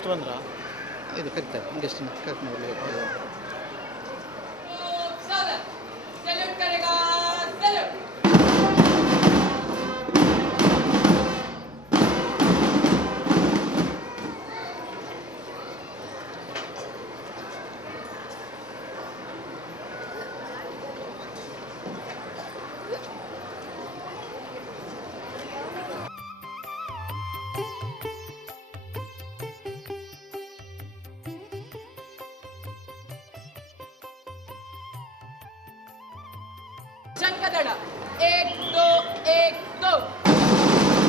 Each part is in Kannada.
ಗೆಸ್ಟ್ ಬಂದ್ರಾ? ಇದು ಕರಿತಾರೆ ಗೆಸ್ಟ್ನ ಕರ್ಕೊಂಡು शंखदड़ 1 2 1 2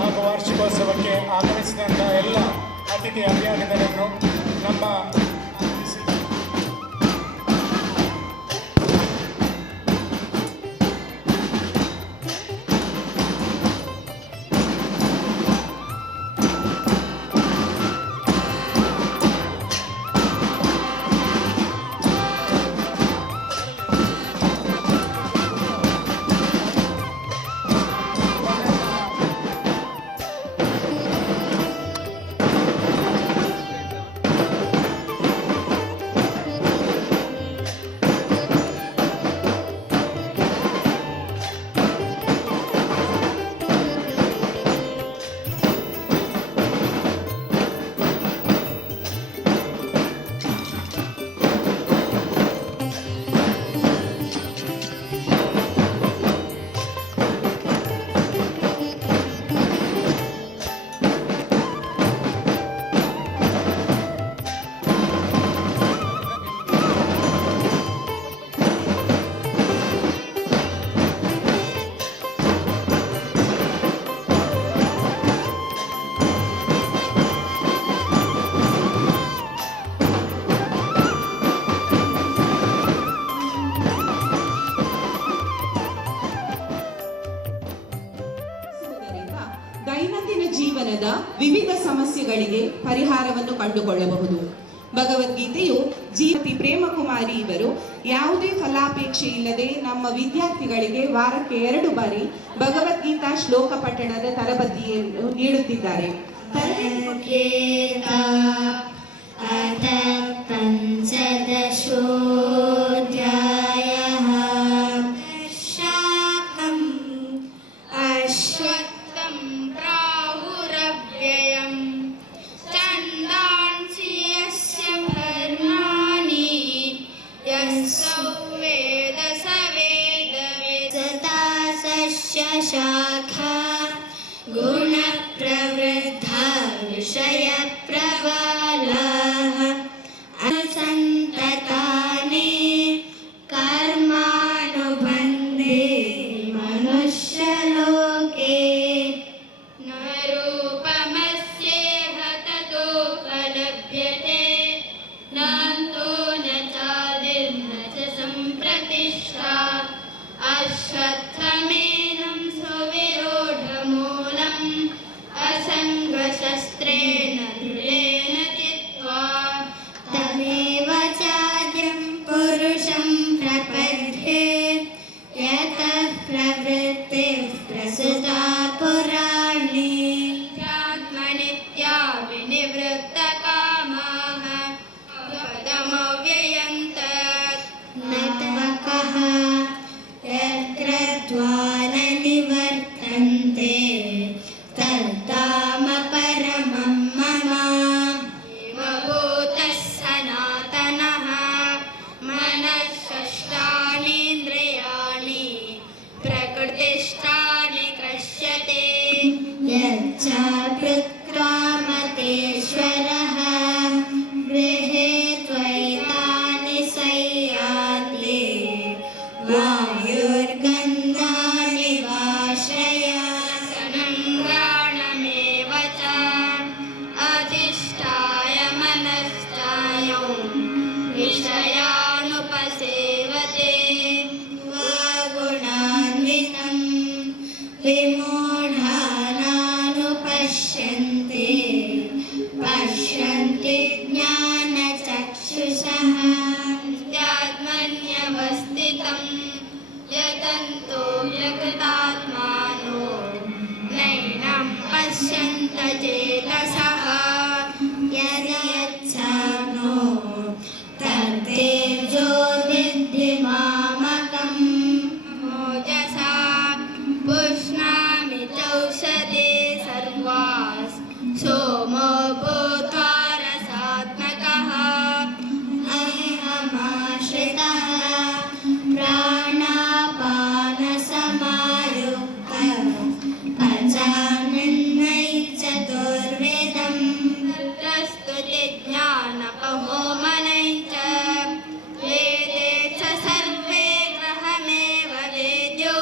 ಹಾಗೂ ವಾರ್ಷಿಕೋತ್ಸವಕ್ಕೆ ಆಗಮಿಸಿದಂಥ ಎಲ್ಲ ಅತಿಥಿ ಅತಿಥಿಗಳನ್ನು ನಮ್ಮ ಸಮಸ್ಯೆಗಳಿಗೆ ಪರಿಹಾರವನ್ನು ಕಂಡುಕೊಳ್ಳಬಹುದು. ಭಗವದ್ಗೀತೆಯು ಜೀವತಿ ಪ್ರೇಮಕುಮಾರಿ ಇವರು ಯಾವುದೇ ಫಲಾಪೇಕ್ಷೆ ಇಲ್ಲದೆ ನಮ್ಮ ವಿದ್ಯಾರ್ಥಿಗಳಿಗೆ ವಾರಕ್ಕೆ 2 ಬಾರಿ ಭಗವದ್ಗೀತಾ ಶ್ಲೋಕ ಪಠಣದ ತರಬೇತಿಯನ್ನು ನೀಡುತ್ತಿದ್ದಾರೆ. अश्वत्थं प्राहुरव्ययं छन्दांसि यस्य पर्णानि यस्य वेद स वेदवित् सदा सस्य शाखा गुणप्रवृद्धा विषयप्रबलाः असन्ततानि कर्मानुबन्धे मनुष्यलोके न रूपमस्येह ततोपलभ्यते नान्तो न चादिर्न च सम्प्रतिष्ठा अश्वत्थमेनं सुविरूढमूलम् असङ्गशस्त्रेण दृढेन चित्वा तमेव चाद्यं पुरुषं प्रपद्ये यतः प्रवृत्तिः प्रसृता पुराणी आत्मनित्या विनिवृत्तकामाः पदमव्ययं तत् न तवकः यत्र न निवर्तन्ते तद्धाम परमं मम भूतः सनातनः मनःषष्ठानीन्द्रियाणि प्रकृतिष्ठानि कष्यते यच्च कृत्वामतेश्वरः गृहे त्वैतानि संयाति वायुर्गन्धानि वाशयासनं घ्राणमेव च अधिष्ठाय मनश्चायं विषयानुपसेवते गुणान्वितं विमूढानानुपश्यन्ते पश्यन्ति ज्ञानचक्षुषः आत्मन्यवस्थितं यतन्तो जगदात्मानो नैनं पश्यन्त चेतसः यद्यच्छानो तत्तेजो विद्धि मामकम् ओजसा पुष्णामि चौषधे सर्वास् सोमो भूत्वा रसात्मकः अहमाश्रितः प्राणापानसमायुक्तः पचाम्यन्नै चतुर्वेदं तत्रस्तुतिज्ञानपहोमनै च वेदे च सर्वे ग्रहमेव वेद्यो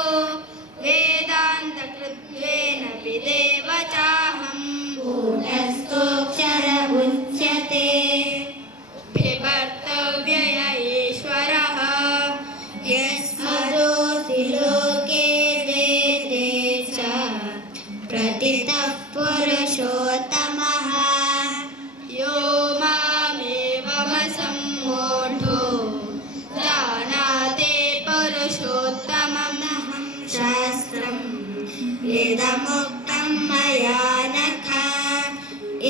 वेदान्तकृत्वेन विदेव चाहं कूटस्थोऽक्षर उच्यते विभर्तव्यय ईश्वरः यस्मदोऽसि लोके वेदे च प्रतितः पुरुषोत्तमः यो मामेवमसम्मूढो जानाति पुरुषोत्तममहं शास्त्रम् इदमुक्तं मया नख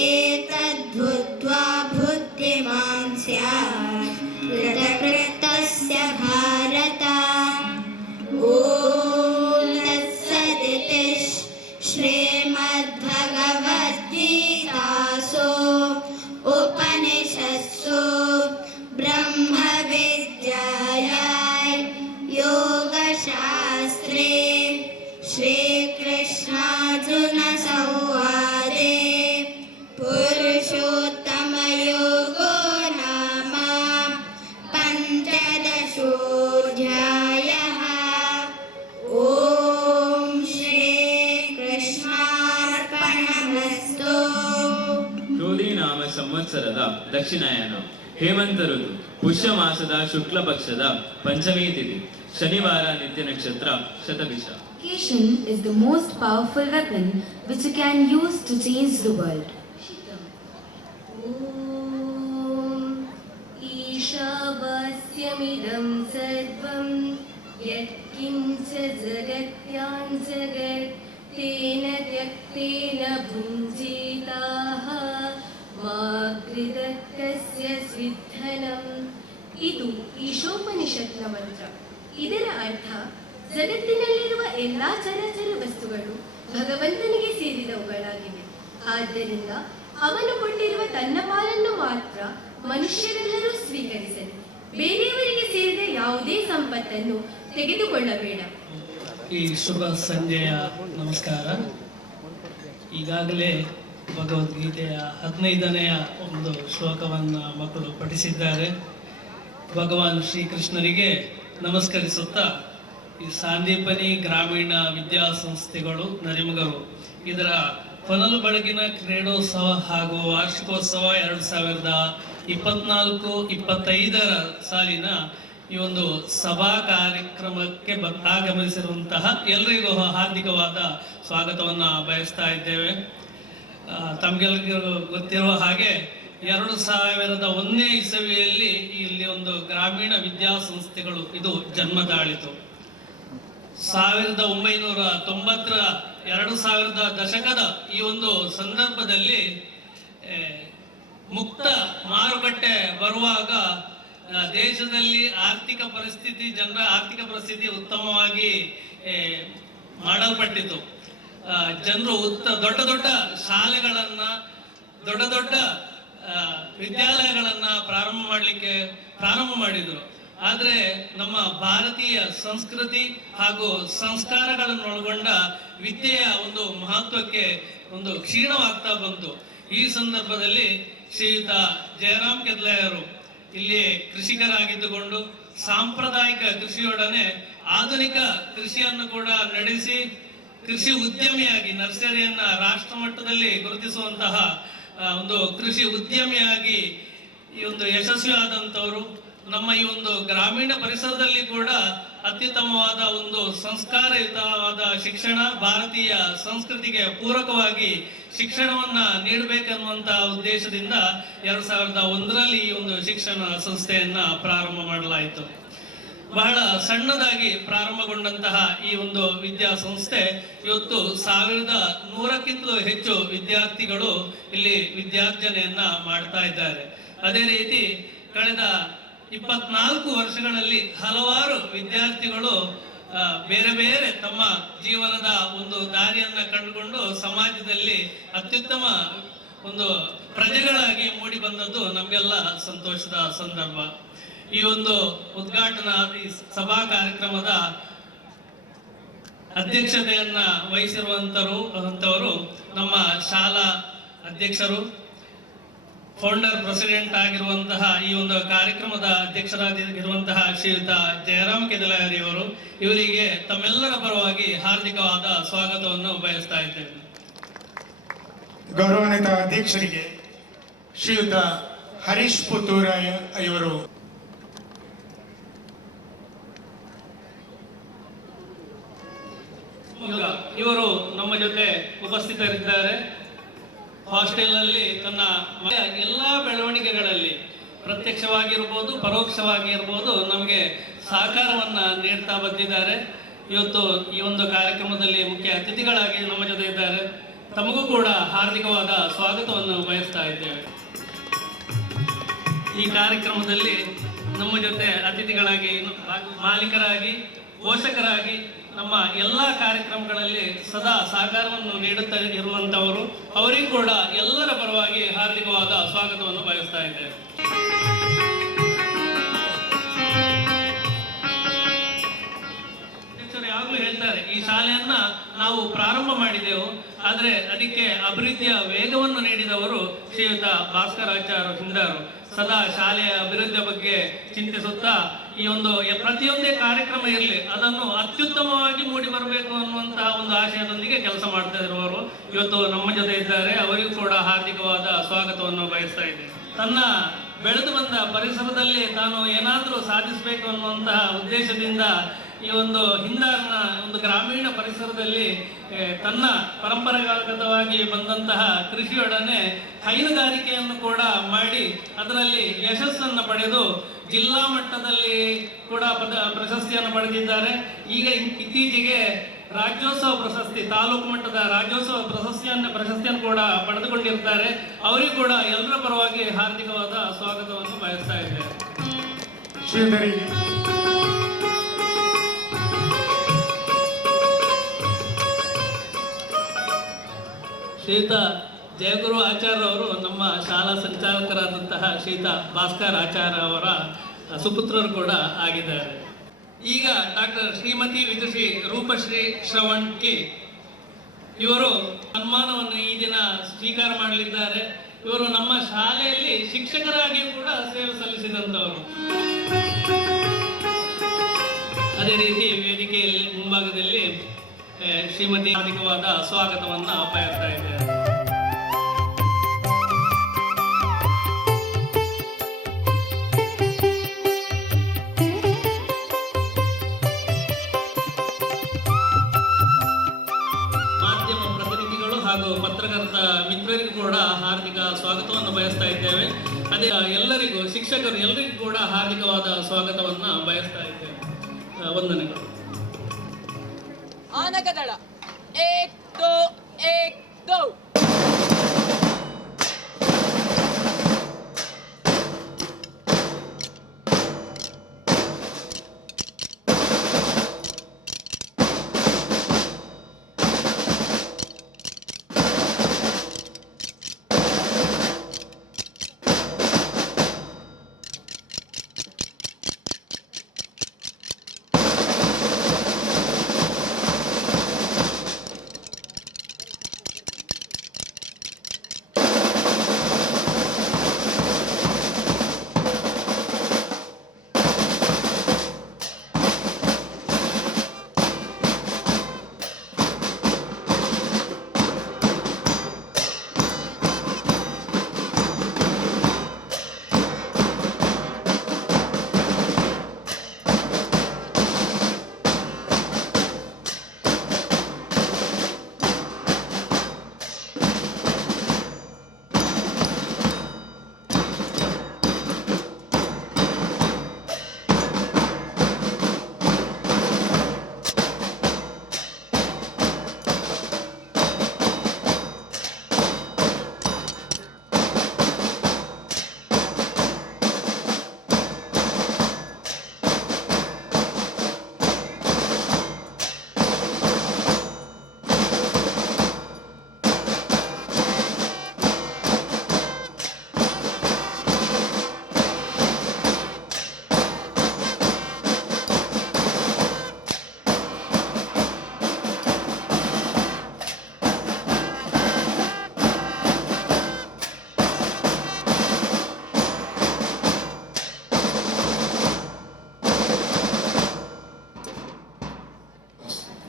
एतद्भूत्वा बुद्धिमान् स्यात् कृतकृतस्य भारत ॐ तत्सदिति श्रीमद्भगवद्गीतासु उपनिषत्सु ब्रह्मविद्यायां योगशास्त्रे श्रीकृष्णार्जुनसंवादे पुरुषोत्तमयोगो नाम पञ्चदशोऽध्यायः। ॐ श्रीकृष्णार्पणमस्तु। ಕ್ರೋಧಿ ನಾಮ ಸಂವತ್ಸರದ ದಕ್ಷಿಣಾಯನ ಹೇಮಂತ ಋತು ಪುಷ್ಯ ಮಾಸದ ಶುಕ್ಲ ಪಕ್ಷದ ಪಂಚಮಿ ತಿಥಿ ಶನಿವಾರ ನಿತ್ಯ ನಕ್ಷತ್ರ Shatabhisha. Education is the most powerful weapon which you can use to change the world. ईशावास्यमिदं सर्वं यत्किञ्च जगत्यां जगत् तेन त्यक्तेन भुञ्जीताः मा कृदत्तस्य स्विद्धनम्. ಇದು ಈಶೋಪನಿಷತ್ನ ಮಂತ್ರ. ಇದರ ಅರ್ಥ ಜಗತ್ತಿನಲ್ಲಿರುವ ಎಲ್ಲಾ ಚರಾಚರ ವಸ್ತುಗಳು ಭಗವಂತನಿಗೆ ಸೇರಿದವುಗಳಾಗಿವೆ. ಆದ್ದರಿಂದ ಅವನು ಕೊಟ್ಟಿರುವ ತನ್ನ ಪಾಲನ್ನು ಮಾತ್ರ ಮನುಷ್ಯರೆಲ್ಲರೂ ಸ್ವೀಕರಿಸಲಿ. ಬೇರೆಯವರಿಗೆ ಸೇರಿದ ಯಾವುದೇ ಸಂಪತ್ತನ್ನು ತೆಗೆದುಕೊಳ್ಳಬೇಡ. ಈ ಶುಭ ಸಂಜೆಯ ನಮಸ್ಕಾರ. ಈಗಾಗಲೇ ಭಗವದ್ಗೀತೆಯ 15ನೆಯ ಒಂದು ಶ್ಲೋಕವನ್ನು ಮಕ್ಕಳು ಪಠಿಸಿದ್ದಾರೆ. ಭಗವಾನ್ ಶ್ರೀಕೃಷ್ಣರಿಗೆ ನಮಸ್ಕರಿಸುತ್ತಾ ಈ ಸಾಂದೀಪನಿ ಗ್ರಾಮೀಣ ವಿದ್ಯಾಸಂಸ್ಥೆಗಳು ನರಿಮಗರು ಇದರ ಹೊನಲು ಬೆಳಗಿನ ಕ್ರೀಡೋತ್ಸವ ಹಾಗೂ ವಾರ್ಷಿಕೋತ್ಸವ 2024-25 ಸಾಲಿನ ಈ ಒಂದು ಸಭಾ ಕಾರ್ಯಕ್ರಮಕ್ಕೆ ಆಗಮಿಸಿರುವಂತಹ ಎಲ್ಲರಿಗೂ ಹಾರ್ದಿಕವಾದ ಸ್ವಾಗತವನ್ನು ಬಯಸ್ತಾ ಇದ್ದೇವೆ. ತಮಗೆಲ್ಲರಿಗೂ ಗೊತ್ತಿರುವ ಹಾಗೆ 2001ನೇ ಇಸವಿಯಲ್ಲಿ ಇಲ್ಲಿ ಒಂದು ಗ್ರಾಮೀಣ ವಿದ್ಯಾಸಂಸ್ಥೆಗಳು ಇದು ಜನ್ಮ ತಾಳಿತು. 1990 2000 ದಶಕದ ಈ ಒಂದು ಸಂದರ್ಭದಲ್ಲಿ ಮುಕ್ತ ಮಾರುಕಟ್ಟೆ ಬರುವಾಗ ದೇಶದಲ್ಲಿ ಜನರ ಆರ್ಥಿಕ ಪರಿಸ್ಥಿತಿ ಉತ್ತಮವಾಗಿ ಮಾಡಲ್ಪಟ್ಟಿತು. ಜನರು ದೊಡ್ಡ ದೊಡ್ಡ ಶಾಲೆಗಳನ್ನ ದೊಡ್ಡ ವಿದ್ಯಾಲಯಗಳನ್ನ ಪ್ರಾರಂಭ ಮಾಡಿದ್ರು. ಆದರೆ ನಮ್ಮ ಭಾರತೀಯ ಸಂಸ್ಕೃತಿ ಹಾಗೂ ಸಂಸ್ಕಾರಗಳನ್ನೊಳಗೊಂಡ ವಿದ್ಯೆಯ ಒಂದು ಮಹತ್ವಕ್ಕೆ ಒಂದು ಕ್ಷೀಣವಾಗ್ತಾ ಬಂತು. ಈ ಸಂದರ್ಭದಲ್ಲಿ ಶ್ರೀಯುತ ಜಯರಾಮ್ ಕೆದ್ಲಾಯರು ಇಲ್ಲಿ ಕೃಷಿಕರಾಗಿದ್ದುಕೊಂಡು ಸಾಂಪ್ರದಾಯಿಕ ಕೃಷಿಯೊಡನೆ ಆಧುನಿಕ ಕೃಷಿಯನ್ನು ಕೂಡ ನಡೆಸಿ ಕೃಷಿ ಉದ್ಯಮಿಯಾಗಿ ನರ್ಸರಿಯನ್ನ ರಾಷ್ಟ್ರ ಮಟ್ಟದಲ್ಲಿ ಗುರುತಿಸುವಂತಹ ಒಂದು ಕೃಷಿ ಉದ್ಯಮಿಯಾಗಿ ಈ ಒಂದು ಯಶಸ್ವಿ ಆದಂತವರು. ನಮ್ಮ ಈ ಒಂದು ಗ್ರಾಮೀಣ ಪರಿಸರದಲ್ಲಿ ಕೂಡ ಅತ್ಯುತ್ತಮವಾದ ಒಂದು ಸಂಸ್ಕಾರಯುತವಾದ ಶಿಕ್ಷಣ, ಭಾರತೀಯ ಸಂಸ್ಕೃತಿಗೆ ಪೂರಕವಾಗಿ ಶಿಕ್ಷಣವನ್ನ ನೀಡಬೇಕೆನ್ನುವಂತಹ ಉದ್ದೇಶದಿಂದ 2001ರಲ್ಲಿ ಈ ಒಂದು ಶಿಕ್ಷಣ ಸಂಸ್ಥೆಯನ್ನ ಪ್ರಾರಂಭ ಮಾಡಲಾಯಿತು. ಬಹಳ ಸಣ್ಣದಾಗಿ ಪ್ರಾರಂಭಗೊಂಡಂತಹ ಈ ಒಂದು ವಿದ್ಯಾಸಂಸ್ಥೆ ಇವತ್ತು 1100ಕ್ಕಿಂತಲೂ ಹೆಚ್ಚು ವಿದ್ಯಾರ್ಥಿಗಳು ಇಲ್ಲಿ ವಿದ್ಯಾರ್ಜನೆಯನ್ನ ಮಾಡ್ತಾ ಇದ್ದಾರೆ. ಅದೇ ರೀತಿ ಕಳೆದ 24 ವರ್ಷಗಳಲ್ಲಿ ಹಲವಾರು ವಿದ್ಯಾರ್ಥಿಗಳು ಬೇರೆ ಬೇರೆ ತಮ್ಮ ಜೀವನದ ಒಂದು ದಾರಿಯನ್ನ ಕಂಡುಕೊಂಡು ಸಮಾಜದಲ್ಲಿ ಅತ್ಯುತ್ತಮ ಒಂದು ಪ್ರಜೆಗಳಾಗಿ ಮೂಡಿ ಬಂದದ್ದು ನಮಗೆಲ್ಲ ಸಂತೋಷದ ಸಂದರ್ಭ. ಈ ಒಂದು ಉದ್ಘಾಟನಾ ಸಭಾ ಕಾರ್ಯಕ್ರಮದ ಅಧ್ಯಕ್ಷತೆಯನ್ನ ವಹಿಸಿರುವಂತವರು ನಮ್ಮ ಶಾಲಾ ಅಧ್ಯಕ್ಷರು, ಫೌಂಡರ್ ಪ್ರೆಸಿಡೆಂಟ್ ಆಗಿರುವಂತಹ ಈ ಒಂದು ಕಾರ್ಯಕ್ರಮದ ಅಧ್ಯಕ್ಷರಾಗಿರುವಂತಹ ಶ್ರೀಯುತ ಜಯರಾಮ್ ಕೆದಲಾಯರಿಯವರು. ಇವರಿಗೆ ತಮ್ಮೆಲ್ಲರ ಪರವಾಗಿ ಹಾರ್ದಿಕವಾದ ಸ್ವಾಗತವನ್ನು ಬಯಸ್ತಾ ಇದ್ದೇವೆ. ಗೌರವಾನ್ವಿತ ಅಧ್ಯಕ್ಷರಿಗೆ ಶ್ರೀಯುತ ಹರೀಶ್ ಪುತ್ತೂರ ಇವರು ಇವರು ನಮ್ಮ ಜೊತೆ ಉಪಸ್ಥಿತರಿದ್ದಾರೆ. ಹಾಸ್ಟೆಲ್ನಲ್ಲಿ ತನ್ನ ಎಲ್ಲಾ ಬೆಳವಣಿಗೆಗಳಲ್ಲಿ ಪ್ರತ್ಯಕ್ಷವಾಗಿರ್ಬೋದು ಪರೋಕ್ಷವಾಗಿರ್ಬೋದು ನಮಗೆ ಸಹಕಾರವನ್ನ ನೀಡ್ತಾ ಬಂದಿದ್ದಾರೆ. ಇವತ್ತು ಈ ಒಂದು ಕಾರ್ಯಕ್ರಮದಲ್ಲಿ ಮುಖ್ಯ ಅತಿಥಿಗಳಾಗಿ ನಮ್ಮ ಜೊತೆ ಇದ್ದಾರೆ. ತಮಗೂ ಕೂಡ ಹಾರ್ದಿಕವಾದ ಸ್ವಾಗತವನ್ನು ಬಯಸ್ತಾ ಇದ್ದೇವೆ. ಈ ಕಾರ್ಯಕ್ರಮದಲ್ಲಿ ನಮ್ಮ ಜೊತೆ ಅತಿಥಿಗಳಾಗಿ ಮಾಲೀಕರಾಗಿ ಪೋಷಕರಾಗಿ ನಮ್ಮ ಎಲ್ಲ ಕಾರ್ಯಕ್ರಮಗಳಲ್ಲಿ ಸದಾ ಸಹಕಾರವನ್ನು ನೀಡುತ್ತಾ ಇರುವಂತವರು, ಅವರಿಗೂ ಕೂಡ ಎಲ್ಲರ ಪರವಾಗಿ ಹಾರ್ದಿಕವಾದ ಸ್ವಾಗತವನ್ನು ಬಯಸ್ತಾ ಇದ್ದೇವೆ. ಅಧ್ಯಕ್ಷರು ಯಾವಾಗಲೂ ಹೇಳ್ತಾರೆ, ಈ ಶಾಲೆಯನ್ನ ನಾವು ಪ್ರಾರಂಭ ಮಾಡಿದೆವು, ಆದರೆ ಅದಕ್ಕೆ ಅಭಿವೃದ್ಧಿಯ ವೇಗವನ್ನು ನೀಡಿದವರು ಶ್ರೀಯುತ ಭಾಸ್ಕರಾಚಾರ್ಯ ಹಿಂದಾರು. ಸದಾ ಶಾಲೆಯ ಅಭಿವೃದ್ಧಿಯ ಬಗ್ಗೆ ಚಿಂತಿಸುತ್ತಾ ಈ ಒಂದು ಪ್ರತಿಯೊಂದೇ ಕಾರ್ಯಕ್ರಮ ಇರಲಿ ಅದನ್ನು ಅತ್ಯುತ್ತಮವಾಗಿ ಮೂಡಿ ಬರಬೇಕು ಅನ್ನುವಂತಹ ಒಂದು ಆಶಯದೊಂದಿಗೆ ಕೆಲಸ ಮಾಡ್ತಾ ಇರುವವರು ಇವತ್ತು ನಮ್ಮ ಜೊತೆ ಇದ್ದಾರೆ. ಅವರಿಗೂ ಕೂಡ ಹಾರ್ದಿಕವಾದ ಸ್ವಾಗತವನ್ನು ಬಯಸ್ತಾ ಇದ್ದೇನೆ. ತನ್ನ ಬೆಳೆದು ಬಂದ ಪರಿಸರದಲ್ಲಿ ತಾನು ಏನಾದರೂ ಸಾಧಿಸಬೇಕು ಅನ್ನುವಂತಹ ಉದ್ದೇಶದಿಂದ ಈ ಒಂದು ಹಿಂದಾರಿನ ಒಂದು ಗ್ರಾಮೀಣ ಪರಿಸರದಲ್ಲಿ ತನ್ನ ಪರಂಪರಾಗತವಾಗಿ ಬಂದಂತಹ ಕೃಷಿಯೊಡನೆ ಹೈನುಗಾರಿಕೆಯನ್ನು ಕೂಡ ಮಾಡಿ ಅದರಲ್ಲಿ ಯಶಸ್ಸನ್ನು ಪಡೆದು ಜಿಲ್ಲಾ ಮಟ್ಟದಲ್ಲಿ ಕೂಡ ಪ್ರಶಸ್ತಿಯನ್ನು ಪಡೆದಿದ್ದಾರೆ. ಈಗ ಇತ್ತೀಚೆಗೆ ರಾಜ್ಯೋತ್ಸವ ಪ್ರಶಸ್ತಿ, ತಾಲೂಕು ಮಟ್ಟದ ರಾಜ್ಯೋತ್ಸವ ಪ್ರಶಸ್ತಿಯನ್ನು ಕೂಡ ಪಡೆದುಕೊಂಡಿರ್ತಾರೆ. ಅವರಿಗೂ ಕೂಡ ಎಲ್ಲರ ಪರವಾಗಿ ಹಾರ್ದಿಕವಾದ ಸ್ವಾಗತವನ್ನು ಬಯಸ್ತಾ ಇದ್ದೇವೆ. ಶ್ರೀಧರಿಗೆ ಶ್ರೀಯುತ ಜಯಗುರು ಆಚಾರ್ಯ ಅವರು ನಮ್ಮ ಶಾಲಾ ಸಂಚಾಲಕರಾದಂತಹ ಶ್ರೀಯುತ ಭಾಸ್ಕರ್ ಆಚಾರ್ಯ ಅವರ ಸುಪುತ್ರರು ಕೂಡ ಆಗಿದ್ದಾರೆ. ಈಗ ಡಾಕ್ಟರ್ ಶ್ರೀಮತಿ ವಿದುಷಿ ರೂಪಶ್ರೀ ಶ್ರವಣ್ ಕೆ ಇವರು ಸನ್ಮಾನವನ್ನು ಈ ದಿನ ಸ್ವೀಕಾರ ಮಾಡಲಿದ್ದಾರೆ. ಇವರು ನಮ್ಮ ಶಾಲೆಯಲ್ಲಿ ಶಿಕ್ಷಕರಾಗಿಯೂ ಕೂಡ ಸೇವೆ ಸಲ್ಲಿಸಿದಂಥವರು. ಅದೇ ರೀತಿ ವೇದಿಕೆಯಲ್ಲಿ ಮುಂಭಾಗದಲ್ಲಿ ಶ್ರೀಮತಿ ಹಾರ್ದಿಕವಾದ ಸ್ವಾಗತವನ್ನು ಬಯಸ್ತಾ ಇದ್ದಾರೆ. ಮಾಧ್ಯಮ ಪ್ರತಿನಿಧಿಗಳು ಹಾಗೂ ಪತ್ರಕರ್ತ ಮಿತ್ರರಿಗೂ ಕೂಡ ಹಾರ್ದಿಕ ಸ್ವಾಗತವನ್ನು ಬಯಸ್ತಾ ಇದ್ದೇವೆ. ಅದೇ ಎಲ್ಲರಿಗೂ ಶಿಕ್ಷಕರು ಎಲ್ಲರಿಗೂ ಕೂಡ ಹಾರ್ದಿಕವಾದ ಸ್ವಾಗತವನ್ನು ಬಯಸ್ತಾ ಇದ್ದೇವೆ. ವಂದನೆಗಳು. ಆನಗದಳ 1 2 1 2.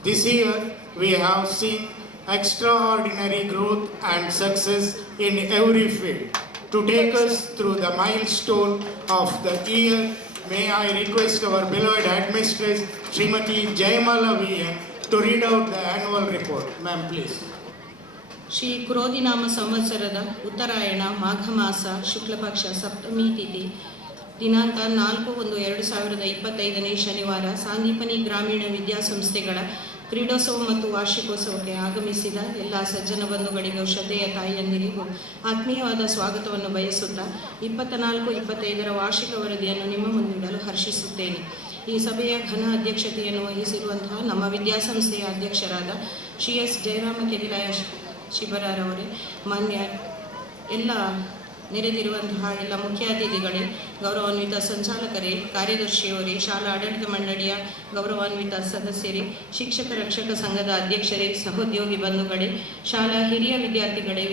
This year we have seen extraordinary growth and success in every field. To take us through the milestone of the year, may I request our beloved headmistress Srimati Jayamala VN to read out the annual report. Ma'am, please. Shri ಕ್ರೋಧಿನಾಮ ಸಂವತ್ಸರದ ಉತ್ತರಾಯಣ ಮಾಘ ಮಾಸ ಶುಕ್ಲ ಪಕ್ಷ ಸಪ್ತಮಿ ತಿಥಿ ದಿನಾಂಕ 4/1/2025 ಶನಿವಾರ ಸಾಂದೀಪನಿ ಗ್ರಾಮೀಣ ವಿದ್ಯಾಸಂಸ್ಥೆಗಳ ಕ್ರೀಡೋತ್ಸವ ಮತ್ತು ವಾರ್ಷಿಕೋತ್ಸವಕ್ಕೆ ಆಗಮಿಸಿದ ಎಲ್ಲ ಸಜ್ಜನ ಬಂಧುಗಳಿಗೂ ಶ್ರದ್ಧೆಯ ತಾಯಿಯಂದಿರಿಗೂ ಆತ್ಮೀಯವಾದ ಸ್ವಾಗತವನ್ನು ಬಯಸುತ್ತಾ 24-25 ವಾರ್ಷಿಕ ವರದಿಯನ್ನು ನಿಮ್ಮ ಮುಂದಿಡಲು ಹರ್ಷಿಸುತ್ತೇನೆ. ಈ ಸಭೆಯ ಘನ ಅಧ್ಯಕ್ಷತೆಯನ್ನು ವಹಿಸಿರುವಂತಹ ನಮ್ಮ ವಿದ್ಯಾಸಂಸ್ಥೆಯ ಅಧ್ಯಕ್ಷರಾದ ಶ್ರೀ ಎಸ್ ಜಯರಾಮ ಕೆದಿಲಾಯ ಶಿಬರಾರವರೇ, ಮಾನ್ಯ ಎಲ್ಲ ನೆರೆದಿರುವಂತಹ ಎಲ್ಲ ಮುಖ್ಯ ಅತಿಥಿಗಳೇ, ಗೌರವಾನ್ವಿತ ಸಂಚಾಲಕರೇ, ಕಾರ್ಯದರ್ಶಿಯವರೇ, ಶಾಲಾ ಆಡಳಿತ ಮಂಡಳಿಯ ಗೌರವಾನ್ವಿತ ಸದಸ್ಯರೇ, ಶಿಕ್ಷಕ ರಕ್ಷಕ ಸಂಘದ ಅಧ್ಯಕ್ಷರೇ, ಸಹೋದ್ಯೋಗಿ ಬಂಧುಗಳೇ, ಶಾಲಾ ಹಿರಿಯ ವಿದ್ಯಾರ್ಥಿಗಳೇ,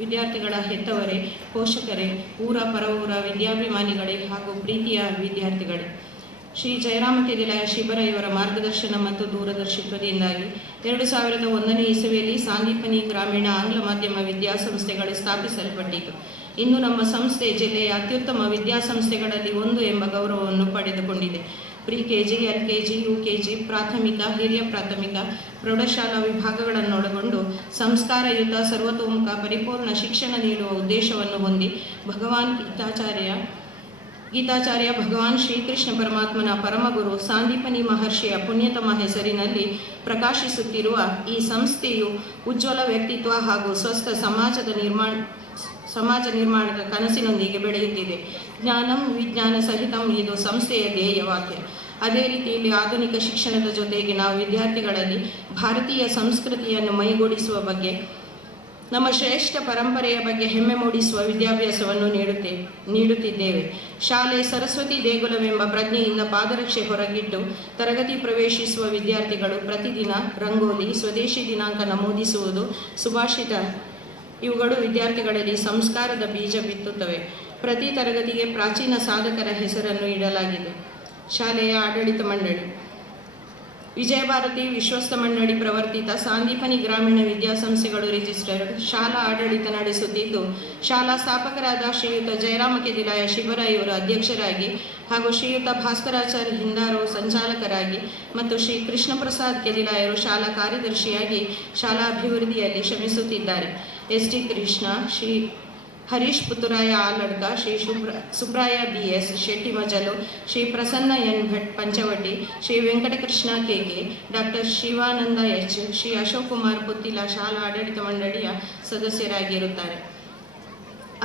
ವಿದ್ಯಾರ್ಥಿಗಳ ಹೆತ್ತವರೇ, ಪೋಷಕರೇ, ಊರ ಪರವೂರ ವಿದ್ಯಾಭಿಮಾನಿಗಳೇ ಹಾಗೂ ಪ್ರೀತಿಯ ವಿದ್ಯಾರ್ಥಿಗಳೇ, ಶ್ರೀ ಜಯರಾಮ ಕೆದಿಲಾಯ ಶಿಬರ ಇವರ ಮಾರ್ಗದರ್ಶನ ಮತ್ತು ದೂರದರ್ಶಿತ್ವದಿಂದಾಗಿ 2001ನೇ ಇಸವಿಯಲ್ಲಿ ಸಾಂದೀಪನಿ ಗ್ರಾಮೀಣ ಆಂಗ್ಲ ಮಾಧ್ಯಮ ವಿದ್ಯಾಸಂಸ್ಥೆಗಳು ಸ್ಥಾಪಿಸಲ್ಪಟ್ಟಿತು. ಇಂದು ನಮ್ಮ ಸಂಸ್ಥೆ ಜಿಲ್ಲೆಯ ಅತ್ಯುತ್ತಮ ವಿದ್ಯಾಸಂಸ್ಥೆಗಳಲ್ಲಿ ಒಂದು ಎಂಬ ಗೌರವವನ್ನು ಪಡೆದುಕೊಂಡಿದೆ. ಪ್ರಿ ಕೆಜಿ, LKG, UKG, ಪ್ರಾಥಮಿಕ, ಹಿರಿಯ ಪ್ರಾಥಮಿಕ, ಪ್ರೌಢಶಾಲಾ ವಿಭಾಗಗಳನ್ನೊಳಗೊಂಡು ಸಂಸ್ಕಾರಯುತ ಸರ್ವತೋಮುಖ ಪರಿಪೂರ್ಣ ಶಿಕ್ಷಣ ನೀಡುವ ಉದ್ದೇಶವನ್ನು ಹೊಂದಿ ಗೀತಾಚಾರ್ಯ ಭಗವಾನ್ ಶ್ರೀಕೃಷ್ಣ ಪರಮಾತ್ಮನ ಪರಮಗುರು ಸಾಂದೀಪನಿ ಮಹರ್ಷಿಯ ಪುಣ್ಯತಮ ಹೆಸರಿನಲ್ಲಿ ಪ್ರಕಾಶಿಸುತ್ತಿರುವ ಈ ಸಂಸ್ಥೆಯು ಉಜ್ವಲ ವ್ಯಕ್ತಿತ್ವ ಹಾಗೂ ಸ್ವಸ್ಥ ಸಮಾಜ ನಿರ್ಮಾಣದ ಕನಸಿನೊಂದಿಗೆ ಬೆಳೆಯುತ್ತಿದೆ. ಜ್ಞಾನಂ ವಿಜ್ಞಾನ ಸಹಿತಂ ಇದು ಸಂಸ್ಥೆಯ ಧ್ಯೇಯವಾಕ್ಯ. ಅದೇ ರೀತಿಯಲ್ಲಿ ಆಧುನಿಕ ಶಿಕ್ಷಣದ ಜೊತೆಗೆ ನಾವು ವಿದ್ಯಾರ್ಥಿಗಳಲ್ಲಿ ಭಾರತೀಯ ಸಂಸ್ಕೃತಿಯನ್ನು ಮೈಗೂಡಿಸುವ ಬಗ್ಗೆ, ನಮ್ಮ ಶ್ರೇಷ್ಠ ಪರಂಪರೆಯ ಬಗ್ಗೆ ಹೆಮ್ಮೆ ಮೂಡಿಸುವ ವಿದ್ಯಾಭ್ಯಾಸವನ್ನು ನೀಡುತ್ತಿದ್ದೇವೆ. ಶಾಲೆ ಸರಸ್ವತಿ ದೇಗುಲವೆಂಬ ಪ್ರಜ್ಞೆಯಿಂದ ಪಾದರಕ್ಷೆ ಹೊರಗಿಟ್ಟು ತರಗತಿ ಪ್ರವೇಶಿಸುವ ವಿದ್ಯಾರ್ಥಿಗಳು ಪ್ರತಿದಿನ ರಂಗೋಲಿ, ಸ್ವದೇಶಿ ದಿನಾಂಕ ನಮೂದಿಸುವುದು, ಸುಭಾಷಿತ ಇವುಗಳು ವಿದ್ಯಾರ್ಥಿಗಳಲ್ಲಿ ಸಂಸ್ಕಾರದ ಬೀಜ ಬಿತ್ತುತ್ತವೆ. ಪ್ರತಿ ತರಗತಿಗೆ ಪ್ರಾಚೀನ ಸಾಧಕರ ಹೆಸರನ್ನು ಇಡಲಾಗಿದೆ. ಶಾಲೆಯ ಆಡಳಿತ ಮಂಡಳಿ ವಿಜಯಭಾರತಿ ವಿಶ್ವಸ್ತ ಮಂಡಳಿ ಪ್ರವರ್ತಿತ ಸಾಂದೀಪನಿ ಗ್ರಾಮೀಣ ವಿದ್ಯಾಸಂಸ್ಥೆಗಳು ರಿಜಿಸ್ಟರ್ಡ್ ಶಾಲಾ ಆಡಳಿತ ನಡೆಸುತ್ತಿದ್ದು, ಶಾಲಾ ಸ್ಥಾಪಕರಾದ ಶ್ರೀಯುತ ಜಯರಾಮ ಕೆದಿಲಾಯ ಶಿವರಾಯವರು ಅಧ್ಯಕ್ಷರಾಗಿ ಹಾಗೂ ಶ್ರೀಯುತ ಭಾಸ್ಕರಾಚಾರ್ಯ ಹಿಂದಾರು ಸಂಚಾಲಕರಾಗಿ ಮತ್ತು ಶ್ರೀ ಕೃಷ್ಣ ಪ್ರಸಾದ್ ಕೆದಿಲಾಯರು ಶಾಲಾ ಕಾರ್ಯದರ್ಶಿಯಾಗಿ ಶಾಲಾ ಅಭಿವೃದ್ಧಿಯಲ್ಲಿ ಶ್ರಮಿಸುತ್ತಿದ್ದಾರೆ. ST Krishna, Shri Harish Putturaya Aladka, Shri Subraya BS Shetty Majalu, Shri Prasanna N Bhat Panchavati, Shri Venkatakrishna KK, doctor Shivananda H, Shri Ashok Kumar Puttila ಶಾಲಾ ಆಡಳಿತ ಮಂಡಳಿಯ ಸದಸ್ಯರಾಗಿರುತ್ತಾರೆ.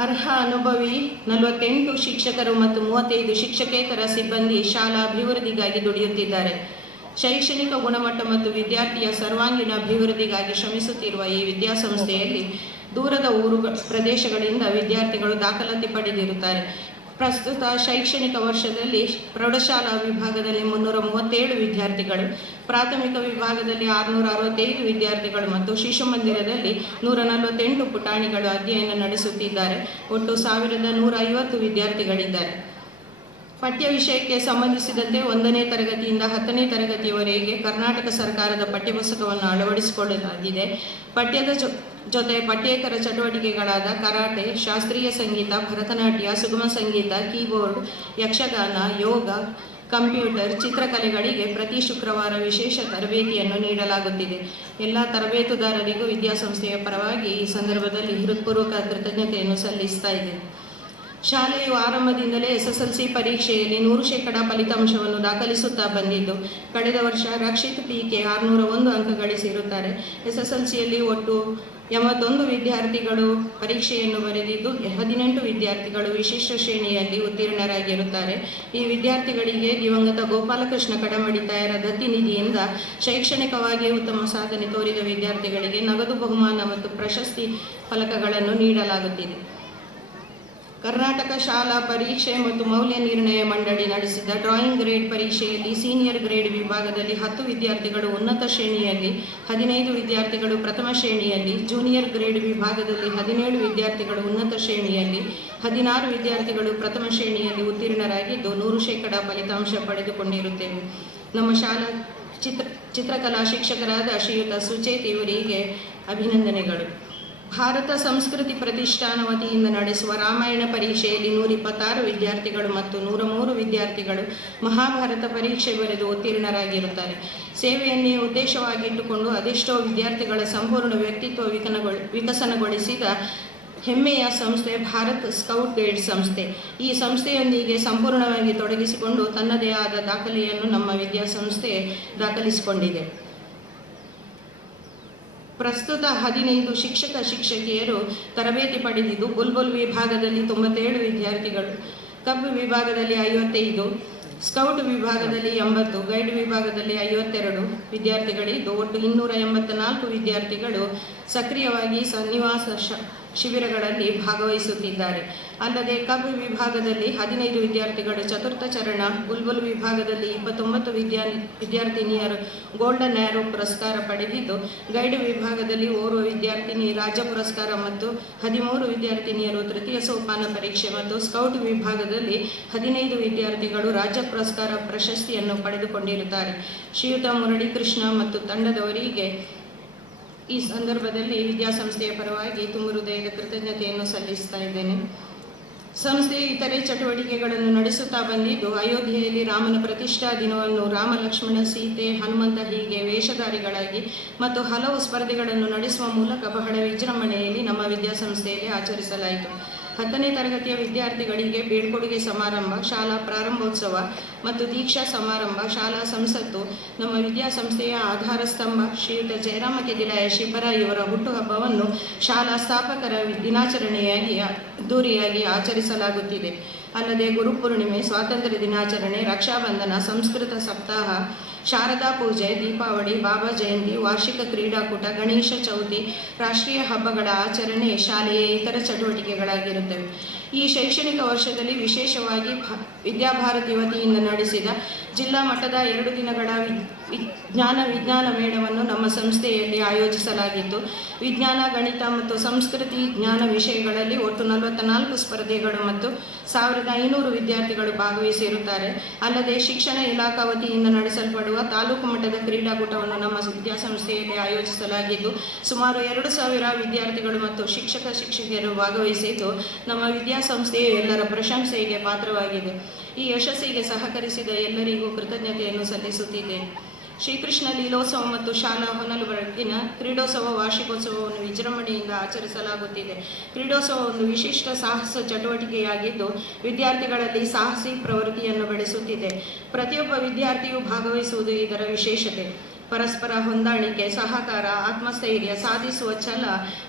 ಅರ್ಹ ಅನುಭವಿ 48 ಶಿಕ್ಷಕರು ಮತ್ತು 35 ಶಿಕ್ಷಕೇತರ ಸಿಬ್ಬಂದಿ ಶಾಲಾ ಅಭಿವೃದ್ಧಿಗಾಗಿ ದುಡಿಯುತ್ತಿದ್ದಾರೆ. ಶೈಕ್ಷಣಿಕ ಗುಣಮಟ್ಟ ಮತ್ತು ವಿದ್ಯಾರ್ಥಿಯ ಸರ್ವಾಂಗೀಣ ಅಭಿವೃದ್ಧಿಗಾಗಿ ಶ್ರಮಿಸುತ್ತಿರುವ ಈ ವಿದ್ಯಾಸಂಸ್ಥೆಯಲ್ಲಿ ದೂರದ ಪ್ರದೇಶಗಳಿಂದ ವಿದ್ಯಾರ್ಥಿಗಳು ದಾಖಲಾತಿ ಪಡೆದಿರುತ್ತಾರೆ. ಪ್ರಸ್ತುತ ಶೈಕ್ಷಣಿಕ ವರ್ಷದಲ್ಲಿ ಪ್ರೌಢಶಾಲಾ ವಿಭಾಗದಲ್ಲಿ 337 ವಿದ್ಯಾರ್ಥಿಗಳು, ಪ್ರಾಥಮಿಕ ವಿಭಾಗದಲ್ಲಿ 665 ವಿದ್ಯಾರ್ಥಿಗಳು ಮತ್ತು ಶಿಶು ಮಂದಿರದಲ್ಲಿ 148 ಪುಟಾಣಿಗಳು ಅಧ್ಯಯನ ನಡೆಸುತ್ತಿದ್ದಾರೆ. ಒಟ್ಟು 1150 ವಿದ್ಯಾರ್ಥಿಗಳಿದ್ದಾರೆ. ಪಠ್ಯ ವಿಷಯಕ್ಕೆ ಸಂಬಂಧಿಸಿದಂತೆ 1ನೇ ತರಗತಿಯಿಂದ 10ನೇ ತರಗತಿಯವರೆಗೆ ಕರ್ನಾಟಕ ಸರ್ಕಾರದ ಪಠ್ಯಪುಸ್ತಕವನ್ನು ಅಳವಡಿಸಿಕೊಳ್ಳಲಾಗಿದೆ. ಪಠ್ಯದ ಜೊತೆ ಪಠ್ಯೇತರ ಚಟುವಟಿಕೆಗಳಾದ ಕರಾಟೆ, ಶಾಸ್ತ್ರೀಯ ಸಂಗೀತ, ಭರತನಾಟ್ಯ, ಸುಗಮ ಸಂಗೀತ, ಕೀಬೋರ್ಡ್, ಯಕ್ಷಗಾನ, ಯೋಗ, ಕಂಪ್ಯೂಟರ್, ಚಿತ್ರಕಲೆಗಳಿಗೆ ಪ್ರತಿ ಶುಕ್ರವಾರ ವಿಶೇಷ ತರಬೇತಿಯನ್ನು ನೀಡಲಾಗುತ್ತಿದೆ. ಎಲ್ಲ ತರಬೇತುದಾರರಿಗೂ ವಿದ್ಯಾಸಂಸ್ಥೆಯ ಪರವಾಗಿ ಈ ಸಂದರ್ಭದಲ್ಲಿ ಹೃತ್ಪೂರ್ವಕ ಕೃತಜ್ಞತೆಯನ್ನು ಸಲ್ಲಿಸ್ತಾ ಇದ್ದೇನೆ. ಶಾಲೆಯು ಆರಂಭದಿಂದಲೇ SSLC ಪರೀಕ್ಷೆಯಲ್ಲಿ 100% ಫಲಿತಾಂಶವನ್ನು ದಾಖಲಿಸುತ್ತಾ ಬಂದಿದ್ದು, ಕಳೆದ ವರ್ಷ ರಕ್ಷಿತ್ PK 601 ಅಂಕ ಗಳಿಸಿರುತ್ತಾರೆ. SSLCಯಲ್ಲಿ ಒಟ್ಟು 81 ವಿದ್ಯಾರ್ಥಿಗಳು ಪರೀಕ್ಷೆಯನ್ನು ಬರೆದಿದ್ದು, 18 ವಿದ್ಯಾರ್ಥಿಗಳು ವಿಶಿಷ್ಟ ಶ್ರೇಣಿಯಲ್ಲಿ ಉತ್ತೀರ್ಣರಾಗಿರುತ್ತಾರೆ. ಈ ವಿದ್ಯಾರ್ಥಿಗಳಿಗೆ ದಿವಂಗತ ಗೋಪಾಲಕೃಷ್ಣ ಕಡಮಡಿ ತಾಯರ ದತ್ತಿ ನಿಧಿಯಿಂದ ಶೈಕ್ಷಣಿಕವಾಗಿ ಉತ್ತಮ ಸಾಧನೆ ತೋರಿದ ವಿದ್ಯಾರ್ಥಿಗಳಿಗೆ ನಗದು ಬಹುಮಾನ ಮತ್ತು ಪ್ರಶಸ್ತಿ ಫಲಕಗಳನ್ನು ನೀಡಲಾಗುತ್ತಿದೆ. ಕರ್ನಾಟಕ ಶಾಲಾ ಪರೀಕ್ಷೆ ಮತ್ತು ಮೌಲ್ಯ ನಿರ್ಣಯ ಮಂಡಳಿ ನಡೆಸಿದ ಡ್ರಾಯಿಂಗ್ ಗ್ರೇಡ್ ಪರೀಕ್ಷೆಯಲ್ಲಿ ಸೀನಿಯರ್ ಗ್ರೇಡ್ ವಿಭಾಗದಲ್ಲಿ 10 ವಿದ್ಯಾರ್ಥಿಗಳು ಉನ್ನತ ಶ್ರೇಣಿಯಲ್ಲಿ, 15 ವಿದ್ಯಾರ್ಥಿಗಳು ಪ್ರಥಮ ಶ್ರೇಣಿಯಲ್ಲಿ, ಜೂನಿಯರ್ ಗ್ರೇಡ್ ವಿಭಾಗದಲ್ಲಿ 17 ವಿದ್ಯಾರ್ಥಿಗಳು ಉನ್ನತ ಶ್ರೇಣಿಯಲ್ಲಿ, 16 ವಿದ್ಯಾರ್ಥಿಗಳು ಪ್ರಥಮ ಶ್ರೇಣಿಯಲ್ಲಿ ಉತ್ತೀರ್ಣರಾಗಿದ್ದು 100% ಫಲಿತಾಂಶ ಪಡೆದುಕೊಂಡಿರುತ್ತೇವೆ. ನಮ್ಮ ಶಾಲಾ ಚಿತ್ರಕಲಾ ಶಿಕ್ಷಕರಾದ ಶ್ರೀಯುತ ಸುಚೇತ್ ಇವರಿಗೆ ಅಭಿನಂದನೆಗಳು. ಭಾರತ ಸಂಸ್ಕೃತಿ ಪ್ರತಿಷ್ಠಾನ ವತಿಯಿಂದ ನಡೆಸುವ ರಾಮಾಯಣ ಪರೀಕ್ಷೆಯಲ್ಲಿ 126 ವಿದ್ಯಾರ್ಥಿಗಳು ಮತ್ತು 103 ವಿದ್ಯಾರ್ಥಿಗಳು ಮಹಾಭಾರತ ಪರೀಕ್ಷೆ ಬರೆದು ಉತ್ತೀರ್ಣರಾಗಿರುತ್ತಾರೆ. ಸೇವೆಯನ್ನೇ ಉದ್ದೇಶವಾಗಿಟ್ಟುಕೊಂಡು ಅದೆಷ್ಟೋ ವಿದ್ಯಾರ್ಥಿಗಳ ಸಂಪೂರ್ಣ ವ್ಯಕ್ತಿತ್ವ ವಿಕಸನಗೊಳಿಸಿದ ಹೆಮ್ಮೆಯ ಸಂಸ್ಥೆ ಭಾರತ್ ಸ್ಕೌಟ್ ಗೈಡ್ ಸಂಸ್ಥೆ. ಈ ಸಂಸ್ಥೆಯೊಂದಿಗೆ ಸಂಪೂರ್ಣವಾಗಿ ತೊಡಗಿಸಿಕೊಂಡು ತನ್ನದೇ ಆದ ದಾಖಲೆಯನ್ನು ನಮ್ಮ ವಿದ್ಯಾಸಂಸ್ಥೆ ದಾಖಲಿಸಿಕೊಂಡಿದೆ. ಪ್ರಸ್ತುತ 15 ಶಿಕ್ಷಕಿಯರು ತರಬೇತಿ ಪಡೆದಿದ್ದು, ಬುಲ್ಬುಲ್ ವಿಭಾಗದಲ್ಲಿ 97 ವಿದ್ಯಾರ್ಥಿಗಳು, ಕಬ್ ವಿಭಾಗದಲ್ಲಿ 55, ಸ್ಕೌಟ್ ವಿಭಾಗದಲ್ಲಿ 80, ಗೈಡ್ ವಿಭಾಗದಲ್ಲಿ 52 ವಿದ್ಯಾರ್ಥಿಗಳಿದ್ದು, ಒಟ್ಟು 284 ವಿದ್ಯಾರ್ಥಿಗಳು ಸಕ್ರಿಯವಾಗಿ ಸನ್ನಿವಾಸ ಶಿಬಿರಗಳಲ್ಲಿ ಭಾಗವಹಿಸುತ್ತಿದ್ದಾರೆ. ಅಲ್ಲದೆ ಕಬ್ ವಿಭಾಗದಲ್ಲಿ 15 ವಿದ್ಯಾರ್ಥಿಗಳು ಚತುರ್ಥ ಚರಣ, ಬುಲ್ಬುಲ್ ವಿಭಾಗದಲ್ಲಿ 29 ವಿದ್ಯಾರ್ಥಿನಿಯರು ಗೋಲ್ಡನ್ ಆರೋ ಪುರಸ್ಕಾರ ಪಡೆದಿದ್ದು, ಗೈಡ್ ವಿಭಾಗದಲ್ಲಿ ಓರ್ವ ವಿದ್ಯಾರ್ಥಿನಿ ರಾಜ್ಯ ಪುರಸ್ಕಾರ ಮತ್ತು 13 ವಿದ್ಯಾರ್ಥಿನಿಯರು ತೃತೀಯ ಸೋಪಾನ ಪರೀಕ್ಷೆ ಮತ್ತು ಸ್ಕೌಟ್ ವಿಭಾಗದಲ್ಲಿ 15 ವಿದ್ಯಾರ್ಥಿಗಳು ರಾಜ್ಯ ಪುರಸ್ಕಾರ ಪ್ರಶಸ್ತಿಯನ್ನು ಪಡೆದುಕೊಂಡಿರುತ್ತಾರೆ. ಶ್ರೀಯುತ ಮುರಳಿ ಕೃಷ್ಣ ಮತ್ತು ತಂಡದವರಿಗೆ ಈ ಸಂದರ್ಭದಲ್ಲಿ ವಿದ್ಯಾಸಂಸ್ಥೆಯ ಪರವಾಗಿ ತುಂಬ ಹೃದಯದ ಕೃತಜ್ಞತೆಯನ್ನು ಸಲ್ಲಿಸ್ತಾ ಇದ್ದೇನೆ. ಸಂಸ್ಥೆಯು ಇತರೆ ಚಟುವಟಿಕೆಗಳನ್ನು ನಡೆಸುತ್ತಾ ಬಂದಿದ್ದು, ಅಯೋಧ್ಯೆಯಲ್ಲಿ ರಾಮನ ಪ್ರತಿಷ್ಠಾ ದಿನವನ್ನು ರಾಮ, ಲಕ್ಷ್ಮಣ, ಸೀತೆ, ಹನುಮಂತ ಹೀಗೆ ವೇಷಧಾರಿಗಳಾಗಿ ಮತ್ತು ಹಲವು ಸ್ಪರ್ಧೆಗಳನ್ನು ನಡೆಸುವ ಮೂಲಕ ಬಹಳ ವಿಜೃಂಭಣೆಯಲ್ಲಿ ನಮ್ಮ ವಿದ್ಯಾಸಂಸ್ಥೆಯಲ್ಲಿ ಆಚರಿಸಲಾಯಿತು. 10ನೇ ತರಗತಿಯ ವಿದ್ಯಾರ್ಥಿಗಳಿಗೆ ಬೀಳ್ಕೊಡುಗೆ ಸಮಾರಂಭ, ಶಾಲಾ ಪ್ರಾರಂಭೋತ್ಸವ ಮತ್ತು ದೀಕ್ಷಾ ಸಮಾರಂಭ, ಶಾಲಾ ಸಂಸತ್ತು, ನಮ್ಮ ವಿದ್ಯಾಸಂಸ್ಥೆಯ ಆಧಾರ ಸ್ತಂಭ ಶ್ರೀಯುತ ಜಯರಾಮ ಕೆದಿಲಾಯ ಶಿಬರ ಇವರ ಹುಟ್ಟುಹಬ್ಬವನ್ನು ಶಾಲಾ ಸ್ಥಾಪಕರ ದಿನಾಚರಣೆಯಾಗಿ ಅದ್ದೂರಿಯಾಗಿ ಆಚರಿಸಲಾಗುತ್ತಿದೆ. ಅಲ್ಲದೆ ಗುರುಪೂರ್ಣಿಮೆ, ಸ್ವಾತಂತ್ರ್ಯ ದಿನಾಚರಣೆ, ರಕ್ಷಾಬಂಧನ, ಸಂಸ್ಕೃತ ಸಪ್ತಾಹ, ಶಾರದಾ ಪೂಜೆ, ದೀಪಾವಳಿ, ಬಾಬಾ ಜಯಂತಿ, ವಾರ್ಷಿಕ ಕ್ರೀಡಾಕೂಟ, ಗಣೇಶ ಚೌತಿ, ರಾಷ್ಟ್ರೀಯ ಹಬ್ಬಗಳ ಆಚರಣೆ ಶಾಲೆಯ ಇತರ ಚಟುವಟಿಕೆಗಳಾಗಿರುತ್ತವೆ. ಈ ಶೈಕ್ಷಣಿಕ ವರ್ಷದಲ್ಲಿ ವಿಶೇಷವಾಗಿ ವಿದ್ಯಾಭಾರತಿ ವತಿಯಿಂದ ನಡೆಸಿದ ಜಿಲ್ಲಾ ಮಟ್ಟದ 2 ದಿನಗಳ ವಿಜ್ಞಾನ ಮೇಳವನ್ನು ನಮ್ಮ ಸಂಸ್ಥೆಯಲ್ಲಿ ಆಯೋಜಿಸಲಾಗಿತ್ತು. ವಿಜ್ಞಾನ, ಗಣಿತ ಮತ್ತು ಸಂಸ್ಕೃತಿ ಜ್ಞಾನ ವಿಷಯಗಳಲ್ಲಿ ಒಟ್ಟು 44 ಸ್ಪರ್ಧೆಗಳು ಮತ್ತು 1500 ವಿದ್ಯಾರ್ಥಿಗಳು ಭಾಗವಹಿಸಿರುತ್ತಾರೆ. ಅಲ್ಲದೆ ಶಿಕ್ಷಣ ಇಲಾಖಾ ವತಿಯಿಂದ ನಡೆಸಲ್ಪಡುವ ತಾಲೂಕು ಮಟ್ಟದ ಕ್ರೀಡಾಕೂಟವನ್ನು ನಮ್ಮ ವಿದ್ಯಾಸಂಸ್ಥೆಯಲ್ಲಿ ಆಯೋಜಿಸಲಾಗಿದ್ದು, ಸುಮಾರು 2000 ವಿದ್ಯಾರ್ಥಿಗಳು ಮತ್ತು ಶಿಕ್ಷಕಿಯರು ಭಾಗವಹಿಸಿದ್ದು, ನಮ್ಮ ವಿದ್ಯಾಸಂಸ್ಥೆಯು ಎಲ್ಲರ ಪ್ರಶಂಸೆಗೆ ಪಾತ್ರವಾಗಿದೆ. ಈ ಯಶಸ್ಸಿಗೆ ಸಹಕರಿಸಿದ ಎಲ್ಲರಿಗೂ ಕೃತಜ್ಞತೆಯನ್ನು ಸಲ್ಲಿಸುತ್ತಿದ್ದೇನೆ. ಶ್ರೀಕೃಷ್ಣ ಲೀಲೋತ್ಸವ ಮತ್ತು ಶಾಲಾ ಹೊನಲು ಬೆಳಕಿನ ಕ್ರೀಡೋತ್ಸವ ವಾರ್ಷಿಕೋತ್ಸವವನ್ನು ವಿಜೃಂಭಣೆಯಿಂದ ಆಚರಿಸಲಾಗುತ್ತಿದೆ. ಕ್ರೀಡೋತ್ಸವ ಒಂದು ವಿಶಿಷ್ಟ ಸಾಹಸ ಚಟುವಟಿಕೆಯಾಗಿದ್ದು, ವಿದ್ಯಾರ್ಥಿಗಳಲ್ಲಿ ಸಾಹಸಿ ಪ್ರವೃತ್ತಿಯನ್ನು ಬೆಳೆಸುತ್ತಿದೆ. ಪ್ರತಿಯೊಬ್ಬ ವಿದ್ಯಾರ್ಥಿಯು ಭಾಗವಹಿಸುವುದು ಇದರ ವಿಶೇಷತೆ. ಪರಸ್ಪರ ಹೊಂದಾಣಿಕೆ, ಸಹಕಾರ, ಆತ್ಮಸ್ಥೈರ್ಯ, ಸಾಧಿಸುವ ಛಲ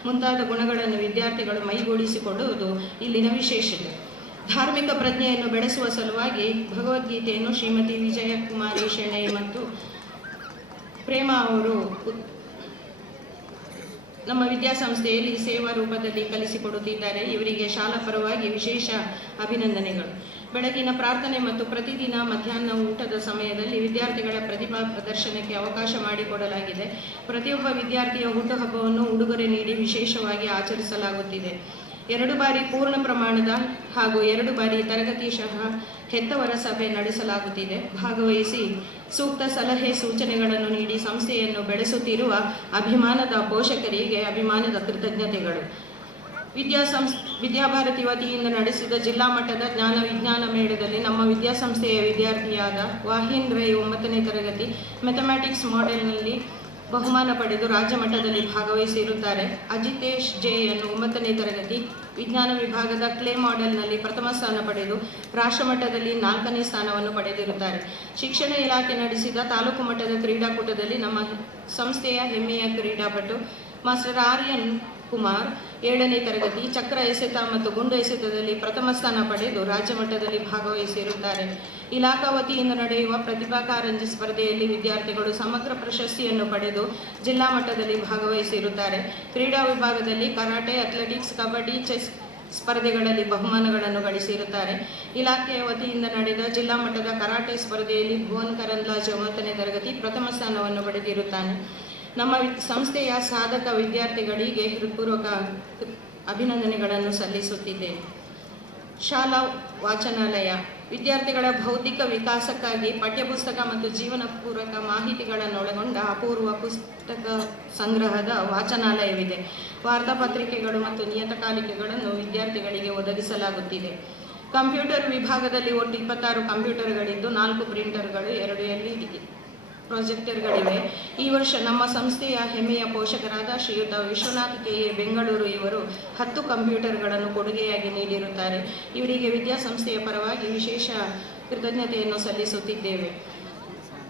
ಮುಂತಾದ ಗುಣಗಳನ್ನು ವಿದ್ಯಾರ್ಥಿಗಳು ಮೈಗೂಡಿಸಿಕೊಳ್ಳುವುದು ಇಲ್ಲಿನ ವಿಶೇಷತೆ. ಧಾರ್ಮಿಕ ಪ್ರಜ್ಞೆಯನ್ನು ಬೆಳೆಸುವ ಸಲುವಾಗಿ ಭಗವದ್ಗೀತೆಯನ್ನು ಶ್ರೀಮತಿ ವಿಜಯಕುಮಾರಿ ಶೆಣೈ ಮತ್ತು ಪ್ರೇಮ ಅವರು ನಮ್ಮ ವಿದ್ಯಾಸಂಸ್ಥೆಯಲ್ಲಿ ಸೇವಾ ರೂಪದಲ್ಲಿ ಕಲಿಸಿಕೊಡುತ್ತಿದ್ದಾರೆ. ಇವರಿಗೆ ಶಾಲಾ ಪರವಾಗಿ ವಿಶೇಷ ಅಭಿನಂದನೆಗಳು. ಬೆಳಗಿನ ಪ್ರಾರ್ಥನೆ ಮತ್ತು ಪ್ರತಿದಿನ ಮಧ್ಯಾಹ್ನ ಊಟದ ಸಮಯದಲ್ಲಿ ವಿದ್ಯಾರ್ಥಿಗಳ ಪ್ರತಿಭಾ ಪ್ರದರ್ಶನಕ್ಕೆ ಅವಕಾಶ ಮಾಡಿಕೊಡಲಾಗಿದೆ. ಪ್ರತಿಯೊಬ್ಬ ವಿದ್ಯಾರ್ಥಿಯ ಹುಟ್ಟುಹಬ್ಬವನ್ನು ಉಡುಗೊರೆ ನೀಡಿ ವಿಶೇಷವಾಗಿ ಆಚರಿಸಲಾಗುತ್ತಿದೆ. 2 ಬಾರಿ ಪೂರ್ಣ ಪ್ರಮಾಣದ ಹಾಗೂ 2 ಬಾರಿ ತರಗತಿ ಸಹ ಹೆತ್ತವರ ಸಭೆ ನಡೆಸಲಾಗುತ್ತಿದೆ. ಭಾಗವಹಿಸಿ ಸೂಕ್ತ ಸಲಹೆ ಸೂಚನೆಗಳನ್ನು ನೀಡಿ ಸಂಸ್ಥೆಯನ್ನು ಬೆಳೆಸುತ್ತಿರುವ ಅಭಿಮಾನದ ಪೋಷಕರಿಗೆ ಅಭಿಮಾನದ ಕೃತಜ್ಞತೆಗಳು. ವಿದ್ಯಾಭಾರತಿ ವತಿಯಿಂದ ನಡೆಸಿದ ಜಿಲ್ಲಾ ಮಟ್ಟದ ವಿಜ್ಞಾನ ಮೇಳದಲ್ಲಿ ನಮ್ಮ ವಿದ್ಯಾಸಂಸ್ಥೆಯ ವಿದ್ಯಾರ್ಥಿಯಾದ ವಾಹಿನ್ ರೈ 9ನೇ ತರಗತಿ ಮ್ಯಾಥಮ್ಯಾಟಿಕ್ಸ್ ಮಾಡೆಲ್ನಲ್ಲಿ ಬಹುಮಾನ ಪಡೆದು ರಾಜ್ಯ ಮಟ್ಟದಲ್ಲಿ ಭಾಗವಹಿಸಿರುತ್ತಾರೆ. ಅಜಿತೇಶ್ ಜೆಯನ್ನು 9ನೇ ತರಗತಿ ವಿಜ್ಞಾನ ವಿಭಾಗದ ಕ್ಲೇ ಮಾಡೆಲ್ನಲ್ಲಿ ಪ್ರಥಮ ಸ್ಥಾನ ಪಡೆದು ರಾಷ್ಟ್ರ ಮಟ್ಟದಲ್ಲಿ 4ನೇ ಸ್ಥಾನವನ್ನು ಪಡೆದಿರುತ್ತಾರೆ. ಶಿಕ್ಷಣ ಇಲಾಖೆ ನಡೆಸಿದ ತಾಲೂಕು ಮಟ್ಟದ ಕ್ರೀಡಾಕೂಟದಲ್ಲಿ ನಮ್ಮ ಸಂಸ್ಥೆಯ ಹೆಮ್ಮೆಯ ಕ್ರೀಡಾಪಟು ಮಾಸ್ಟರ್ ಆರ್ಯನ್ ಕುಮಾರ್ 7ನೇ ತರಗತಿ ಚಕ್ರ ಎಸೆತ ಮತ್ತು ಗುಂಡು ಎಸೆತದಲ್ಲಿ ಪ್ರಥಮ ಸ್ಥಾನ ಪಡೆದು ರಾಜ್ಯ ಮಟ್ಟದಲ್ಲಿ ಭಾಗವಹಿಸಿರುತ್ತಾರೆ. ಇಲಾಖಾ ವತಿಯಿಂದ ನಡೆಯುವ ಪ್ರತಿಭಾ ಕಾರಂಜಿ ಸ್ಪರ್ಧೆಯಲ್ಲಿ ವಿದ್ಯಾರ್ಥಿಗಳು ಸಮಗ್ರ ಪ್ರಶಸ್ತಿಯನ್ನು ಪಡೆದು ಜಿಲ್ಲಾ ಮಟ್ಟದಲ್ಲಿ ಭಾಗವಹಿಸಿರುತ್ತಾರೆ. ಕ್ರೀಡಾ ವಿಭಾಗದಲ್ಲಿ ಕರಾಟೆ, ಅಥ್ಲೆಟಿಕ್ಸ್, ಕಬಡ್ಡಿ, ಚೆಸ್ ಸ್ಪರ್ಧೆಗಳಲ್ಲಿ ಬಹುಮಾನಗಳನ್ನು ಗಳಿಸಿರುತ್ತಾರೆ. ಇಲಾಖೆಯ ವತಿಯಿಂದ ನಡೆದ ಜಿಲ್ಲಾ ಮಟ್ಟದ ಕರಾಟೆ ಸ್ಪರ್ಧೆಯಲ್ಲಿ ಭುವನ್ ಕರಂದ್ಲಾಜೆ 9ನೇ ತರಗತಿ ಪ್ರಥಮ ಸ್ಥಾನವನ್ನು ಪಡೆದಿರುತ್ತಾನೆ. ನಮ್ಮ ಸಂಸ್ಥೆಯ ಸಾಧಕ ವಿದ್ಯಾರ್ಥಿಗಳಿಗೆ ಹೃತ್ಪೂರ್ವಕ ಅಭಿನಂದನೆಗಳನ್ನು ಸಲ್ಲಿಸುತ್ತಿದ್ದೇನೆ. ಶಾಲಾ ವಾಚನಾಲಯ ವಿದ್ಯಾರ್ಥಿಗಳ ಬೌದ್ಧಿಕ ವಿಕಾಸಕ್ಕಾಗಿ ಪಠ್ಯಪುಸ್ತಕ ಮತ್ತು ಜೀವನ ಪೂರಕ ಮಾಹಿತಿಗಳನ್ನೊಳಗೊಂಡ ಅಪೂರ್ವ ಪುಸ್ತಕ ಸಂಗ್ರಹದ ವಾಚನಾಲಯವಿದೆ. ವಾರ್ತಾಪತ್ರಿಕೆಗಳು ಮತ್ತು ನಿಯತಕಾಲಿಕೆಗಳನ್ನು ವಿದ್ಯಾರ್ಥಿಗಳಿಗೆ ಒದಗಿಸಲಾಗುತ್ತಿದೆ. ಕಂಪ್ಯೂಟರ್ ವಿಭಾಗದಲ್ಲಿ ಒಟ್ಟು 26 ಕಂಪ್ಯೂಟರ್ಗಳಿದ್ದು 4 ಪ್ರಿಂಟರ್ಗಳು, 2 LED ಪ್ರಾಜೆಕ್ಟರ್ಗಳಿವೆ. ಈ ವರ್ಷ ನಮ್ಮ ಸಂಸ್ಥೆಯ ಹೆಮ್ಮೆಯ ಪೋಷಕರಾದ ಶ್ರೀಯುತ ವಿಶ್ವನಾಥ್ ಕೆ.ಎ. ಬೆಂಗಳೂರು ಇವರು 10 ಕಂಪ್ಯೂಟರ್ಗಳನ್ನು ಕೊಡುಗೆಯಾಗಿ ನೀಡಿರುತ್ತಾರೆ. ಇವರಿಗೆ ವಿದ್ಯಾಸಂಸ್ಥೆಯ ಪರವಾಗಿ ವಿಶೇಷ ಕೃತಜ್ಞತೆಯನ್ನು ಸಲ್ಲಿಸುತ್ತಿದ್ದೇವೆ.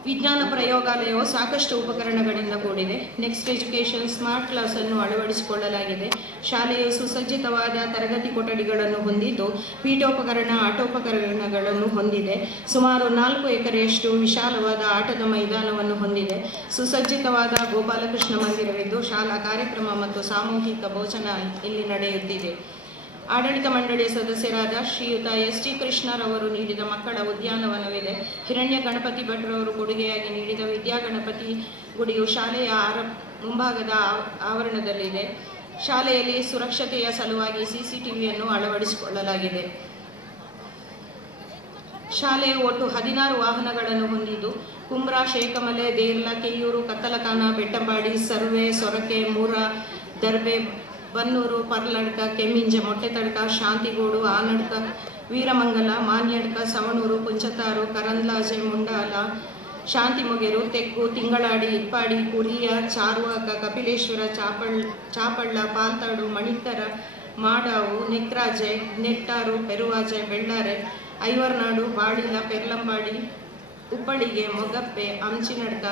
ವಿಜ್ಞಾನ ಪ್ರಯೋಗಾಲಯವು ಸಾಕಷ್ಟು ಉಪಕರಣಗಳಿಂದ ಕೂಡಿದೆ. ನೆಕ್ಸ್ಟ್ ಎಜುಕೇಷನ್ ಸ್ಮಾರ್ಟ್ ಕ್ಲಾಸ್ ಅನ್ನು ಅಳವಡಿಸಿಕೊಳ್ಳಲಾಗಿದೆ. ಶಾಲೆಯು ಸುಸಜ್ಜಿತವಾದ ತರಗತಿ ಕೊಠಡಿಗಳನ್ನು ಹೊಂದಿದ್ದು ಪೀಠೋಪಕರಣ, ಆಟೋಪಕರಣಗಳನ್ನು ಹೊಂದಿದೆ. ಸುಮಾರು 4 ಎಕರೆಯಷ್ಟು ವಿಶಾಲವಾದ ಆಟದ ಮೈದಾನವನ್ನು ಹೊಂದಿದೆ. ಸುಸಜ್ಜಿತವಾದ ಗೋಪಾಲಕೃಷ್ಣ ಮಂದಿರವಿದ್ದು ಶಾಲಾ ಕಾರ್ಯಕ್ರಮ ಮತ್ತು ಸಾಮೂಹಿಕ ಭೋಜನ ಇಲ್ಲಿ ನಡೆಯುತ್ತಿದೆ. ಆಡಳಿತ ಮಂಡಳಿಯ ಸದಸ್ಯರಾದ ಶ್ರೀಯುತ ಎಸ್ ಟಿ ಕೃಷ್ಣರವರು ನೀಡಿದ ಮಕ್ಕಳ ಉದ್ಯಾನವನವಿದೆ. ಹಿರಣ್ಯ ಗಣಪತಿ ಭಟ್ರವರು ಕೊಡುಗೆಯಾಗಿ ನೀಡಿದ ವಿದ್ಯಾಗಣಪತಿ ಗುಡಿಯು ಶಾಲೆಯ ಮುಂಭಾಗದ ಆವರಣದಲ್ಲಿದೆ. ಶಾಲೆಯಲ್ಲಿ ಸುರಕ್ಷತೆಯ ಸಲುವಾಗಿ CCTVಯನ್ನು ಅಳವಡಿಸಿಕೊಳ್ಳಲಾಗಿದೆ. ಶಾಲೆಯು ಒಟ್ಟು 16 ವಾಹನಗಳನ್ನು ಹೊಂದಿದ್ದು ಕುಮ್ರಾ, ಶೇಖಮಲೆ, ದೇರ್ಲ, ಕೆಯ್ಯೂರು, ಕತ್ತಲಕಾನ, ಬೆಟ್ಟಂಬಾಡಿ, ಸರ್ವೆ, ಸೊರಕೆ, ಮೂರ, ದರ್ಬೆ, ಬನ್ನೂರು, ಪರ್ಲಡ್ಕ, ಕೆಮ್ಮಿಂಜೆ, ಮೊಟ್ಟೆತಡ್ಕ, ಶಾಂತಿಗೂಡು, ಆನಡ್ಕ, ವೀರಮಂಗಲ, ಮಾನ್ಯಡ್ಕ, ಸವಣೂರು, ಕುಂಚತಾರು, ಕರಂದ್ಲಾಜೆ, ಮುಂಡಾಲ, ಶಾಂತಿಮೊಗೆರು, ತೆಗ್ಗು, ತಿಂಗಳಾಡಿ, ಇಪ್ಪಾಡಿ, ಕುರಿಯ, ಚಾರ್ವಾಕ, ಕಪಿಲೇಶ್ವರ, ಚಾಪಳ್ಳ, ಪಾಲ್ತಾಡು, ಮಣಿಕರ, ಮಾಡಾವು, ನೆಕ್ರಾಜೆ, ನೆಟ್ಟಾರು, ಪೆರುವಾಜೆ, ಬೆಳ್ಳಾರೆ, ಐವರ್ನಾಡು, ಬಾಡಿಲ, ಪೆರ್ಲಂಬಾಡಿ, ಉಪ್ಪಳಿಗೆ, ಮೊಗಪ್ಪೆ, ಅಂಚಿನಡ್ಕ,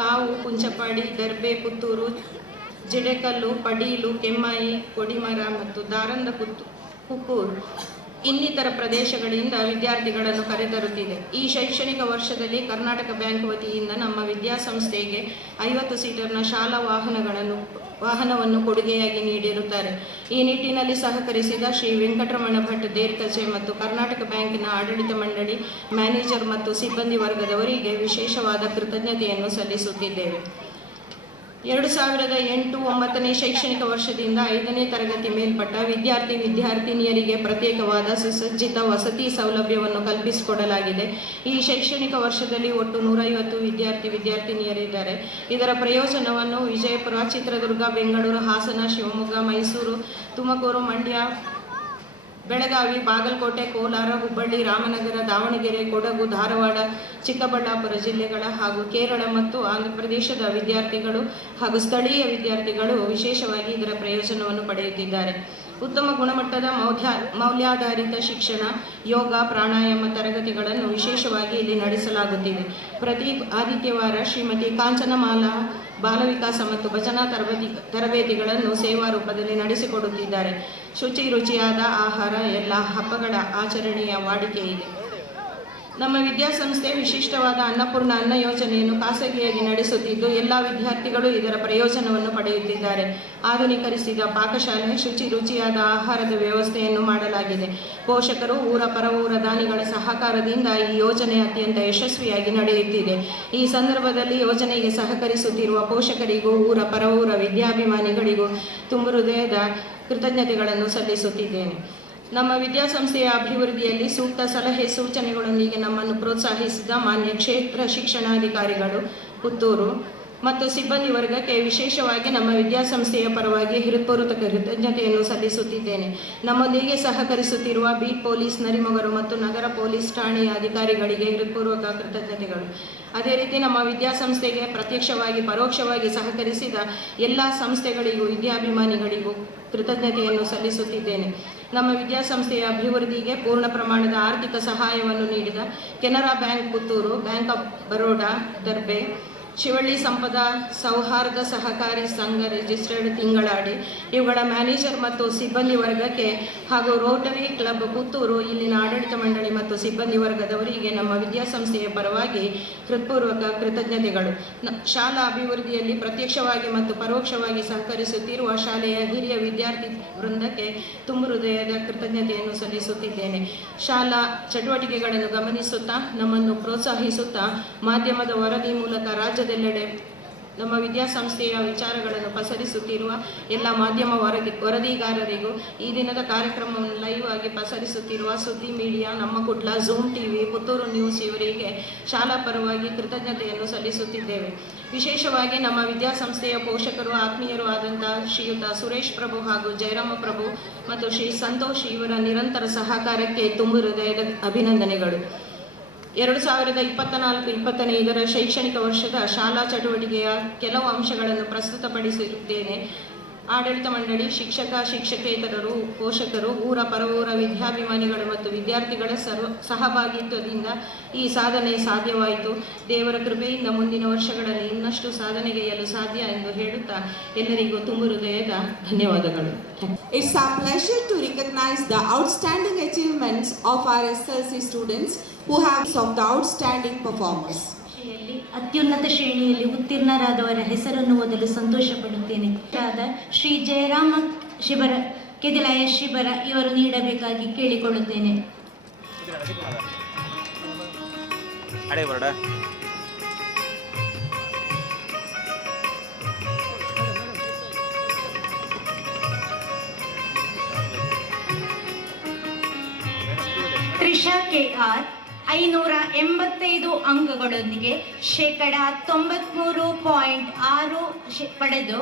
ಕಾವು, ಕುಂಚಪಾಡಿ, ದರ್ಬೆ, ಪುತ್ತೂರು, ಜಿಡೆಕಲ್ಲು, ಪಡೀಲು, ಕೆಮ್ಮಾಯಿ, ಕೊಡಿಮರ ಮತ್ತು ದಾರಂದ ಕುಕ್ಕೂರು ಇನ್ನಿತರ ಪ್ರದೇಶಗಳಿಂದ ವಿದ್ಯಾರ್ಥಿಗಳನ್ನು ಕರೆತರುತ್ತಿದೆ. ಈ ಶೈಕ್ಷಣಿಕ ವರ್ಷದಲ್ಲಿ ಕರ್ನಾಟಕ ಬ್ಯಾಂಕ್ ವತಿಯಿಂದ ನಮ್ಮ ವಿದ್ಯಾಸಂಸ್ಥೆಗೆ 50 ಸೀಟರ್ನ ಶಾಲಾ ವಾಹನವನ್ನು ಕೊಡುಗೆಯಾಗಿ ನೀಡಿರುತ್ತಾರೆ. ಈ ನಿಟ್ಟಿನಲ್ಲಿ ಸಹಕರಿಸಿದ ಶ್ರೀ ವೆಂಕಟರಮಣ ಭಟ್ ದೇರ್ಕಚೆ ಮತ್ತು ಕರ್ನಾಟಕ ಬ್ಯಾಂಕಿನ ಆಡಳಿತ ಮಂಡಳಿ, ಮ್ಯಾನೇಜರ್ ಮತ್ತು ಸಿಬ್ಬಂದಿ ವರ್ಗದವರಿಗೆ ವಿಶೇಷವಾದ ಕೃತಜ್ಞತೆಯನ್ನು ಸಲ್ಲಿಸುತ್ತಿದ್ದೇವೆ. 2008-09ನೇ ಶೈಕ್ಷಣಿಕ ವರ್ಷದಿಂದ 5ನೇ ತರಗತಿ ಮೇಲ್ಪಟ್ಟ ವಿದ್ಯಾರ್ಥಿನಿಯರಿಗೆ ಪ್ರತ್ಯೇಕವಾದ ಸುಸಜ್ಜಿತ ವಸತಿ ಸೌಲಭ್ಯವನ್ನು ಕಲ್ಪಿಸಿಕೊಡಲಾಗಿದೆ. ಈ ಶೈಕ್ಷಣಿಕ ವರ್ಷದಲ್ಲಿ ಒಟ್ಟು 150 ವಿದ್ಯಾರ್ಥಿನಿಯರಿದ್ದಾರೆ. ಇದರ ಪ್ರಯೋಜನವನ್ನು ವಿಜಯಪುರ, ಚಿತ್ರದುರ್ಗ, ಬೆಂಗಳೂರು, ಹಾಸನ, ಶಿವಮೊಗ್ಗ, ಮೈಸೂರು, ತುಮಕೂರು, ಮಂಡ್ಯ, ಬೆಳಗಾವಿ, ಬಾಗಲಕೋಟೆ, ಕೋಲಾರ, ಹುಬ್ಬಳ್ಳಿ, ರಾಮನಗರ, ದಾವಣಗೆರೆ, ಕೊಡಗು, ಧಾರವಾಡ, ಚಿಕ್ಕಬಳ್ಳಾಪುರ ಜಿಲ್ಲೆಗಳ ಹಾಗೂ ಕೇರಳ ಮತ್ತು ಆಂಧ್ರಪ್ರದೇಶದ ವಿದ್ಯಾರ್ಥಿಗಳು ಹಾಗೂ ಸ್ಥಳೀಯ ವಿದ್ಯಾರ್ಥಿಗಳು ವಿಶೇಷವಾಗಿ ಇದರ ಪ್ರಯೋಜನವನ್ನು ಪಡೆಯುತ್ತಿದ್ದಾರೆ. ಉತ್ತಮ ಗುಣಮಟ್ಟದ ಮೌಲ್ಯಾಧಾರಿತ ಶಿಕ್ಷಣ, ಯೋಗ, ಪ್ರಾಣಾಯಾಮ ತರಗತಿಗಳನ್ನು ವಿಶೇಷವಾಗಿ ಇಲ್ಲಿ ನಡೆಸಲಾಗುತ್ತಿದೆ. ಪ್ರತಿ ಆದಿತ್ಯವಾರ ಶ್ರೀಮತಿ ಕಾಂಚನಮಾಲಾ ಬಾಲ ವಿಕಾಸ ಮತ್ತು ಭಜನಾ ತರಬೇತಿಗಳನ್ನು ಸೇವಾ ರೂಪದಲ್ಲಿ ನಡೆಸಿಕೊಡುತ್ತಿದ್ದಾರೆ. ಶುಚಿ ರುಚಿಯಾದ ಆಹಾರ ಎಲ್ಲ ಹಬ್ಬಗಳ ಆಚರಣೆಯ ವಾಡಿಕೆ ಇದೆ. ನಮ್ಮ ವಿದ್ಯಾಸಂಸ್ಥೆ ವಿಶಿಷ್ಟವಾದ ಅನ್ನಪೂರ್ಣ ಅನ್ನ ಯೋಜನೆಯನ್ನು ಖಾಸಗಿಯಾಗಿ ನಡೆಸುತ್ತಿದ್ದು ಎಲ್ಲ ವಿದ್ಯಾರ್ಥಿಗಳು ಇದರ ಪ್ರಯೋಜನವನ್ನು ಪಡೆಯುತ್ತಿದ್ದಾರೆ. ಆಧುನೀಕರಿಸಿದ ಪಾಕಶಾಲೆ, ಶುಚಿ ರುಚಿಯಾದ ಆಹಾರದ ವ್ಯವಸ್ಥೆಯನ್ನು ಮಾಡಲಾಗಿದೆ. ಪೋಷಕರು, ಊರ ಪರವೂರ ದಾನಿಗಳ ಸಹಕಾರದಿಂದ ಈ ಯೋಜನೆ ಅತ್ಯಂತ ಯಶಸ್ವಿಯಾಗಿ ನಡೆಯುತ್ತಿದೆ. ಈ ಸಂದರ್ಭದಲ್ಲಿ ಯೋಜನೆಗೆ ಸಹಕರಿಸುತ್ತಿರುವ ಪೋಷಕರಿಗೂ ಊರ ಪರವೂರ ವಿದ್ಯಾಭಿಮಾನಿಗಳಿಗೂ ತುಂಬ ಹೃದಯದ ಕೃತಜ್ಞತೆಗಳನ್ನು ಸಲ್ಲಿಸುತ್ತಿದ್ದೇನೆ. ನಮ್ಮ ವಿದ್ಯಾಸಂಸ್ಥೆಯ ಅಭಿವೃದ್ಧಿಯಲ್ಲಿ ಸೂಕ್ತ ಸಲಹೆ ಸೂಚನೆಗಳೊಂದಿಗೆ ನಮ್ಮನ್ನು ಪ್ರೋತ್ಸಾಹಿಸಿದ ಮಾನ್ಯ ಕ್ಷೇತ್ರ ಶಿಕ್ಷಣಾಧಿಕಾರಿಗಳು ಪುತ್ತೂರು ಮತ್ತು ಸಿಬ್ಬಂದಿ ವರ್ಗಕ್ಕೆ ವಿಶೇಷವಾಗಿ ನಮ್ಮ ವಿದ್ಯಾಸಂಸ್ಥೆಯ ಪರವಾಗಿ ಹೃತ್ಪೂರ್ವಕ ಕೃತಜ್ಞತೆಯನ್ನು ಸಲ್ಲಿಸುತ್ತಿದ್ದೇನೆ. ನಮ್ಮೊಂದಿಗೆ ಸಹಕರಿಸುತ್ತಿರುವ ಬೀಟ್ ಪೊಲೀಸ್ ನರಿಮೊಗರು ಮತ್ತು ನಗರ ಪೊಲೀಸ್ ಠಾಣೆಯ ಅಧಿಕಾರಿಗಳಿಗೆ ಹೃತ್ಪೂರ್ವಕ ಕೃತಜ್ಞತೆಗಳು. ಅದೇ ರೀತಿ ನಮ್ಮ ವಿದ್ಯಾಸಂಸ್ಥೆಗೆ ಪ್ರತ್ಯಕ್ಷವಾಗಿ ಪರೋಕ್ಷವಾಗಿ ಸಹಕರಿಸಿದ ಎಲ್ಲ ಸಂಸ್ಥೆಗಳಿಗೂ ವಿದ್ಯಾಭಿಮಾನಿಗಳಿಗೂ ಕೃತಜ್ಞತೆಯನ್ನು ಸಲ್ಲಿಸುತ್ತಿದ್ದೇನೆ. ನಮ್ಮ ವಿದ್ಯಾಸಂಸ್ಥೆಯ ಅಭಿವೃದ್ಧಿಗೆ ಪೂರ್ಣ ಪ್ರಮಾಣದ ಆರ್ಥಿಕ ಸಹಾಯವನ್ನು ನೀಡಿದ Canara Bank Puttur, Bank of Baroda Darbe, Shivalli Sampada Souharda Sahakari ಸಂಘ ರಿಜಿಸ್ಟರ್ಡ್ ತಿಂಗಳಾಡಿ ಇವುಗಳ ಮ್ಯಾನೇಜರ್ ಮತ್ತು ಸಿಬ್ಬಂದಿ ವರ್ಗಕ್ಕೆ ಹಾಗೂ ರೋಟರಿ ಕ್ಲಬ್ ಪುತ್ತೂರು ಇಲ್ಲಿನ ಆಡಳಿತ ಮಂಡಳಿ ಮತ್ತು ಸಿಬ್ಬಂದಿ ವರ್ಗದವರಿಗೆ ನಮ್ಮ ವಿದ್ಯಾಸಂಸ್ಥೆಯ ಪರವಾಗಿ ಹೃತ್ಪೂರ್ವಕ ಕೃತಜ್ಞತೆಗಳು. ಶಾಲಾ ಅಭಿವೃದ್ಧಿಯಲ್ಲಿ ಪ್ರತ್ಯಕ್ಷವಾಗಿ ಮತ್ತು ಪರೋಕ್ಷವಾಗಿ ಸಹಕರಿಸುತ್ತಿರುವ ಶಾಲೆಯ ಹಿರಿಯ ವಿದ್ಯಾರ್ಥಿ ವೃಂದಕ್ಕೆ ತುಂಬ ಹೃದಯದ ಕೃತಜ್ಞತೆಯನ್ನು ಸಲ್ಲಿಸುತ್ತಿದ್ದೇನೆ. ಶಾಲಾ ಚಟುವಟಿಕೆಗಳನ್ನು ಗಮನಿಸುತ್ತಾ ನಮ್ಮನ್ನು ಪ್ರೋತ್ಸಾಹಿಸುತ್ತಾ ಮಾಧ್ಯಮದ ವರದಿ ಮೂಲಕ ರಾಜ್ಯದೆಲ್ಲೆಡೆ ನಮ್ಮ ವಿದ್ಯಾಸಂಸ್ಥೆಯ ವಿಚಾರಗಳನ್ನು ಪಸರಿಸುತ್ತಿರುವ ಎಲ್ಲ ಮಾಧ್ಯಮ ವರದಿಗಾರರಿಗೂ ಈ ದಿನದ ಕಾರ್ಯಕ್ರಮವನ್ನು ಲೈವ್ ಆಗಿ ಪಸರಿಸುತ್ತಿರುವ ಸುದ್ದಿ ಮೀಡಿಯಾ, ನಮ್ಮ Kudla, zoom TV, Puttur news ಇವರಿಗೆ ಶಾಲಾ ಪರವಾಗಿ ಕೃತಜ್ಞತೆಯನ್ನು ಸಲ್ಲಿಸುತ್ತಿದ್ದೇವೆ. ವಿಶೇಷವಾಗಿ ನಮ್ಮ ವಿದ್ಯಾಸಂಸ್ಥೆಯ ಪೋಷಕರು, ಆತ್ಮೀಯರು ಆದಂಥ ಶ್ರೀಯುತ ಸುರೇಶ್ ಪ್ರಭು ಹಾಗೂ ಜಯರಾಮ ಪ್ರಭು ಮತ್ತು ಶ್ರೀ ಸಂತೋಷ್ ಇವರ ನಿರಂತರ ಸಹಕಾರಕ್ಕೆ ತುಂಬ ಹೃದಯದ ಅಭಿನಂದನೆಗಳು. 2024-25 ಶೈಕ್ಷಣಿಕ ವರ್ಷದ ಶಾಲಾ ಚಟುವಟಿಕೆಯ ಕೆಲವು ಅಂಶಗಳನ್ನು ಪ್ರಸ್ತುತಪಡಿಸಿರುತ್ತೇನೆ. ಆಡಳಿತ ಮಂಡಳಿ, ಶಿಕ್ಷಕೇತರರು, ಪೋಷಕರು, ಊರ ಪರವೂರ ವಿದ್ಯಾಭಿಮಾನಿಗಳು ಮತ್ತು ವಿದ್ಯಾರ್ಥಿಗಳ ಸಹಭಾಗಿತ್ವದಿಂದ ಈ ಸಾಧನೆ ಸಾಧ್ಯವಾಯಿತು. ದೇವರ ಕೃಪೆಯಿಂದ ಮುಂದಿನ ವರ್ಷಗಳಲ್ಲಿ ಇನ್ನಷ್ಟು ಸಾಧನೆಗೈಯಲು ಸಾಧ್ಯ ಎಂದು ಹೇಳುತ್ತಾ ಎಲ್ಲರಿಗೂ ತುಂಬ ಹೃದಯದ ಧನ್ಯವಾದಗಳು. It's our pleasure to recognize the outstanding achievements of our SLC students who have of the outstanding performers. ಅತ್ಯುನ್ನತ ಶ್ರೇಣಿಯಲ್ಲಿ ಉತ್ತೀರ್ಣರಾದವರ ಹೆಸರನ್ನು ಓದಲು ಸಂತೋಷ ಪಡುತ್ತೇನೆ. ಶ್ರೀ ಜಯರಾಮ ಶಿಬರ, ಕೆದಿಲಾಯ ಶಿಬರ ಇವರು ನೀಡಬೇಕಾಗಿ ಕೇಳಿಕೊಳ್ಳುತ್ತೇನೆ. ತ್ರಿಷಾ KR 585 ಅಂಕಗಳೊಂದಿಗೆ 93.6% ಪಡೆದು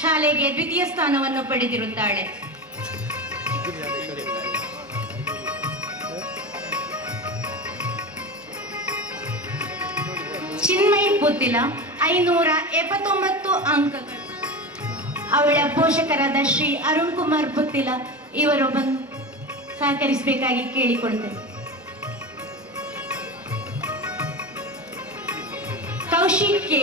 ಶಾಲೆಗೆ ದ್ವಿತೀಯ ಸ್ಥಾನವನ್ನು ಪಡೆದಿರುತ್ತಾಳೆ. ಚಿನ್ಮಯಿ ಪುತ್ತಿಲ 579 ಅಂಕಗಳು. ಅವಳ ಪೋಷಕರಾದ ಶ್ರೀ ಅರುಣ್ ಕುಮಾರ್ ಪುತ್ತಿಲ ಇವರು ಬಂದು ಸಹಕರಿಸಬೇಕಾಗಿ ಕೇಳಿಕೊಳ್ತೇನೆ. ಕೌಶಿಕ್ ಕೆ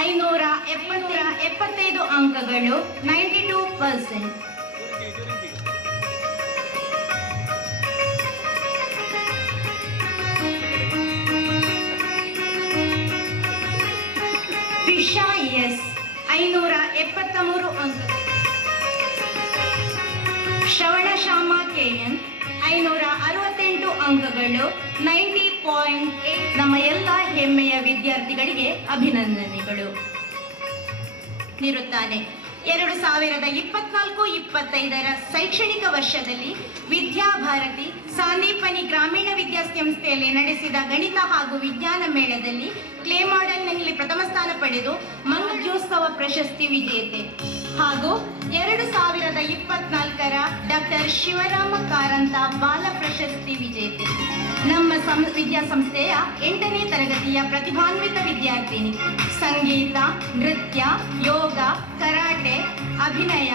575 ಅಂಕಗಳು, 92%. ತ್ರಿಷಾ ಎಸ್ 573 ಅಂಕಗಳು. ಶ್ರವಣ ಶ್ಯಾಮ ಕೆಎನ್ 568 ಅಂಕಗಳು, 90.8. ನಮ್ಮ ಎಲ್ಲ ಹೆಮ್ಮೆಯ ವಿದ್ಯಾರ್ಥಿಗಳಿಗೆ ಅಭಿನಂದನೆಗಳು ನೀಡುತ್ತಾನೆ. 2024-25 ಶೈಕ್ಷಣಿಕ ವರ್ಷದಲ್ಲಿ ವಿದ್ಯಾಭಾರತಿ ಸಾಂದೀಪನಿ ಗ್ರಾಮೀಣ ವಿದ್ಯಾಸಂಸ್ಥೆಯಲ್ಲಿ ನಡೆಸಿದ ಗಣಿತ ಹಾಗೂ ವಿಜ್ಞಾನ ಮೇಳದಲ್ಲಿ ಕ್ಲೇ ಮಾಡೆಲ್ನಲ್ಲಿ ಪ್ರಥಮ ಸ್ಥಾನ ಪಡೆದು ಮಂಗಳೋತ್ಸವ ಪ್ರಶಸ್ತಿ ವಿಜೇತೆ ಹಾಗೂ 2024 ಡಾಕ್ಟರ್ ಶಿವರಾಮ ಕಾರಂತ ಬಾಲ ಪ್ರಶಸ್ತಿ ವಿಜೇತೆ. ನಮ್ಮ ವಿದ್ಯಾಸಂಸ್ಥೆಯ 8ನೇ ತರಗತಿಯ ಪ್ರತಿಭಾನ್ವಿತ ವಿದ್ಯಾರ್ಥಿನಿ. ಸಂಗೀತ, ನೃತ್ಯ, ಯೋಗ, ಕರಾಟೆ, ಅಭಿನಯ,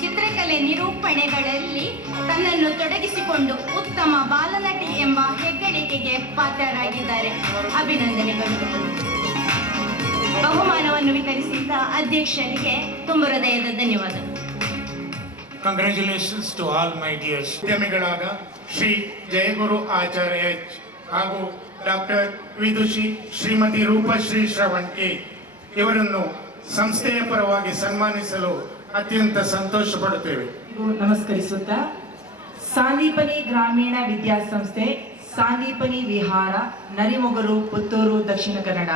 ಚಿತ್ರಕಲೆ ನಿರೂಪಣೆಗಳಲ್ಲಿ ತನ್ನನ್ನು ತೊಡಗಿಸಿಕೊಂಡು ಉತ್ತಮ ಬಾಲನಟಿ ಎಂಬ ಹೆಗ್ಗಳಿಕೆಗೆ ಪಾತ್ರರಾಗಿದ್ದಾರೆ. ಅಭಿನಂದನೆಗಳು. ಬಹುಮಾನವನ್ನು ವಿತರಿಸಿದ ಅಧ್ಯಕ್ಷರಿಗೆ ತುಂಬ ಹೃದಯದ ಧನ್ಯವಾದ. Congratulations to all my dears. ಉದ್ಯಮಿಗಳಾದ ಶ್ರೀ ಜಯಗುರು ಆಚಾರ್ಯ ಎಚ್ ಹಾಗೂ ಡಾಕ್ಟರ್ ವಿದುಷಿ ಶ್ರೀಮತಿ ರೂಪಶ್ರೀ ಶ್ರವಣ್ ಕೆ ಇವರನ್ನು ಸಂಸ್ಥೆಯ ಪರವಾಗಿ ಸನ್ಮಾನಿಸಲು ಅತ್ಯಂತ ಸಂತೋಷ ಪಡುತ್ತೇವೆ. ನಮಸ್ಕರಿಸುತ್ತಾ, ಸಾಂದೀಪನಿ ಗ್ರಾಮೀಣ ವಿದ್ಯಾಸಂಸ್ಥೆ, ಸಾಂದೀಪನಿ ವಿಹಾರ, ನರಿಮೊಗರು, ಪುತ್ತೂರು, ದಕ್ಷಿಣ ಕನ್ನಡ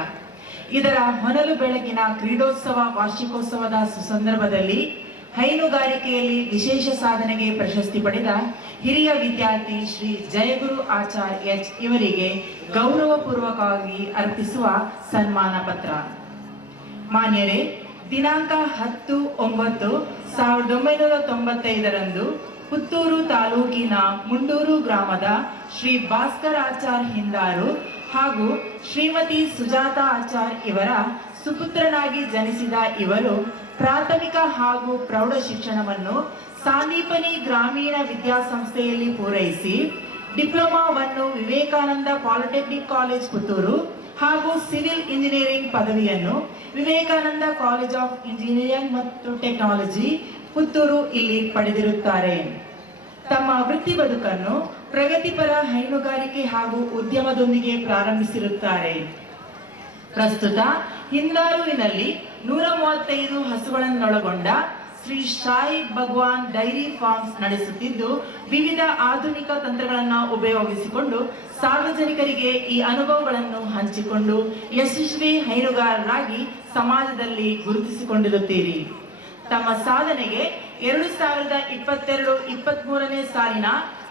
ಇದರ ಹೊನಲು ಬೆಳಗಿನ ಕ್ರೀಡೋತ್ಸವ ವಾರ್ಷಿಕೋತ್ಸವದ ಸುಸಂದರ್ಭದಲ್ಲಿ ಹೈನುಗಾರಿಕೆಯಲ್ಲಿ ವಿಶೇಷ ಸಾಧನೆಗೆ ಪ್ರಶಸ್ತಿ ಪಡೆದ ಹಿರಿಯ ವಿದ್ಯಾರ್ಥಿ ಶ್ರೀ ಜಯಗುರು ಆಚಾರ್ಯ ಎಚ್ ಇವರಿಗೆ ಗೌರವಪೂರ್ವಕವಾಗಿ ಅರ್ಪಿಸುವ ಸನ್ಮಾನ ಪತ್ರ. ಮಾನ್ಯರೇ, ದಿನಾಂಕ 10/9/1995 ಪುತ್ತೂರು ತಾಲೂಕಿನ ಮುಂಡೂರು ಗ್ರಾಮದ ಶ್ರೀ ಭಾಸ್ಕರ್ ಆಚಾರ್ ಹಿಂದಾರು ಹಾಗೂ ಶ್ರೀಮತಿ ಸುಜಾತ ಆಚಾರ್ ಇವರ ಸುಪುತ್ರನಾಗಿ ಜನಿಸಿದ ಇವರು ಪ್ರಾಥಮಿಕ ಹಾಗೂ ಪ್ರೌಢ ಶಿಕ್ಷಣವನ್ನು ಸಾಂದೀಪನಿ ಗ್ರಾಮೀಣ ವಿದ್ಯಾಸಂಸ್ಥೆಯಲ್ಲಿ ಪೂರೈಸಿ ಡಿಪ್ಲೊಮಾವನ್ನು ವಿವೇಕಾನಂದ ಪಾಲಿಟೆಕ್ನಿಕ್ ಕಾಲೇಜ್ ಪುತ್ತೂರು ಹಾಗೂ ಸಿವಿಲ್ ಇಂಜಿನಿಯರಿಂಗ್ ಪದವಿಯನ್ನು ವಿವೇಕಾನಂದ ಕಾಲೇಜ್ ಆಫ್ ಇಂಜಿನಿಯರಿಂಗ್ ಮತ್ತು ಟೆಕ್ನಾಲಜಿ ಪುತ್ತೂರು ಇಲ್ಲಿ ಪಡೆದಿರುತ್ತಾರೆ. ತಮ್ಮ ವೃತ್ತಿ ಬದುಕನ್ನು ಪ್ರಗತಿಪರ ಹೈನುಗಾರಿಕೆ ಹಾಗೂ ಉದ್ಯಮದೊಂದಿಗೆ ಪ್ರಾರಂಭಿಸಿರುತ್ತಾರೆ. ಪ್ರಸ್ತುತ ಹಿಂದಾರುವಿನಲ್ಲಿ 135 ಹಸುಗಳನ್ನೊಳಗೊಂಡ ಶ್ರೀ ಸಾಯಿ ಭಗವಾನ್ ಡೈರಿ ಫಾರ್ಮ್ಸ್ ನಡೆಸುತ್ತಿದ್ದು, ವಿವಿಧ ಆಧುನಿಕ ತಂತ್ರಗಳನ್ನು ಉಪಯೋಗಿಸಿಕೊಂಡು ಸಾರ್ವಜನಿಕರಿಗೆ ಈ ಅನುಭವಗಳನ್ನು ಹಂಚಿಕೊಂಡು ಯಶಸ್ವಿ ಹೈನುಗಾರರಾಗಿ ಸಮಾಜದಲ್ಲಿ ಗುರುತಿಸಿಕೊಂಡಿರುತ್ತೀರಿ. ತಮ್ಮ ಸಾಧನೆಗೆ 2022-23ನೇ ಸಾಲಿನ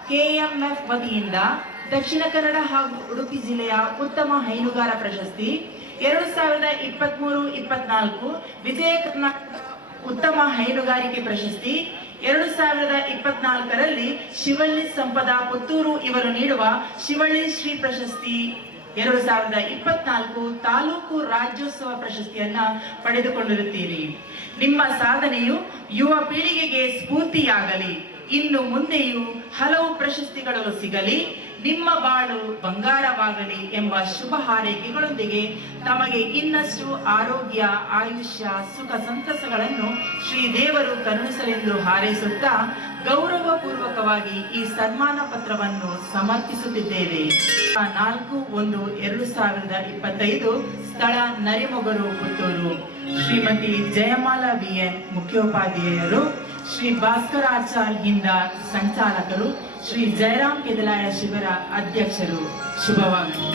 ಕೆಎಂಎಫ್ ವತಿಯಿಂದ ದಕ್ಷಿಣ ಕನ್ನಡ ಹಾಗೂ ಉಡುಪಿ ಜಿಲ್ಲೆಯ ಉತ್ತಮ ಹೈನುಗಾರ ಪ್ರಶಸ್ತಿ, 2023-24 ವಿಜಯ ಕರ್ನಾಟಕ ಉತ್ತಮ ಹೈನುಗಾರಿಕೆ ಪ್ರಶಸ್ತಿ, 2024ರಲ್ಲಿ ಶಿವಳ್ಳಿ ಸಂಪದ ಪುತ್ತೂರು ಇವರು ನೀಡುವ ಶಿವಳ್ಳಿ ಶ್ರೀ ಪ್ರಶಸ್ತಿ, 2024 ತಾಲೂಕು ರಾಜ್ಯೋತ್ಸವ ಪ್ರಶಸ್ತಿಯನ್ನ ಪಡೆದುಕೊಂಡಿರುತ್ತೀರಿ. ನಿಮ್ಮ ಸಾಧನೆಯು ಯುವ ಪೀಳಿಗೆಗೆ ಸ್ಫೂರ್ತಿಯಾಗಲಿ. ಇನ್ನು ಮುಂದೆಯೂ ಹಲವು ಪ್ರಶಸ್ತಿಗಳು ಸಿಗಲಿ, ನಿಮ್ಮ ಬಾಳು ಬಂಗಾರವಾಗಲಿ ಎಂಬ ಶುಭ ಹಾರೈಕೆಗಳೊಂದಿಗೆ ತಮಗೆ ಇನ್ನಷ್ಟು ಆರೋಗ್ಯ, ಆಯುಷ್ಯ, ಸುಖ ಸಂತಸಗಳನ್ನು ಶ್ರೀದೇವರು ಕರುಣಿಸಲೆಂದು ಹಾರೈಸುತ್ತಾ ಗೌರವಪೂರ್ವಕವಾಗಿ ಈ ಸನ್ಮಾನ ಪತ್ರವನ್ನು ಸಮರ್ಪಿಸುತ್ತಿದ್ದೇವೆ. 4/1/2025 ಸ್ಥಳ ನರಿಮೊಗರು ಪುತ್ತೂರು. ಶ್ರೀಮತಿ ಜಯಮಾಲಾ ವಿಎನ್ ಮುಖ್ಯೋಪಾಧ್ಯಾಯರು, ಶ್ರೀ ಭಾಸ್ಕರ್ ಆಚಾರ್ ಹಿಂದಾರ್ ಸಂಚಾಲಕರು, ಶ್ರೀ ಜಯರಾಮ್ ಕೆದಲಾಯ ಶಿಬಿರ ಅಧ್ಯಕ್ಷರು. ಶುಭವಾಗಲಿ.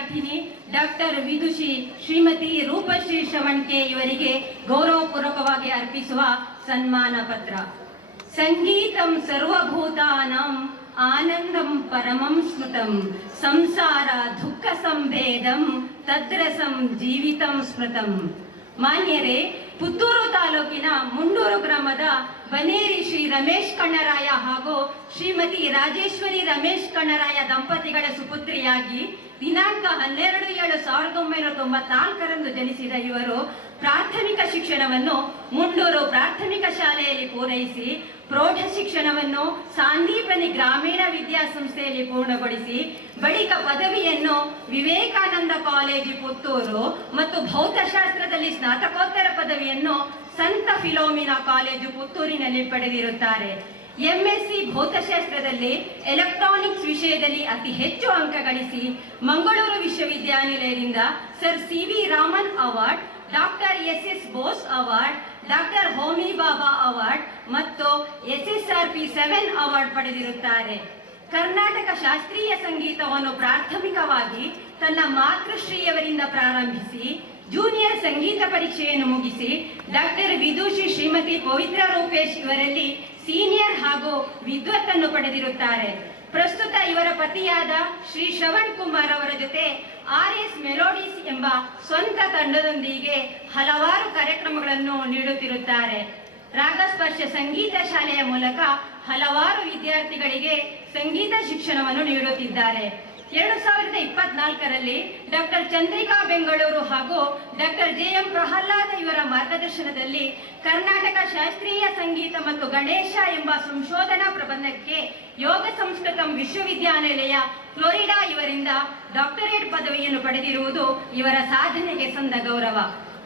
ವಿದ್ಯಾರ್ಥಿನಿ ಡಾಕ್ಟರ್ ವಿದುಷಿ ಶ್ರೀಮತಿ ರೂಪಶ್ರೀ ಶ್ರವಣ್ಕೆ ಇವರಿಗೆ ಗೌರವಪೂರ್ವಕವಾಗಿ ಅರ್ಪಿಸುವ ಸನ್ಮಾನ ಪತ್ರ. ಸಂಗೀತಂ ಸರ್ವಭೂತಾನಾಂ ಆನಂದಂ ಪರಮಂ ಸ್ಮೃತಂ ಸಂಸಾರ ದುಃಖ ಸಂಭೇದಂ ತದ್ರಸಂ ಜೀವಿತಂ ಸ್ಮೃತಂ. ಮಾನ್ಯರೇ, ಪುತ್ತೂರು ತಾಲೂಕಿನ ಮುಂಡೂರು ಗ್ರಾಮದ ಬನೇರಿ ಶ್ರೀ ರಮೇಶ್ ಕಣ್ಣರಾಯ ಹಾಗೂ ಶ್ರೀಮತಿ ರಾಜೇಶ್ವರಿ ರಮೇಶ್ ಕಣ್ಣರಾಯ ದಂಪತಿಗಳ ಸುಪುತ್ರಿಯಾಗಿ ದಿನಾಂಕ 12/7/1994 ಜನಿಸಿದ ಇವರು ಪ್ರಾಥಮಿಕ ಶಿಕ್ಷಣವನ್ನು ಮುಂಡೂರು ಪ್ರಾಥಮಿಕ ಶಾಲೆಯಲ್ಲಿ ಪೂರೈಸಿ ಪ್ರೌಢ ಶಿಕ್ಷಣವನ್ನು ಸಾಂದೀಪನಿ ಗ್ರಾಮೀಣ ವಿದ್ಯಾಸಂಸ್ಥೆಯಲ್ಲಿ ಪೂರ್ಣಗೊಳಿಸಿ ಬಳಿಕ ಪದವಿಯನ್ನು ವಿವೇಕಾನಂದ ಕಾಲೇಜು ಪುತ್ತೂರು ಮತ್ತು ಭೌತಶಾಸ್ತ್ರದಲ್ಲಿ ಸ್ನಾತಕೋತ್ತರ ಪದವಿಯನ್ನು ಸಂತ ಫಿಲೋಮಿನಾ ಕಾಲೇಜು ಪುತ್ತೂರಿನಲ್ಲಿ ಪಡೆದಿರುತ್ತಾರೆ. ಎಂಎಸ್ಸಿ ಭೌತಶಾಸ್ತ್ರದಲ್ಲಿ ಎಲೆಕ್ಟ್ರಾನಿಕ್ಸ್ ವಿಷಯದಲ್ಲಿ ಅತಿ ಹೆಚ್ಚು ಅಂಕ ಗಳಿಸಿ ಮಂಗಳೂರು ವಿಶ್ವವಿದ್ಯಾನಿಲಯದಿಂದ sir C V. Raman award, doctor S S. Bose award, doctor Homi Bhabha award ಮತ್ತು SSRP 7 ಅವಾರ್ಡ್ ಪಡೆದಿರುತ್ತಾರೆ. ಕರ್ನಾಟಕ ಶಾಸ್ತ್ರೀಯ ಸಂಗೀತವನ್ನು ಪ್ರಾಥಮಿಕವಾಗಿ ತನ್ನ ಮಾತೃಶ್ರೀಯವರಿಂದ ಪ್ರಾರಂಭಿಸಿ ಜೂನಿಯರ್ ಸಂಗೀತ ಪರೀಕ್ಷೆಯನ್ನು ಮುಗಿಸಿ ಡಾಕ್ಟರ್ ವಿದುಷಿ ಶ್ರೀಮತಿ ಪವಿತ್ರ ರೂಪೇಶ್ ಇವರಲ್ಲಿ ಸೀನಿಯರ್ ಹಾಗೂ ವಿದ್ವತ್ತನ್ನು ಪಡೆದಿರುತ್ತಾರೆ. ಪ್ರಸ್ತುತ ಇವರ ಪತಿಯಾದ ಶ್ರೀ ಶ್ರವಣ್ ಕುಮಾರ್ ಅವರ ಜೊತೆ RS ಮೆಲೋಡಿಸ್ ಎಂಬ ಸ್ವಂತ ತಂಡದೊಂದಿಗೆ ಹಲವಾರು ಕಾರ್ಯಕ್ರಮಗಳನ್ನು ನೀಡುತ್ತಿರುತ್ತಾರೆ. ರಾಗಸ್ಪರ್ಶ ಸಂಗೀತ ಶಾಲೆಯ ಮೂಲಕ ಹಲವಾರು ವಿದ್ಯಾರ್ಥಿಗಳಿಗೆ ಸಂಗೀತ ಶಿಕ್ಷಣವನ್ನು ನೀಡುತ್ತಿದ್ದಾರೆ. 2024ರಲ್ಲಿ ಡಾಕ್ಟರ್ ಚಂದ್ರಿಕಾ ಬೆಂಗಳೂರು ಹಾಗೂ ಡಾಕ್ಟರ್ JM ಪ್ರಹ್ಲಾದ ಇವರ ಮಾರ್ಗದರ್ಶನದಲ್ಲಿ ಕರ್ನಾಟಕ ಶಾಸ್ತ್ರೀಯ ಸಂಗೀತ ಮತ್ತು ಗಣೇಶ ಎಂಬ ಸಂಶೋಧನಾ ಪ್ರಬಂಧಕ್ಕೆ ಯೋಗ ಸಂಸ್ಕೃತಂ ವಿಶ್ವವಿದ್ಯಾನಿಲಯ ಫ್ಲೋರಿಡಾ ಇವರಿಂದ ಡಾಕ್ಟರೇಟ್ ಪದವಿಯನ್ನು ಪಡೆದಿರುವುದು ಇವರ ಸಾಧನೆಗೆ ಸಂದ ಗೌರವ.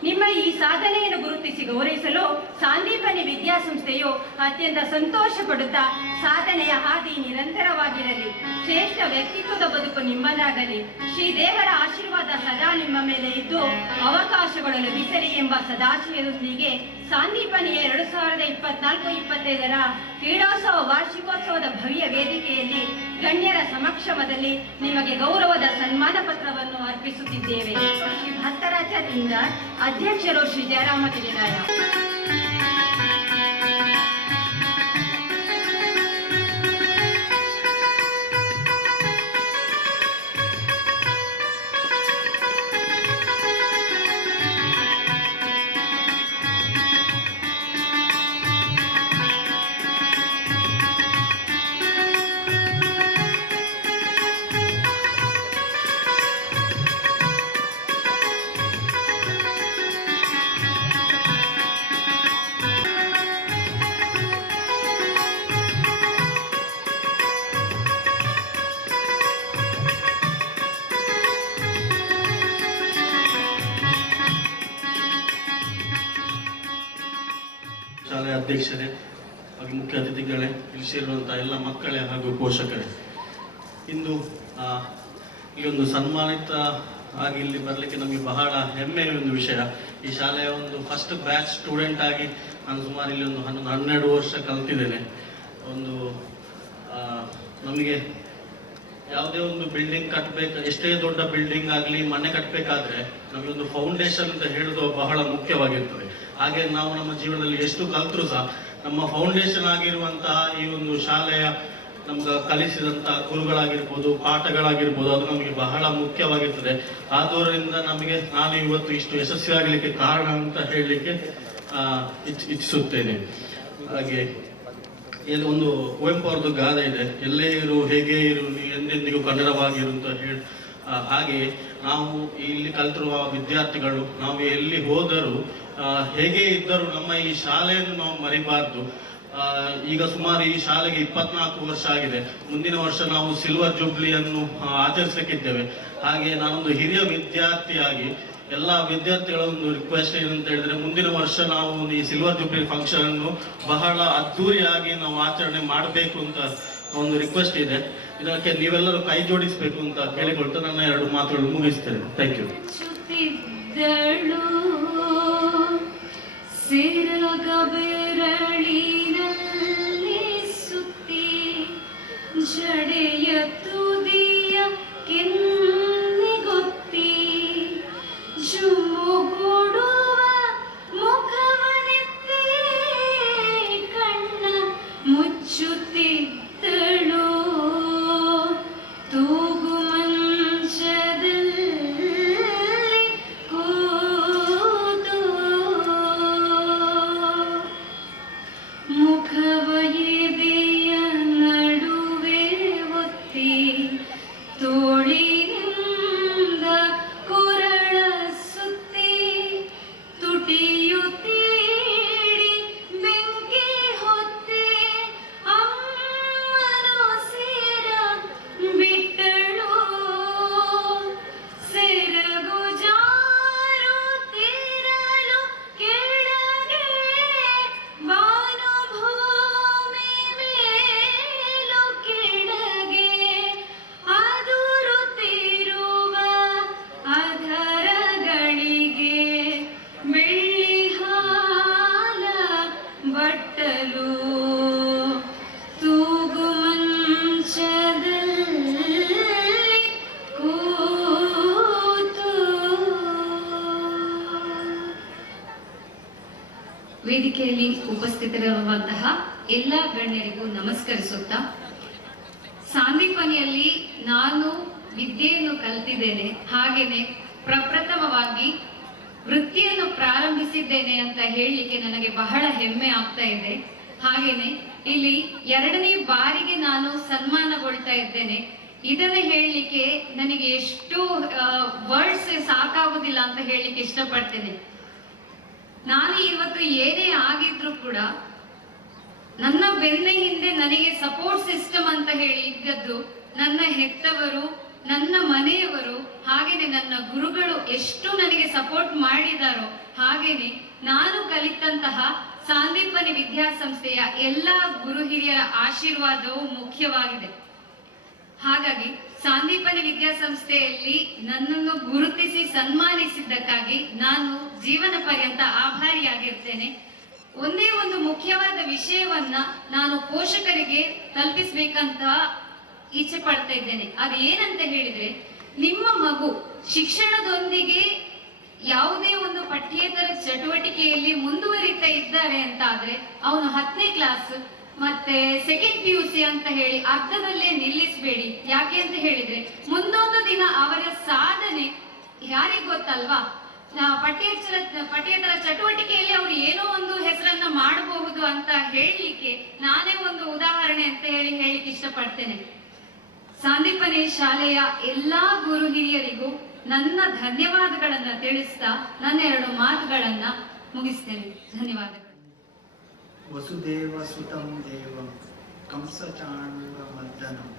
ನಿಮ್ಮ ಈ ಸಾಧನೆಯನ್ನು ಗುರುತಿಸಿ ಗೌರವಿಸಲು ಸಾಂದೀಪನಿ ವಿದ್ಯಾಸಂಸ್ಥೆಯು ಅತ್ಯಂತ ಸಂತೋಷ ಪಡುತ್ತಾ ಸಾಧನೆಯ ಹಾದಿ ನಿರಂತರವಾಗಿರಲಿ, ಶ್ರೇಷ್ಠ ವ್ಯಕ್ತಿತ್ವದ ಬದುಕು ನಿಮ್ಮದಾಗಲಿ, ಶ್ರೀದೇವರ ಆಶೀರ್ವಾದ ಸದಾ ನಿಮ್ಮ ಮೇಲೆ ಇದ್ದು ಅವಕಾಶಗಳು ಲಭಿಸಲಿ ಎಂಬ ಸದಾಶಯದೊಂದಿಗೆ ಸಾಂದೀಪನಿಯ 2024-25ರ ಕ್ರೀಡೋತ್ಸವ ವಾರ್ಷಿಕೋತ್ಸವದ ಭವ್ಯ ವೇದಿಕೆಯಲ್ಲಿ ಗಣ್ಯರ ಸಮಕ್ಷಮದಲ್ಲಿ ನಿಮಗೆ ಗೌರವದ ಸನ್ಮಾನ ಪತ್ರವನ್ನು ಅರ್ಪಿಸುತ್ತಿದ್ದೇವೆ. ಶ್ರೀ ಭತ್ತರಾಚಾರ್ಯರಿಂದ ಅಧ್ಯಕ್ಷರು ಶ್ರೀ ಜಯರಾಮ ಗಿರಿರಾಯ. ಶಾಲೆಯ ಅಧ್ಯಕ್ಷರೇ ಹಾಗೂ ಮುಖ್ಯ ಅತಿಥಿಗಳೇ, ಇಲ್ಲಿ ಸೇರಿರುವಂತಹ ಎಲ್ಲ ಮಕ್ಕಳೇ ಹಾಗೂ ಪೋಷಕರೇ, ಇಂದು ಈ ಒಂದು ಸನ್ಮಾನಿತ ಆಗಿ ಇಲ್ಲಿ ಬರಲಿಕ್ಕೆ ನಮಗೆ ಬಹಳ ಹೆಮ್ಮೆಯ ಒಂದು ವಿಷಯ. ಈ ಶಾಲೆಯ ಒಂದು ಫಸ್ಟ್ ಬ್ಯಾಚ್ ಸ್ಟೂಡೆಂಟ್ ಆಗಿ ನಾನು ಸುಮಾರು ಇಲ್ಲಿ ಒಂದು 12 ವರ್ಷ ಕಲ್ತಿದ್ದೇನೆ. ಒಂದು ನಮಗೆ ಯಾವುದೇ ಒಂದು ಬಿಲ್ಡಿಂಗ್ ಕಟ್ಟಬೇಕು, ಎಷ್ಟೇ ದೊಡ್ಡ ಬಿಲ್ಡಿಂಗ್ ಆಗಲಿ ಮನೆ ಕಟ್ಟಬೇಕಾದ್ರೆ ನಮಗೆ ಒಂದು ಫೌಂಡೇಶನ್ ಅಂತ ಹೇಳೋದು ಬಹಳ ಮುಖ್ಯವಾಗಿರ್ತದೆ. ಹಾಗೆ ನಾವು ನಮ್ಮ ಜೀವನದಲ್ಲಿ ಎಷ್ಟು ಕಲ್ತರೂ ಸಹ ನಮ್ಮ ಫೌಂಡೇಶನ್ ಆಗಿರುವಂತಹ ಈ ಒಂದು ಶಾಲೆಯ ನಮ್ಗೆ ಕಲಿಸಿದಂತಹ ಗುರುಗಳಾಗಿರ್ಬೋದು, ಪಾಠಗಳಾಗಿರ್ಬೋದು, ಅದು ನಮಗೆ ಬಹಳ ಮುಖ್ಯವಾಗಿರ್ತದೆ. ಆದುದರಿಂದ ನಾನು ಇವತ್ತು ಇಷ್ಟು ಯಶಸ್ವಿ ಆಗಲಿಕ್ಕೆ ಕಾರಣ ಅಂತ ಹೇಳಲಿಕ್ಕೆ ಇಚ್ಛಿಸುತ್ತೇನೆ. ಹಾಗೆ ಇಲ್ಲಿ ಒಂದು ಕುವೆಂಪು ಅವ್ರದ್ದು ಗಾದೆ ಇದೆ, ಎಲ್ಲೇ ಇರು ಹೇಗೆ ಇರು ನೀ ಎಂದೆಂದಿಗೂ ಕನ್ನಡವಾಗಿರು ಅಂತ ಹೇಳಿ. ಹಾಗೆ ನಾವು ಇಲ್ಲಿ ಕಲಿತಿರುವ ವಿದ್ಯಾರ್ಥಿಗಳು ನಾವು ಎಲ್ಲಿ ಹೋದರೂ ಹೇಗೆ ಇದ್ದರೂ ನಮ್ಮ ಈ ಶಾಲೆಯನ್ನು ನಾವು ಮರಿಬಾರ್ದು. ಈಗ ಸುಮಾರು ಈ ಶಾಲೆಗೆ 24 ವರ್ಷ ಆಗಿದೆ. ಮುಂದಿನ ವರ್ಷ ನಾವು ಸಿಲ್ವರ್ ಜೂಬ್ಲಿಯನ್ನು ಆಚರಿಸಲಿಕ್ಕಿದ್ದೇವೆ. ಹಾಗೆ ನಾನೊಂದು ಹಿರಿಯ ವಿದ್ಯಾರ್ಥಿಯಾಗಿ ಎಲ್ಲ ವಿದ್ಯಾರ್ಥಿಗಳ ಒಂದು ರಿಕ್ವೆಸ್ಟ್ ಏನಂತ ಹೇಳಿದ್ರೆ, ಮುಂದಿನ ವರ್ಷ ನಾವು ಈ ಸಿಲ್ವರ್ ಜೂಬ್ಲಿ ಫಂಕ್ಷನ್ ಅನ್ನು ಬಹಳ ಅದ್ದೂರಿಯಾಗಿ ನಾವು ಆಚರಣೆ ಮಾಡಬೇಕು ಅಂತ ಒಂದು ರಿಕ್ವೆಸ್ಟ್ ಇದೆ. ಇದಕ್ಕೆ ನೀವೆಲ್ಲರೂ ಕೈ ಜೋಡಿಸಬೇಕು ಅಂತ ಕೇಳಿಕೊಳ್ತಾ ನನ್ನ 2 ಮಾತುಗಳು ಮುಗಿಸ್ತೇನೆ. Thank you. ಜಡೆಯ ತುದಿಯ ಕೆನ್ನಿಗೊತ್ತ ವೇದಿಕೆಯಲ್ಲಿ ಉಪಸ್ಥಿತರಿರುವಂತಹ ಎಲ್ಲ ಗಣ್ಯರಿಗೂ ನಮಸ್ಕರಿಸುತ್ತಾ, ಸಾಂದೀಪನಿಯಲ್ಲಿ ನಾನು ವಿದ್ಯೆಯನ್ನು ಕಲಿತಿದ್ದೇನೆ, ಹಾಗೇನೆ ಪ್ರಪ್ರಥಮವಾಗಿ ವೃತ್ತಿಯನ್ನು ಪ್ರಾರಂಭಿಸಿದ್ದೇನೆ ಅಂತ ಹೇಳಲಿಕ್ಕೆ ನನಗೆ ಬಹಳ ಹೆಮ್ಮೆ ಆಗ್ತಾ ಇದೆ. ಹಾಗೇನೆ ಇಲ್ಲಿ 2ನೇ ಬಾರಿಗೆ ನಾನು ಸನ್ಮಾನಗೊಳ್ತಾ ಇದ್ದೇನೆ. ಇದನ್ನ ಹೇಳಲಿಕ್ಕೆ ನನಗೆ ಎಷ್ಟು ವರ್ಡ್ಸ್ ಸಾಕಾಗುದಿಲ್ಲ ಅಂತ ಹೇಳಲಿಕ್ಕೆ ಇಷ್ಟಪಡ್ತೇನೆ. ನಾನು ಇವತ್ತು ಏನೇ ಆಗಿದ್ರು ಕೂಡ ನನ್ನ ಬೆನ್ನ ಹಿಂದೆ ನನಗೆ ಸಪೋರ್ಟ್ ಸಿಸ್ಟಮ್ ಅಂತ ಹೇಳಿ ಇದ್ದದ್ದು ನನ್ನ ಹೆತ್ತವರು, ನನ್ನ ಮನೆಯವರು, ಹಾಗೇನೆ ನನ್ನ ಗುರುಗಳು ಎಷ್ಟು ನನಗೆ ಸಪೋರ್ಟ್ ಮಾಡಿದಾರೋ, ಹಾಗೇನೆ ನಾನು ಕಲಿತಂತಹ ಸಾಂದೀಪನಿ ವಿದ್ಯಾಸಂಸ್ಥೆಯ ಎಲ್ಲ ಗುರು ಹಿರಿಯರ ಆಶೀರ್ವಾದವು ಮುಖ್ಯವಾಗಿದೆ. ಹಾಗಾಗಿ ಸಾಂದೀಪನಿ ವಿದ್ಯಾಸಂಸ್ಥೆಯಲ್ಲಿ ನನ್ನನ್ನು ಗುರುತಿಸಿ ಸನ್ಮಾನಿಸಿದ್ದಕ್ಕಾಗಿ ನಾನು ಜೀವನ ಪರ್ಯಂತ ಆಭಾರಿಯಾಗಿರ್ತೇನೆ. ಒಂದೇ ಒಂದು ಮುಖ್ಯವಾದ ವಿಷಯವನ್ನ ನಾನು ಪೋಷಕರಿಗೆ ತಲುಪಿಸ್ಬೇಕಂತ ಇಚ್ಛೆ ಪಡ್ತಾ ಇದ್ದೇನೆ. ಅದು ಏನಂತ ಹೇಳಿದ್ರೆ, ನಿಮ್ಮ ಮಗು ಶಿಕ್ಷಣದೊಂದಿಗೆ ಯಾವುದೇ ಒಂದು ಪಠ್ಯೇತರ ಚಟುವಟಿಕೆಯಲ್ಲಿ ಮುಂದುವರಿತಾ ಇದ್ದಾರೆ ಅಂತ ಆದ್ರೆ ಅವನು 10ನೇ ಕ್ಲಾಸ್ ಮತ್ತೆ ಸೆಕೆಂಡ್ PUC ಅಂತ ಹೇಳಿ ಅರ್ಧದಲ್ಲೇ ನಿಲ್ಲಿಸಬೇಡಿ. ಯಾಕೆ ಅಂತ ಹೇಳಿದ್ರೆ ಮುಂದೊಂದು ದಿನ ಅವರ ಸಾಧನೆ ಯಾರಿಗ್ ಗೊತ್ತಲ್ವಾ? ಪಠ್ಯೇತರ ಚಟುವಟಿಕೆಯಲ್ಲಿ ಅವರು ಏನೋ ಒಂದು ಹೆಸರನ್ನ ಮಾಡಬಹುದು ಅಂತ ಹೇಳಲಿಕ್ಕೆ ನಾನೇ ಒಂದು ಉದಾಹರಣೆ ಅಂತ ಹೇಳಿಕ್ಕೆ ಇಷ್ಟಪಡ್ತೇನೆ. ಸಾಂದೀಪನಿ ಶಾಲೆಯ ಎಲ್ಲಾ ಗುರು ಹಿರಿಯರಿಗೂ ನನ್ನ ಧನ್ಯವಾದಗಳನ್ನ ತಿಳಿಸ್ತಾ ನನ್ನ 2 ಮಾತುಗಳನ್ನ ಮುಗಿಸ್ತೇನೆ. ಧನ್ಯವಾದಗಳು. ವಸುದೇವ ಸುತಂ ದೇವಂ ಕಂಸಚಾಣೂರಮರ್ದನಂ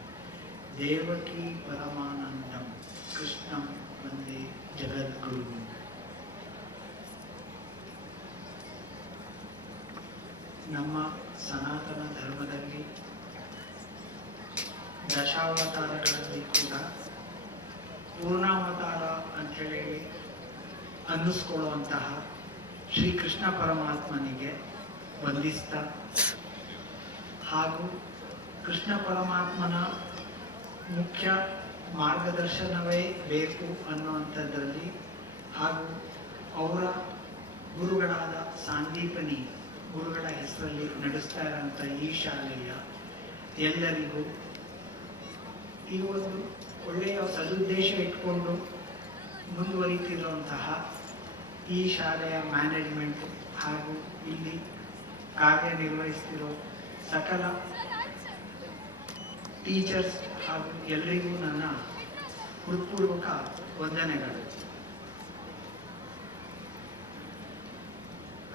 ದೇವಕಿ ಪರಮಾನಂದಂ ಕೃಷ್ಣಂ ವಂದೇ ಜಗದ್ಗುರು. ನಮ್ಮ ಸನಾತನ ಧರ್ಮದಲ್ಲಿ ದಶಾವತಾರಗಳಲ್ಲಿ ಕೂಡ ಪೂರ್ಣಾವತಾರ ಅಂಥೇಳಿ ಅನ್ನಿಸ್ಕೊಳ್ಳುವಂತಹ ಶ್ರೀಕೃಷ್ಣ ಪರಮಾತ್ಮನಿಗೆ ವಂದಿಸ್ತಾ, ಹಾಗೂ ಕೃಷ್ಣ ಪರಮಾತ್ಮನ ಮುಖ್ಯ ಮಾರ್ಗದರ್ಶನವೇ ಬೇಕು ಅನ್ನುವಂಥದ್ರಲ್ಲಿ, ಹಾಗೂ ಅವರ ಗುರುಗಳಾದ ಸಾಂದೀಪನಿ ಗುರುಗಳ ಹೆಸರಲ್ಲಿ ನಡೆಸ್ತಾ ಇರೋಂಥ ಈ ಶಾಲೆಯ ಎಲ್ಲರಿಗೂ ಈ ಒಂದು ಒಳ್ಳೆಯ ಸದುದ್ದೇಶ ಇಟ್ಕೊಂಡು ಮುಂದುವರಿತಿರುವಂತಹ ಈ ಶಾಲೆಯ ಮ್ಯಾನೇಜ್ಮೆಂಟ್ ಹಾಗೂ ಇಲ್ಲಿ ಕಾರ್ಯನಿರ್ವಹಿಸ್ತಿರೋ ಸಕಲ ಟೀಚರ್ಸ್ ಹಾಗೂ ಎಲ್ಲರಿಗೂ ನನ್ನ ಹೃತ್ಪೂರ್ವಕ ವಂದನೆಗಳು.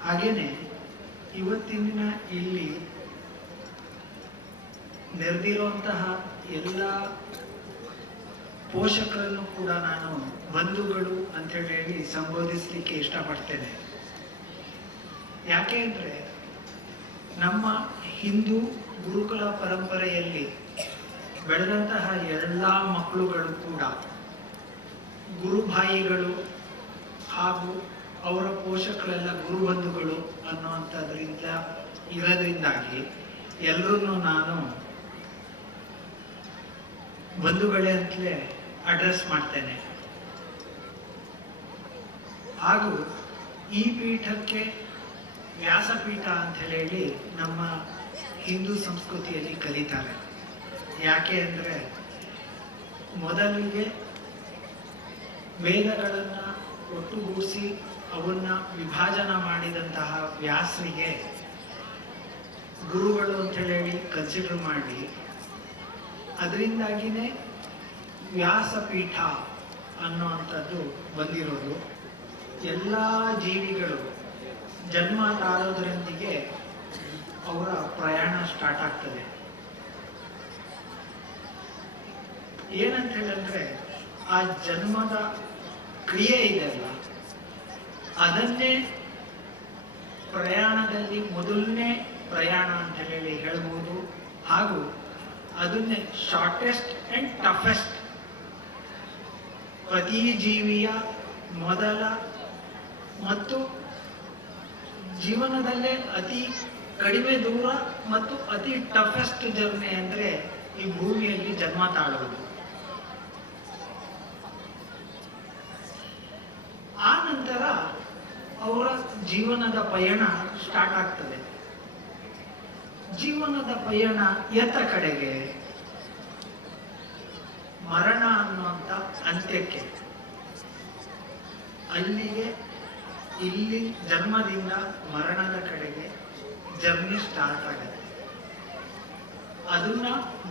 ಹಾಗೇನೆ ಇವತ್ತಿನ ದಿನ ಇಲ್ಲಿ ನೆರೆದಿರುವಂತಹ ಎಲ್ಲ ಪೋಷಕರನ್ನು ಕೂಡ ನಾನು ಬಂಧುಗಳು ಅಂತ ಹೇಳಿ ಸಂಬೋಧಿಸಲಿಕ್ಕೆ ಇಷ್ಟಪಡ್ತೇನೆ. ಯಾಕೆ ಅಂದರೆ ನಮ್ಮ ಹಿಂದೂ ಗುರುಕುಲ ಪರಂಪರೆಯಲ್ಲಿ ಬೆಳೆದಂತಹ ಎಲ್ಲ ಮಕ್ಕಳುಗಳು ಕೂಡ ಗುರುಭಾಯಿಗಳು ಹಾಗೂ ಅವರ ಪೋಷಕರೆಲ್ಲ ಗುರುಬಂಧುಗಳು ಅನ್ನುವಂಥದ್ರಿಂದ ಇರೋದ್ರಿಂದಾಗಿ ಎಲ್ಲರನ್ನೂ ನಾನು ಬಂಧುಗಳೇ ಅಂತಲೇ ಅಡ್ರೆಸ್ ಮಾಡ್ತೇನೆ. ಹಾಗೂ ಈ ಪೀಠಕ್ಕೆ ವ್ಯಾಸಪೀಠ ಅಂತ ಹೇಳಿ ನಮ್ಮ ಹಿಂದೂ ಸಂಸ್ಕೃತಿಯಲ್ಲಿ ಕರೀತಾರೆ. ಯಾಕೆ ಅಂದರೆ ಮೊದಲಿಗೆ ವೇದಗಳನ್ನು ಒಟ್ಟುಗೂಡಿಸಿ ಅವನ್ನ ವಿಭಾಜನ ಮಾಡಿದಂತಹ ವ್ಯಾಸರಿಗೆ ಗುರುಗಳು ಅಂತ ಹೇಳಿ ಕನ್ಸಿಡರ್ ಮಾಡಿ ಅದರಿಂದಾಗಿನೇ ವ್ಯಾಸಪೀಠ ಅನ್ನುವಂಥದ್ದು ಬಂದಿರೋದು. ಎಲ್ಲ ಜೀವಿಗಳು ಜನ್ಮ ತಾಳೋದರೊಂದಿಗೆ ಅವರ ಪ್ರಯಾಣ ಸ್ಟಾರ್ಟ್ ಆಗ್ತದೆ. ಏನಂತ ಹೇಳಿದ್ರೆ ಆ ಜನ್ಮದ ಕ್ರಿಯೆ ಇದೆಯಲ್ಲ, ಅದನ್ನೇ ಪ್ರಯಾಣದಲ್ಲಿ ಮೊದಲನೇ ಪ್ರಯಾಣ ಅಂತ ಹೇಳಿ ಹೇಳ್ಬೋದು. ಹಾಗೂ ಅದನ್ನೇ ಶಾರ್ಟೆಸ್ಟ್ ಆ್ಯಂಡ್ ಟಫೆಸ್ಟ್, ಪ್ರತಿ ಜೀವಿಯ ಮೊದಲ ಮತ್ತು ಜೀವನದಲ್ಲೇ ಅತಿ ಕಡಿಮೆ ದೂರ ಮತ್ತು ಅತಿ ಟಫೆಸ್ಟ್ ಜರ್ನಿ ಅಂದರೆ ಈ ಭೂಮಿಯಲ್ಲಿ ಜನ್ಮ ತಾಳುವುದು. ಆ ನಂತರ ಅವರ ಜೀವನದ ಪಯಣ ಸ್ಟಾರ್ಟ್ ಆಗ್ತದೆ. ಜೀವನದ ಪಯಣ ಎತ್ತ ಕಡೆಗೆ? ಮರಣ ಅನ್ನುವಂಥ ಅಂತ್ಯಕ್ಕೆ. ಅಲ್ಲಿಗೆ ಇಲ್ಲಿ ಜನ್ಮದಿಂದ ಮರಣದ ಕಡೆಗೆ ಜರ್ನಿ ಸ್ಟಾರ್ಟ್ ಆಗುತ್ತೆ. ಅದನ್ನ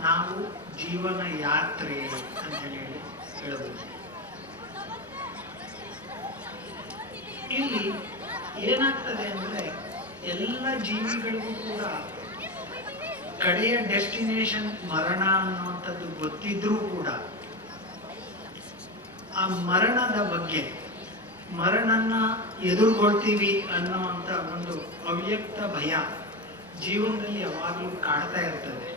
ನಾವು ಜೀವನ ಯಾತ್ರೆ ಅಂತ ಹೇಳಬಹುದು. ಇಲ್ಲಿ ಏನಾಗ್ತದೆ ಅಂದ್ರೆ ಎಲ್ಲ ಜೀವಿಗಳಿಗೂ ಕೂಡ ಕಡೆಯ ಡೆಸ್ಟಿನೇಷನ್ ಮರಣ ಅನ್ನುವಂಥದ್ದು ಗೊತ್ತಿದ್ರೂ ಕೂಡ ಆ ಮರಣದ ಬಗ್ಗೆ, ಮರಣನ ಎದುರುಗೊಳ್ತೀವಿ ಅನ್ನುವಂಥ ಒಂದು ಅವ್ಯಕ್ತ ಭಯ ಜೀವನದಲ್ಲಿ ಯಾವಾಗಲೂ ಕಾಡ್ತಾ ಇರ್ತದೆ.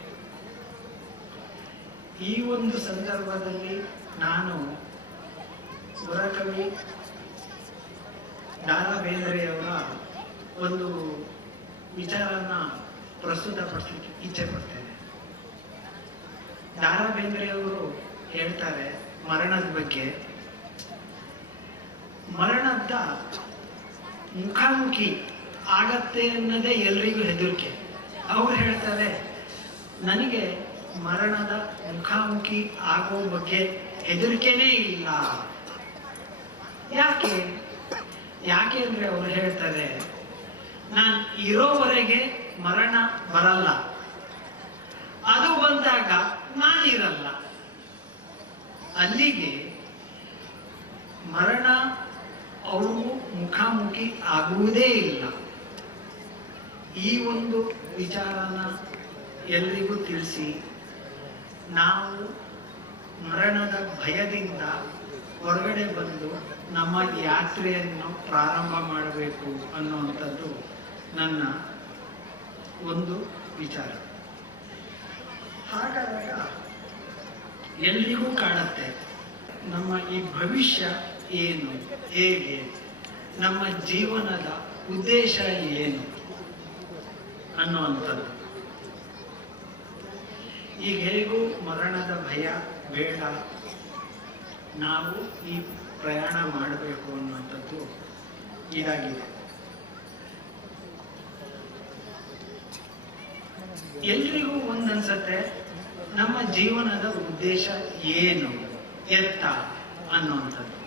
ಈ ಒಂದು ಸಂದರ್ಭದಲ್ಲಿ ನಾನು ವರಕವಿ ದಾರಾ ಬೇಂದ್ರೆಯವರ ಒಂದು ವಿಚಾರನ ಪ್ರಸ್ತುತಪಡಿಸಲಿಕ್ಕೆ ಇಚ್ಛೆ ಪಡ್ತೇನೆ. ದಾರಾ ಬೇಂದ್ರೆಯವರು ಹೇಳ್ತಾರೆ ಮರಣದ ಬಗ್ಗೆ, ಮರಣದ ಮುಖಾಮುಖಿ ಆಗತ್ತೆ ಅನ್ನೋದೇ ಎಲ್ರಿಗೂ ಹೆದರಿಕೆ. ಅವ್ರು ಹೇಳ್ತಾರೆ ನನಗೆ ಮರಣದ ಮುಖಾಮುಖಿ ಆಗೋ ಬಗ್ಗೆ ಹೆದರಿಕೆನೇ ಇಲ್ಲ. ಯಾಕೆ ಅಂದ್ರೆ ಅವ್ರು ಹೇಳ್ತಾರೆ ನಾನು ಇರೋವರೆಗೆ ಮರಣ ಬರಲ್ಲ, ಅದು ಬಂದಾಗ ನಾನಿರಲ್ಲ. ಅಲ್ಲಿಗೆ ಮರಣ ಅವ್ರಿಗೂ ಮುಖಾಮುಖಿ ಆಗುವುದೇ ಇಲ್ಲ. ಈ ಒಂದು ವಿಚಾರನ ಎಲ್ರಿಗೂ ತಿಳಿಸಿ ನಾವು ಮರಣದ ಭಯದಿಂದ ಹೊರಗಡೆ ಬಂದು ನಮ್ಮ ಯಾತ್ರೆಯನ್ನು ಪ್ರಾರಂಭ ಮಾಡಬೇಕು ಅನ್ನುವಂಥದ್ದು ನನ್ನ ಒಂದು ವಿಚಾರ. ಹಾಗಾದಾಗ ಎಲ್ರಿಗೂ ಕಾಣುತ್ತೆ ನಮ್ಮ ಈ ಭವಿಷ್ಯ ಏನು, ಹೇಗೆ, ನಮ್ಮ ಜೀವನದ ಉದ್ದೇಶ ಏನು ಅನ್ನುವಂಥದ್ದು. ಈಗ ಹೇಗೂ ಮರಣದ ಭಯ ಬೇಡ, ನಾವು ಈ ಪ್ರಯಾಣ ಮಾಡಬೇಕು ಅನ್ನುವಂಥದ್ದು ಇದಾಗಿದೆ. ಎಲ್ರಿಗೂ ಒಂದನ್ಸತ್ತೆ ನಮ್ಮ ಜೀವನದ ಉದ್ದೇಶ ಏನು, ಎತ್ತ ಅನ್ನುವಂಥದ್ದು.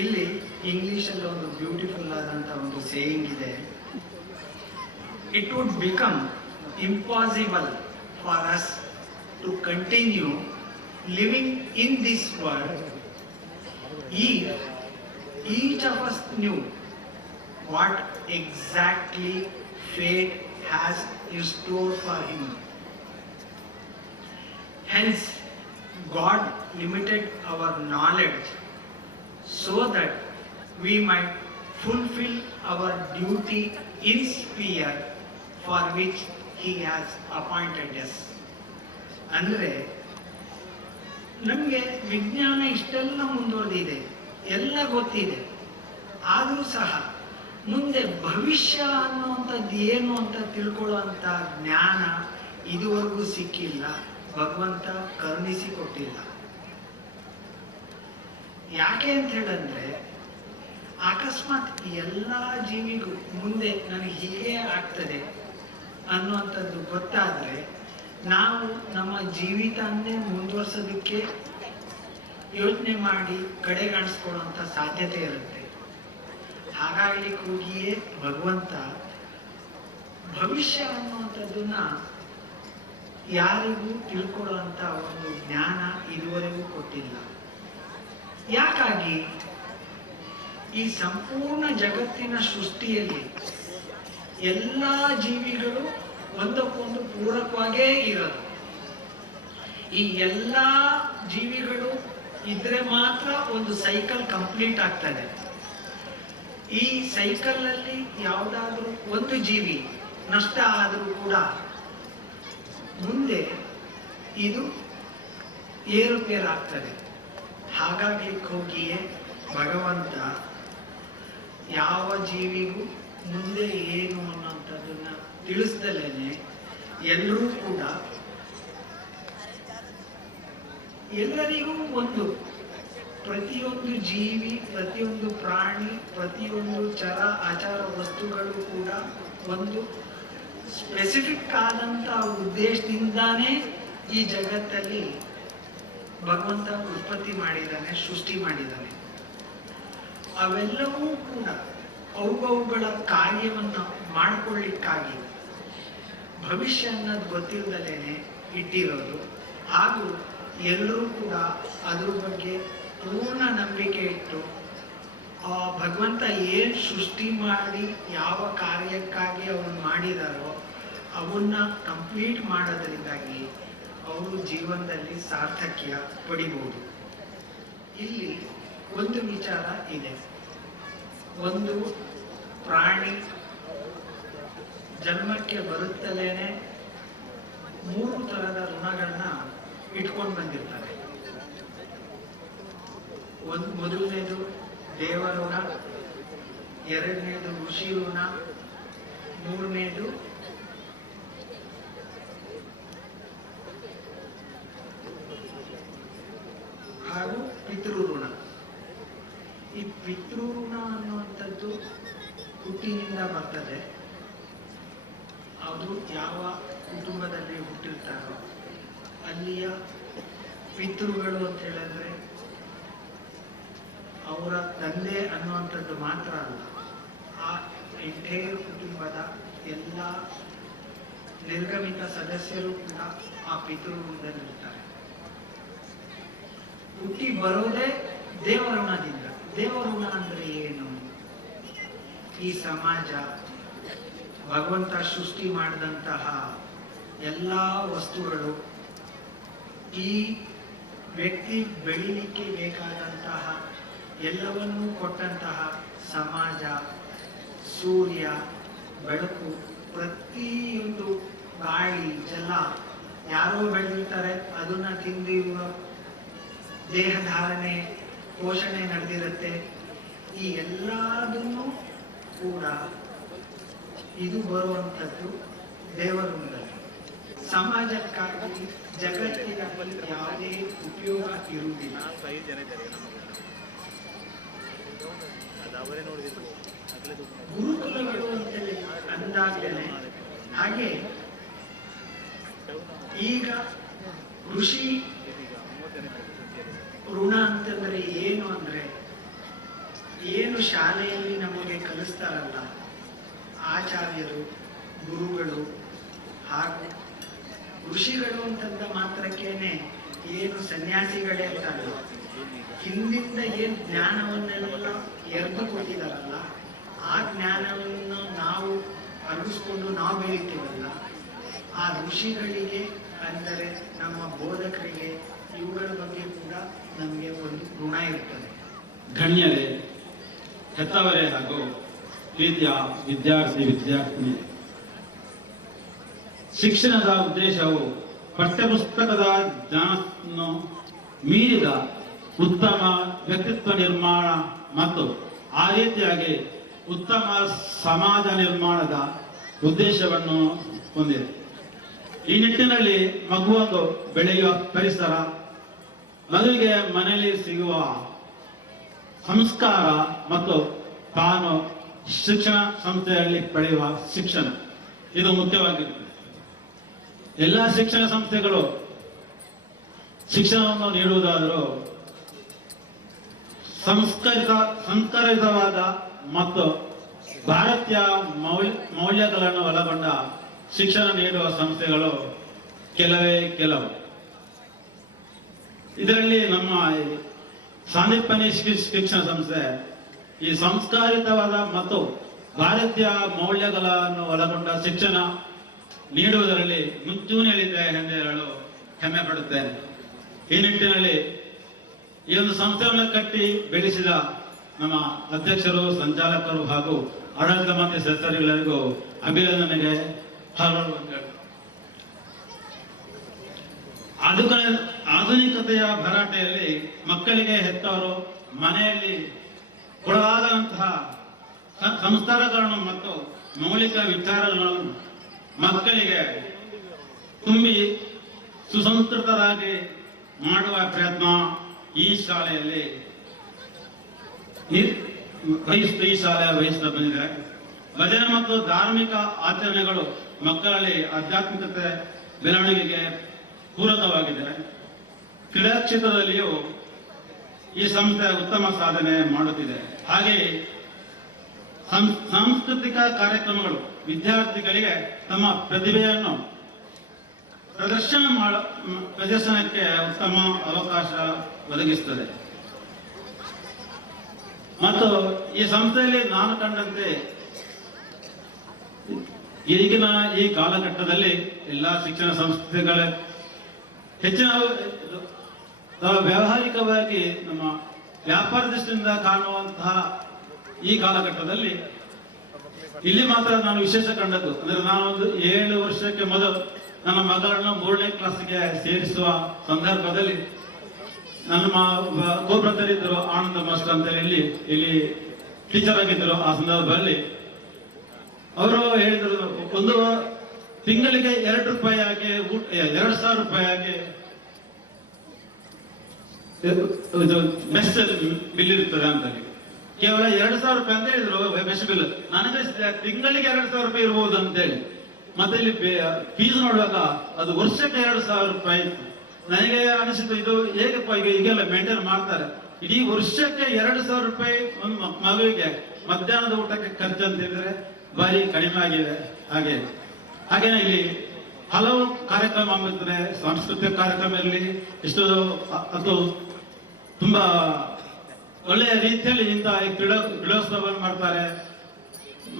ಇಲ್ಲಿ ಇಂಗ್ಲಿಷಲ್ಲಿ ಒಂದು ಬ್ಯೂಟಿಫುಲ್ ಆದಂಥ ಒಂದು ಸೇಯಿಂಗ್ ಇದೆ. It would become impossible for us to continue living in this world if each of us knew what exactly fate has in store for him. Hence, God limited our knowledge so that we might fulfill our duty in sphere for which He has appointed us. ಅಂದರೆ ನಮಗೆ ವಿಜ್ಞಾನ ಇಷ್ಟೆಲ್ಲ ಮುಂದುವರೆದಿದೆ, ಎಲ್ಲ ಗೊತ್ತಿದೆ, ಆದರೂ ಸಹ ಮುಂದೆ ಭವಿಷ್ಯ ಅನ್ನುವಂಥದ್ದು ಏನು ಅಂತ ತಿಳ್ಕೊಳ್ಳುವಂಥ ಜ್ಞಾನ ಇದುವರೆಗೂ ಸಿಕ್ಕಿಲ್ಲ, ಭಗವಂತ ಕರುಣಿಸಿ ಕೊಟ್ಟಿಲ್ಲ. ಯಾಕೆ ಅಂತ ಹೇಳಿದ್ರೆ ಅಕಸ್ಮಾತ್ ಎಲ್ಲ ಜೀವಿಗೂ ಮುಂದೆ ನನಗೆ ಹೀಗೆ ಆಗ್ತದೆ ಅನ್ನುವಂಥದ್ದು ಗೊತ್ತಾದರೆ ನಾವು ನಮ್ಮ ಜೀವಿತನ್ನೇ ಮುಂದುವರ್ಸೋದಕ್ಕೆ ಯೋಚನೆ ಮಾಡಿ ಕಡೆಗಾಣಿಸ್ಕೊಳ್ಳುವಂಥ ಸಾಧ್ಯತೆ ಇರುತ್ತೆ. ಹಾಗಾಗಿ ಹೋಗಿಯೇ ಭಗವಂತ ಭವಿಷ್ಯ ಅನ್ನುವಂಥದ್ದನ್ನ ಯಾರಿಗೂ ತಿಳ್ಕೊಳ್ಳುವಂಥ ಒಂದು ಜ್ಞಾನ ಇದುವರೆಗೂ ಕೊಟ್ಟಿಲ್ಲ. ಯಾಕಾಗಿ ಈ ಸಂಪೂರ್ಣ ಜಗತ್ತಿನ ಸೃಷ್ಟಿಯಲ್ಲಿ ಎಲ್ಲ ಜೀವಿಗಳು ಒಂದಕ್ಕೊಂದು ಪೂರಕವಾಗೇ ಇರೋದು. ಈ ಎಲ್ಲ ಜೀವಿಗಳು ಇದ್ರೆ ಮಾತ್ರ ಒಂದು ಸೈಕಲ್ ಕಂಪ್ಲೀಟ್ ಆಗ್ತದೆ. ಈ ಸೈಕಲ್ ಅಲ್ಲಿ ಯಾವುದಾದ್ರೂ ಒಂದು ಜೀವಿ ನಷ್ಟ ಆದರೂ ಕೂಡ ಮುಂದೆ ಇದು ಏರುಪೇರಾಗ್ತದೆ. ಹಾಗಾಗಿ ಹೋಗಿಯೇ ಭಗವಂತ ಯಾವ ಜೀವಿಗೂ ಮುಂದೆ ಏನು ಅನ್ನೋಂಥದ್ದನ್ನ ತಿಳಿಸ್ದಲೇನೆ ಎಲ್ಲರೂ ಕೂಡ ಎಲ್ಲರಿಗೂ ಒಂದು ಪ್ರತಿಯೊಂದು ಜೀವಿ, ಪ್ರತಿಯೊಂದು ಪ್ರಾಣಿ, ಪ್ರತಿಯೊಂದು ಚರ ಅಚರ ವಸ್ತುಗಳು ಕೂಡ ಒಂದು ಸ್ಪೆಸಿಫಿಕ್ ಆದಂಥ ಉದ್ದೇಶದಿಂದಾನೇ ಈ ಜಗತ್ತಲ್ಲಿ ಭಗವಂತ ಉತ್ಪತ್ತಿ ಮಾಡಿದ್ದಾನೆ, ಸೃಷ್ಟಿ ಮಾಡಿದ್ದಾನೆ. ಅವೆಲ್ಲವೂ ಕೂಡ ಅವುಗಳ ಕಾರ್ಯವನ್ನು ಮಾಡಿಕೊಳ್ಳಿಕ್ಕಾಗಿ ಭವಿಷ್ಯ ಅನ್ನೋದು ಗೊತ್ತಿಲ್ಲದಲೇನೆ ಇಟ್ಟಿರೋದು. ಹಾಗೂ ಎಲ್ಲರೂ ಕೂಡ ಅದ್ರ ಬಗ್ಗೆ ಪೂರ್ಣ ನಂಬಿಕೆ ಇಟ್ಟು ಭಗವಂತ ಏನು ಸೃಷ್ಟಿ ಮಾಡಿ ಯಾವ ಕಾರ್ಯಕ್ಕಾಗಿ ಅವನು ಮಾಡಿದಾರೋ ಅವನ್ನ ಕಂಪ್ಲೀಟ್ ಮಾಡೋದ್ರಿಂದಾಗಿ ಅವರು ಜೀವನದಲ್ಲಿ ಸಾರ್ಥಕ್ಯ ಪಡಿಬಹುದು. ಇಲ್ಲಿ ಒಂದು ವಿಚಾರ ಇದೆ. ಒಂದು ಪ್ರಾಣಿ ಜನ್ಮಕ್ಕೆ ಬರುತ್ತಲೇನೆ 3 ಥರದ ಋಣಗಳನ್ನ ಇಟ್ಕೊಂಡು ಬಂದಿರ್ತಾರೆ. ಮೊದಲನೇದು ದೇವಋಣ, ಎರಡನೇದು ಋಷಿ ಋಣ, ಮೂರನೇದು ಹಾಗೂ ಪಿತೃಋಣ. ಈ ಪಿತೃಋಣ ಅನ್ನುವಂಥದ್ದು ಹುಟ್ಟಿನಿಂದ ಬರ್ತದೆ. ಅದು ಯಾವ ಕುಟುಂಬದಲ್ಲಿ ಹುಟ್ಟಿರ್ತಾರೋ ಅಲ್ಲಿಯ ಪಿತೃಗಳು ಅಂತ ಹೇಳಿದ್ರೆ ಅವರ ತಂದೆ ಅನ್ನುವಂಥದ್ದು ಮಾತ್ರ ಅಲ್ಲ, ಆ ಎಂಟೈರ್ ಕುಟುಂಬದ ಎಲ್ಲ ನಿರ್ಗಮಿತ ಸದಸ್ಯರು ಕೂಡ ಆ ಪಿತೃಋಣದಲ್ಲಿರ್ತಾರೆ. ಹುಟ್ಟಿ ಬರೋದೇ ದೇವಋಣದಿಂದ. ದೇವಋಣ ಅಂದ್ರೆ ಏನು? ಈ ಸಮಾಜ, ಭಗವಂತ ಸೃಷ್ಟಿ ಮಾಡಿದಂತಹ ಎಲ್ಲ ವಸ್ತುಗಳು, ಈ ವ್ಯಕ್ತಿ ಬೆಳೀಲಿಕ್ಕೆ ಬೇಕಾದಂತಹ ಎಲ್ಲವನ್ನೂ ಕೊಟ್ಟಂತಹ ಸಮಾಜ, ಸೂರ್ಯ, ಬೆಳಕು, ಪ್ರತಿಯೊಂದು ಗಾಳಿ, ಜಲ ಯಾರೋ ಬೆಳೆದಿರ್ತಾರೆ, ಅದನ್ನ ತಿಂದಿರುವ ದೇಹಧಾರಣೆ, ಪೋಷಣೆ ನಡೆದಿರುತ್ತೆ. ಈ ಎಲ್ಲದನ್ನೂ ಕೂಡ ಇದು ಬರುವಂಥದ್ದು ದೇವಋಣದಲ್ಲಿ. ಸಮಾಜಕ್ಕಾಗಿ, ಜಗತ್ತಿನಲ್ಲಿ ಯಾವುದೇ ಉಪಯೋಗ ಇರುವುದಿಲ್ಲ. ಗುರುಕುಲಗಳು ಅಂತೇಳಿ ಅಂದಾಗಲೇ ಹಾಗೆ ಈಗ ಋಷಿ ಋಣ ಅಂತಂದ್ರೆ ಏನು ಅಂದ್ರೆ, ಏನು ಶಾಲೆಯಲ್ಲಿ ನಮಗೆ ಕಲಿಸ್ತಾರಲ್ಲ ಆಚಾರ್ಯರು, ಗುರುಗಳು ಹಾಗೂ ಋಷಿಗಳು ಅಂತಂದ ಮಾತ್ರಕ್ಕೇನೆ ಏನು ಸನ್ಯಾಸಿಗಳೇ ಅಂತಲ್ಲ, ಹಿಂದಿಂದ ಏನು ಜ್ಞಾನವನ್ನೆಲ್ಲ ಎರೆದು ಕೊಟ್ಟಿದಾರಲ್ಲ ಆ ಜ್ಞಾನವನ್ನು ನಾವು ಅರಿಸ್ಕೊಂಡು ನಾವು ಬೆಳಿತೀವಲ್ಲ, ಆ ಋಷಿಗಳಿಗೆ ಅಂದರೆ ನಮ್ಮ ಬೋಧಕರಿಗೆ ಇವುಗಳ ಬಗ್ಗೆ ಕೂಡ ನಮಗೆ ಒಂದು ಋಣ ಇರ್ತದೆ. ಗಣ್ಯರೇ, ಹೆತ್ತವರೇ ಹಾಗೂ ಪ್ರೀತಿಯ ವಿದ್ಯಾರ್ಥಿನಿ, ಶಿಕ್ಷಣದ ಉದ್ದೇಶವು ಪಠ್ಯಪುಸ್ತಕದ ಜ್ಞಾನವನ್ನು ಮೀರಿದ ಉತ್ತಮ ವ್ಯಕ್ತಿತ್ವ ನಿರ್ಮಾಣ ಮತ್ತು ಆ ರೀತಿಯಾಗಿ ಉತ್ತಮ ಸಮಾಜ ನಿರ್ಮಾಣದ ಉದ್ದೇಶವನ್ನು ಹೊಂದಿದೆ. ಈ ನಿಟ್ಟಿನಲ್ಲಿ ಮಗುವೊಂದು ಬೆಳೆಯುವ ಪರಿಸರ, ಮಗುವಿಗೆ ಮನೆಯಲ್ಲಿ ಸಿಗುವ ಸಂಸ್ಕಾರ ಮತ್ತು ತಾನು ಶಿಕ್ಷಣ ಸಂಸ್ಥೆಯಲ್ಲಿ ಪಡೆಯುವ ಶಿಕ್ಷಣ, ಇದು ಮುಖ್ಯವಾಗಿರುತ್ತದೆ. ಎಲ್ಲ ಶಿಕ್ಷಣ ಸಂಸ್ಥೆಗಳು ಶಿಕ್ಷಣವನ್ನು ನೀಡುವುದಾದರೂ ಸಂಸ್ಕರಿತವಾದ ಮತ್ತು ಭಾರತೀಯ ಮೌಲ್ಯಗಳನ್ನು ಒಳಗೊಂಡ ಶಿಕ್ಷಣ ನೀಡುವ ಸಂಸ್ಥೆಗಳು ಕೆಲವು. ಇದರಲ್ಲಿ ನಮ್ಮ ಸಾಂದೀಪನಿ ಶಿಕ್ಷಣ ಸಂಸ್ಥೆ ಈ ಸಂಸ್ಕಾರಿತವಾದ ಮತ್ತು ಭಾರತೀಯ ಮೌಲ್ಯಗಳನ್ನು ಒಳಗೊಂಡ ಶಿಕ್ಷಣ ನೀಡುವುದರಲ್ಲಿ ಮುಂಚೂಣಿಯಲ್ಲಿದೆ ಎಂದು ಹೇಳಲು ಹೆಮ್ಮೆ ಪಡುತ್ತೇನೆ. ಈ ನಿಟ್ಟಿನಲ್ಲಿ ಈ ಒಂದು ಸಂಸ್ಥೆಯನ್ನು ಕಟ್ಟಿ ಬೆಳೆಸಿದ ನಮ್ಮ ಅಧ್ಯಕ್ಷರು, ಸಂಚಾಲಕರು ಹಾಗೂ ಆಡಳಿತ ಮಂಡಳಿ ಸದಸ್ಯರೆಲ್ಲರಿಗೂ ಅಭಿನಂದನೆಗೆ ಆಧುನಿಕತೆಯ ಭರಾಟೆಯಲ್ಲಿ ಮಕ್ಕಳಿಗೆ ಹೆತ್ತವರು ಮನೆಯಲ್ಲಿ ಕೊಡಲಾದಂತಹ ಸಂಸ್ಕಾರಗಳನ್ನು ಮತ್ತು ಮೌಲಿಕ ವಿಚಾರಗಳನ್ನು ಮಕ್ಕಳಿಗೆ ತುಂಬಿ ಸುಸಂಸ್ಕೃತರಾಗಿ ಮಾಡುವ ಪ್ರಯತ್ನ ಈ ಶಾಲೆಯಲ್ಲಿ ಈ ಶಾಲೆಯ ವಹಿಸ್ತಾ ಬಂದಿದೆ. ಭಜನೆ ಮತ್ತು ಧಾರ್ಮಿಕ ಆಚರಣೆಗಳು ಮಕ್ಕಳಲ್ಲಿ ಆಧ್ಯಾತ್ಮಿಕತೆ ಬೆಳವಣಿಗೆಗೆ ಪೂರಕವಾಗಿದೆ. ಕ್ರೀಡಾ ಕ್ಷೇತ್ರದಲ್ಲಿಯೂ ಈ ಸಂಸ್ಥೆ ಉತ್ತಮ ಸಾಧನೆ ಮಾಡುತ್ತಿದೆ. ಹಾಗೆಯೇ ಸಾಂಸ್ಕೃತಿಕ ಕಾರ್ಯಕ್ರಮಗಳು ವಿದ್ಯಾರ್ಥಿಗಳಿಗೆ ತಮ್ಮ ಪ್ರತಿಭೆಯನ್ನು ಪ್ರದರ್ಶನಕ್ಕೆ ಉತ್ತಮ ಅವಕಾಶ ಒದಗಿಸುತ್ತದೆ. ಮತ್ತು ಈ ಸಂಸ್ಥೆಯಲ್ಲಿ ನಾನು ಕಂಡಂತೆ ಈಗಿನ ಈ ಕಾಲಘಟ್ಟದಲ್ಲಿ ಎಲ್ಲ ಶಿಕ್ಷಣ ಸಂಸ್ಥೆಗಳ ಹೆಚ್ಚಿನ ವ್ಯಾವಹಾರಿಕವಾಗಿ ನಮ್ಮ ವ್ಯಾಪಾರ ದೃಷ್ಟಿಯಿಂದ ಕಾಣುವಂತಹ ಈ ಕಾಲಘಟ್ಟದಲ್ಲಿ ಇಲ್ಲಿ ಮಾತ್ರ ನಾನು ವಿಶೇಷ ಕಂಡದ್ದು ಅಂದ್ರೆ ನಾನು ಒಂದು 7 ವರ್ಷಕ್ಕೆ ಮೊದಲು ನನ್ನ ಮಗಳನ್ನು 3ನೇ ಕ್ಲಾಸ್ಗೆ ಸೇರಿಸುವ ಸಂದರ್ಭದಲ್ಲಿ ನನ್ನ ಗೋಬ್ರದಲ್ಲಿದ್ದರು ಆನಂದ ಮಾಸ್ಟರ್ ಅಂತ ಹೇಳಿ ಇಲ್ಲಿ ಟೀಚರ್ ಆಗಿದ್ದರು. ಆ ಸಂದರ್ಭದಲ್ಲಿ ಅವರು ಹೇಳಿದರು, ಒಂದು ತಿಂಗಳಿಗೆ 2 ರೂಪಾಯಿ ಆಗಿ 2,000 ರೂಪಾಯಿ ಆಗಿ ಮೆಸ್ ಬಿಲ್ ಇರ್ತದೆ ಅಂತ ಹೇಳಿ ಕೇವಲ 2,000 ರೂಪಾಯಿ ಅಂತ ಹೇಳಿದ್ರು ಮೆಸ್ ಬಿಲ್. ನನಗೆ ತಿಂಗಳಿಗೆ 2,000 ರೂಪಾಯಿ ಇರ್ಬೋದು ಅಂತ ಹೇಳಿ ಮತ್ತೆ ಇಲ್ಲಿ ಫೀಸ್ ನೋಡುವಾಗ ಅದು ವರ್ಷಕ್ಕೆ 2,000 ರೂಪಾಯಿ ಇತ್ತು. ನನಗೆ ಅನಿಸಿತು ಇದು ಹೇಗಪ್ಪ ಈಗೆಲ್ಲ ಮೇಂಟೈನ್ ಮಾಡ್ತಾರೆ, ಇಡೀ ವರ್ಷಕ್ಕೆ 2,000 ರೂಪಾಯಿ ಒಂದು ಮಗುವಿಗೆ ಮಧ್ಯಾಹ್ನದ ಊಟಕ್ಕೆ ಖರ್ಚು ಅಂತ ಹೇಳಿದ್ರೆ ಭಾರಿ ಕಡಿಮೆ ಆಗಿದೆ. ಹಾಗೇನೆ ಇಲ್ಲಿ ಹಲವು ಕಾರ್ಯಕ್ರಮ ಆಗಿರ್ತದೆ. ಸಾಂಸ್ಕೃತಿಕ ಕಾರ್ಯಕ್ರಮ ಇರಲಿ ಅದು ತುಂಬಾ ಒಳ್ಳೆಯ ರೀತಿಯಲ್ಲಿ ಇಂತಹ ಕ್ರೀಡೋತ್ಸವವನ್ನು ಮಾಡ್ತಾರೆ,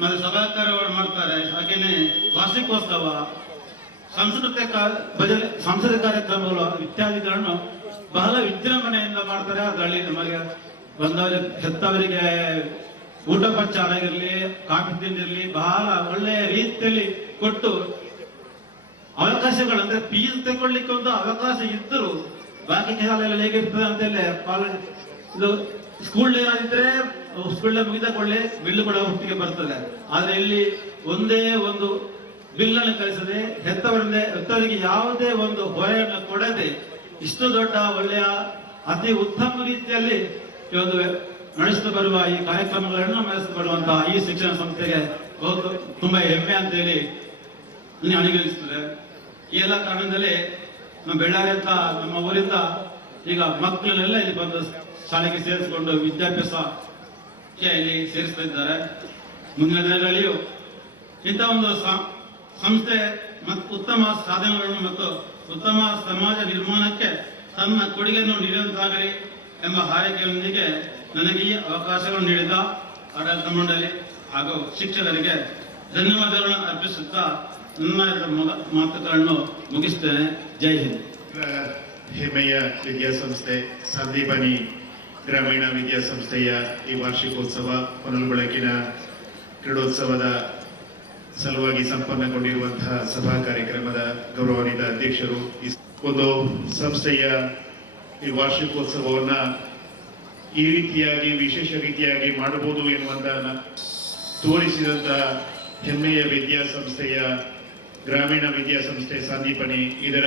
ಮತ್ತೆ ಸಭಾಕಾರ್ಯವನ್ನು ಮಾಡ್ತಾರೆ. ಹಾಗೇನೆ ವಾರ್ಷಿಕೋತ್ಸವ, ಸಾಂಸ್ಕೃತಿಕ ಕಾರ್ಯಕ್ರಮಗಳು ಇತ್ಯಾದಿಗಳನ್ನು ಬಹಳ ವಿಜೃಂಭಣೆಯಿಂದ ಮಾಡ್ತಾರೆ. ಅದರಲ್ಲಿ ನಮಗೆ ಬಂದವರಿಗೆ ಹೆತ್ತವರಿಗೆ ಊಟೋಪಚಾರ ಇರಲಿ, ಕಾಫಿ ತಿಂದಿರಲಿ ಬಹಳ ಒಳ್ಳೆಯ ರೀತಿಯಲ್ಲಿ ಕೊಟ್ಟು ಅವಕಾಶಗಳು ಅಂದ್ರೆ ಫೀಸ್ ತಗೊಳ್ಳಿಕ್ಕೆ ಒಂದು ಅವಕಾಶ ಇದ್ದರೂ ಬಾಕಿ ಶಾಲೆಯಲ್ಲಿ ಹೇಗಿರ್ತದೆ ಅಂತೇಳಿ ಇದು ಸ್ಕೂಲ್ ಏನಾದಿದ್ರೆ ಸ್ಕೂಲ್ ಮುಗಿದ ಕೊಳ್ಳೆ ಬಿಲ್ ಕೂಡ ಒಟ್ಟಿಗೆ ಬರ್ತದೆ. ಆದ್ರೆ ಇಲ್ಲಿ ಒಂದೇ ಒಂದು ಬಿಲ್ ಅನ್ನು ಕಳಿಸದೆ ಹೆತ್ತವರಿಗೆ ಯಾವುದೇ ಒಂದು ಹೊರೆಯನ್ನು ಕೊಡದೆ ಇಷ್ಟು ದೊಡ್ಡ ಒಳ್ಳೆಯ ಅತಿ ಉತ್ತಮ ರೀತಿಯಲ್ಲಿ ಈ ಒಂದು ನಡೆಸ್ತಾ ಬರುವ ಈ ಕಾರ್ಯಕ್ರಮಗಳನ್ನು ನಡೆಸ್ತಾ ಬರುವಂತಹ ಈ ಶಿಕ್ಷಣ ಸಂಸ್ಥೆಗೆ ತುಂಬಾ ಹೆಮ್ಮೆ ಅಂತ ಹೇಳಿ ಅನಿಗಳಿಸ್ತದೆ. ಈ ಎಲ್ಲ ಕಾರಣದಲ್ಲಿ ನಮ್ಮ ಬೆಳ್ಳಾರಿ ಅಂತ ನಮ್ಮ ಊರಿಂದ ಈಗ ಮಕ್ಕಳನ್ನೆಲ್ಲ ಇಲ್ಲಿ ಬಂದು ಶಾಲೆಗೆ ಸೇರಿಸಿಕೊಂಡು ವಿದ್ಯಾಭ್ಯಾಸಕ್ಕೆ ಇಲ್ಲಿ ಸೇರಿಸ್ತಾ ಇದ್ದಾರೆ. ಮುಂದಿನ ದಿನಗಳಲ್ಲಿಯೂ ಇಂಥ ಒಂದು ಸಂಸ್ಥೆ ಮತ್ತು ಉತ್ತಮ ಸಾಧನೆಗಳನ್ನು ಮತ್ತು ಉತ್ತಮ ಸಮಾಜ ನಿರ್ಮಾಣಕ್ಕೆ ತನ್ನ ಕೊಡುಗೆಯನ್ನು ನೀಡುವಂತಾಗಲಿ ಎಂಬ ಹಾರೈಕೆಯೊಂದಿಗೆ ನನಗೆ ಈ ಅವಕಾಶಗಳನ್ನು ನೀಡಿದ ಆಡಳಿತ ಮಂಡಳಿ ಹಾಗೂ ಶಿಕ್ಷಕರಿಗೆ ಧನ್ಯವಾದಗಳನ್ನು ಅರ್ಪಿಸುತ್ತಾ ನನ್ನ 2 ಮಾತುಗಳನ್ನು ಮುಗಿಸ್ತೇನೆ. ಜೈ ಹಿಂದ್. ಹೆಮ್ಮೆಯ ವಿದ್ಯಾಸಂಸ್ಥೆ ಸಂದೀಪನಿ ಗ್ರಾಮೀಣ ವಿದ್ಯಾಸಂಸ್ಥೆಯ ಈ ವಾರ್ಷಿಕೋತ್ಸವ ಹೊನಲು ಬೆಳಕಿನ ಕ್ರೀಡೋತ್ಸವದ ಸಲುವಾಗಿ ಸಂಪನ್ನಗೊಂಡಿರುವಂತಹ ಸಭಾ ಕಾರ್ಯಕ್ರಮದ ಗೌರವಾನ್ವಿತ ಅಧ್ಯಕ್ಷರು, ಒಂದು ಸಂಸ್ಥೆಯ ಈ ವಾರ್ಷಿಕೋತ್ಸವವನ್ನ ಈ ರೀತಿಯಾಗಿ ವಿಶೇಷ ರೀತಿಯಾಗಿ ಮಾಡಬಹುದು ಎನ್ನುವಂತ ತೋರಿಸಿದಂತ ಹೆಮ್ಮೆಯ ವಿದ್ಯಾಸಂಸ್ಥೆಯ ಗ್ರಾಮೀಣ ವಿದ್ಯಾಸಂಸ್ಥೆ ಸಂದೀಪನಿ ಇದರ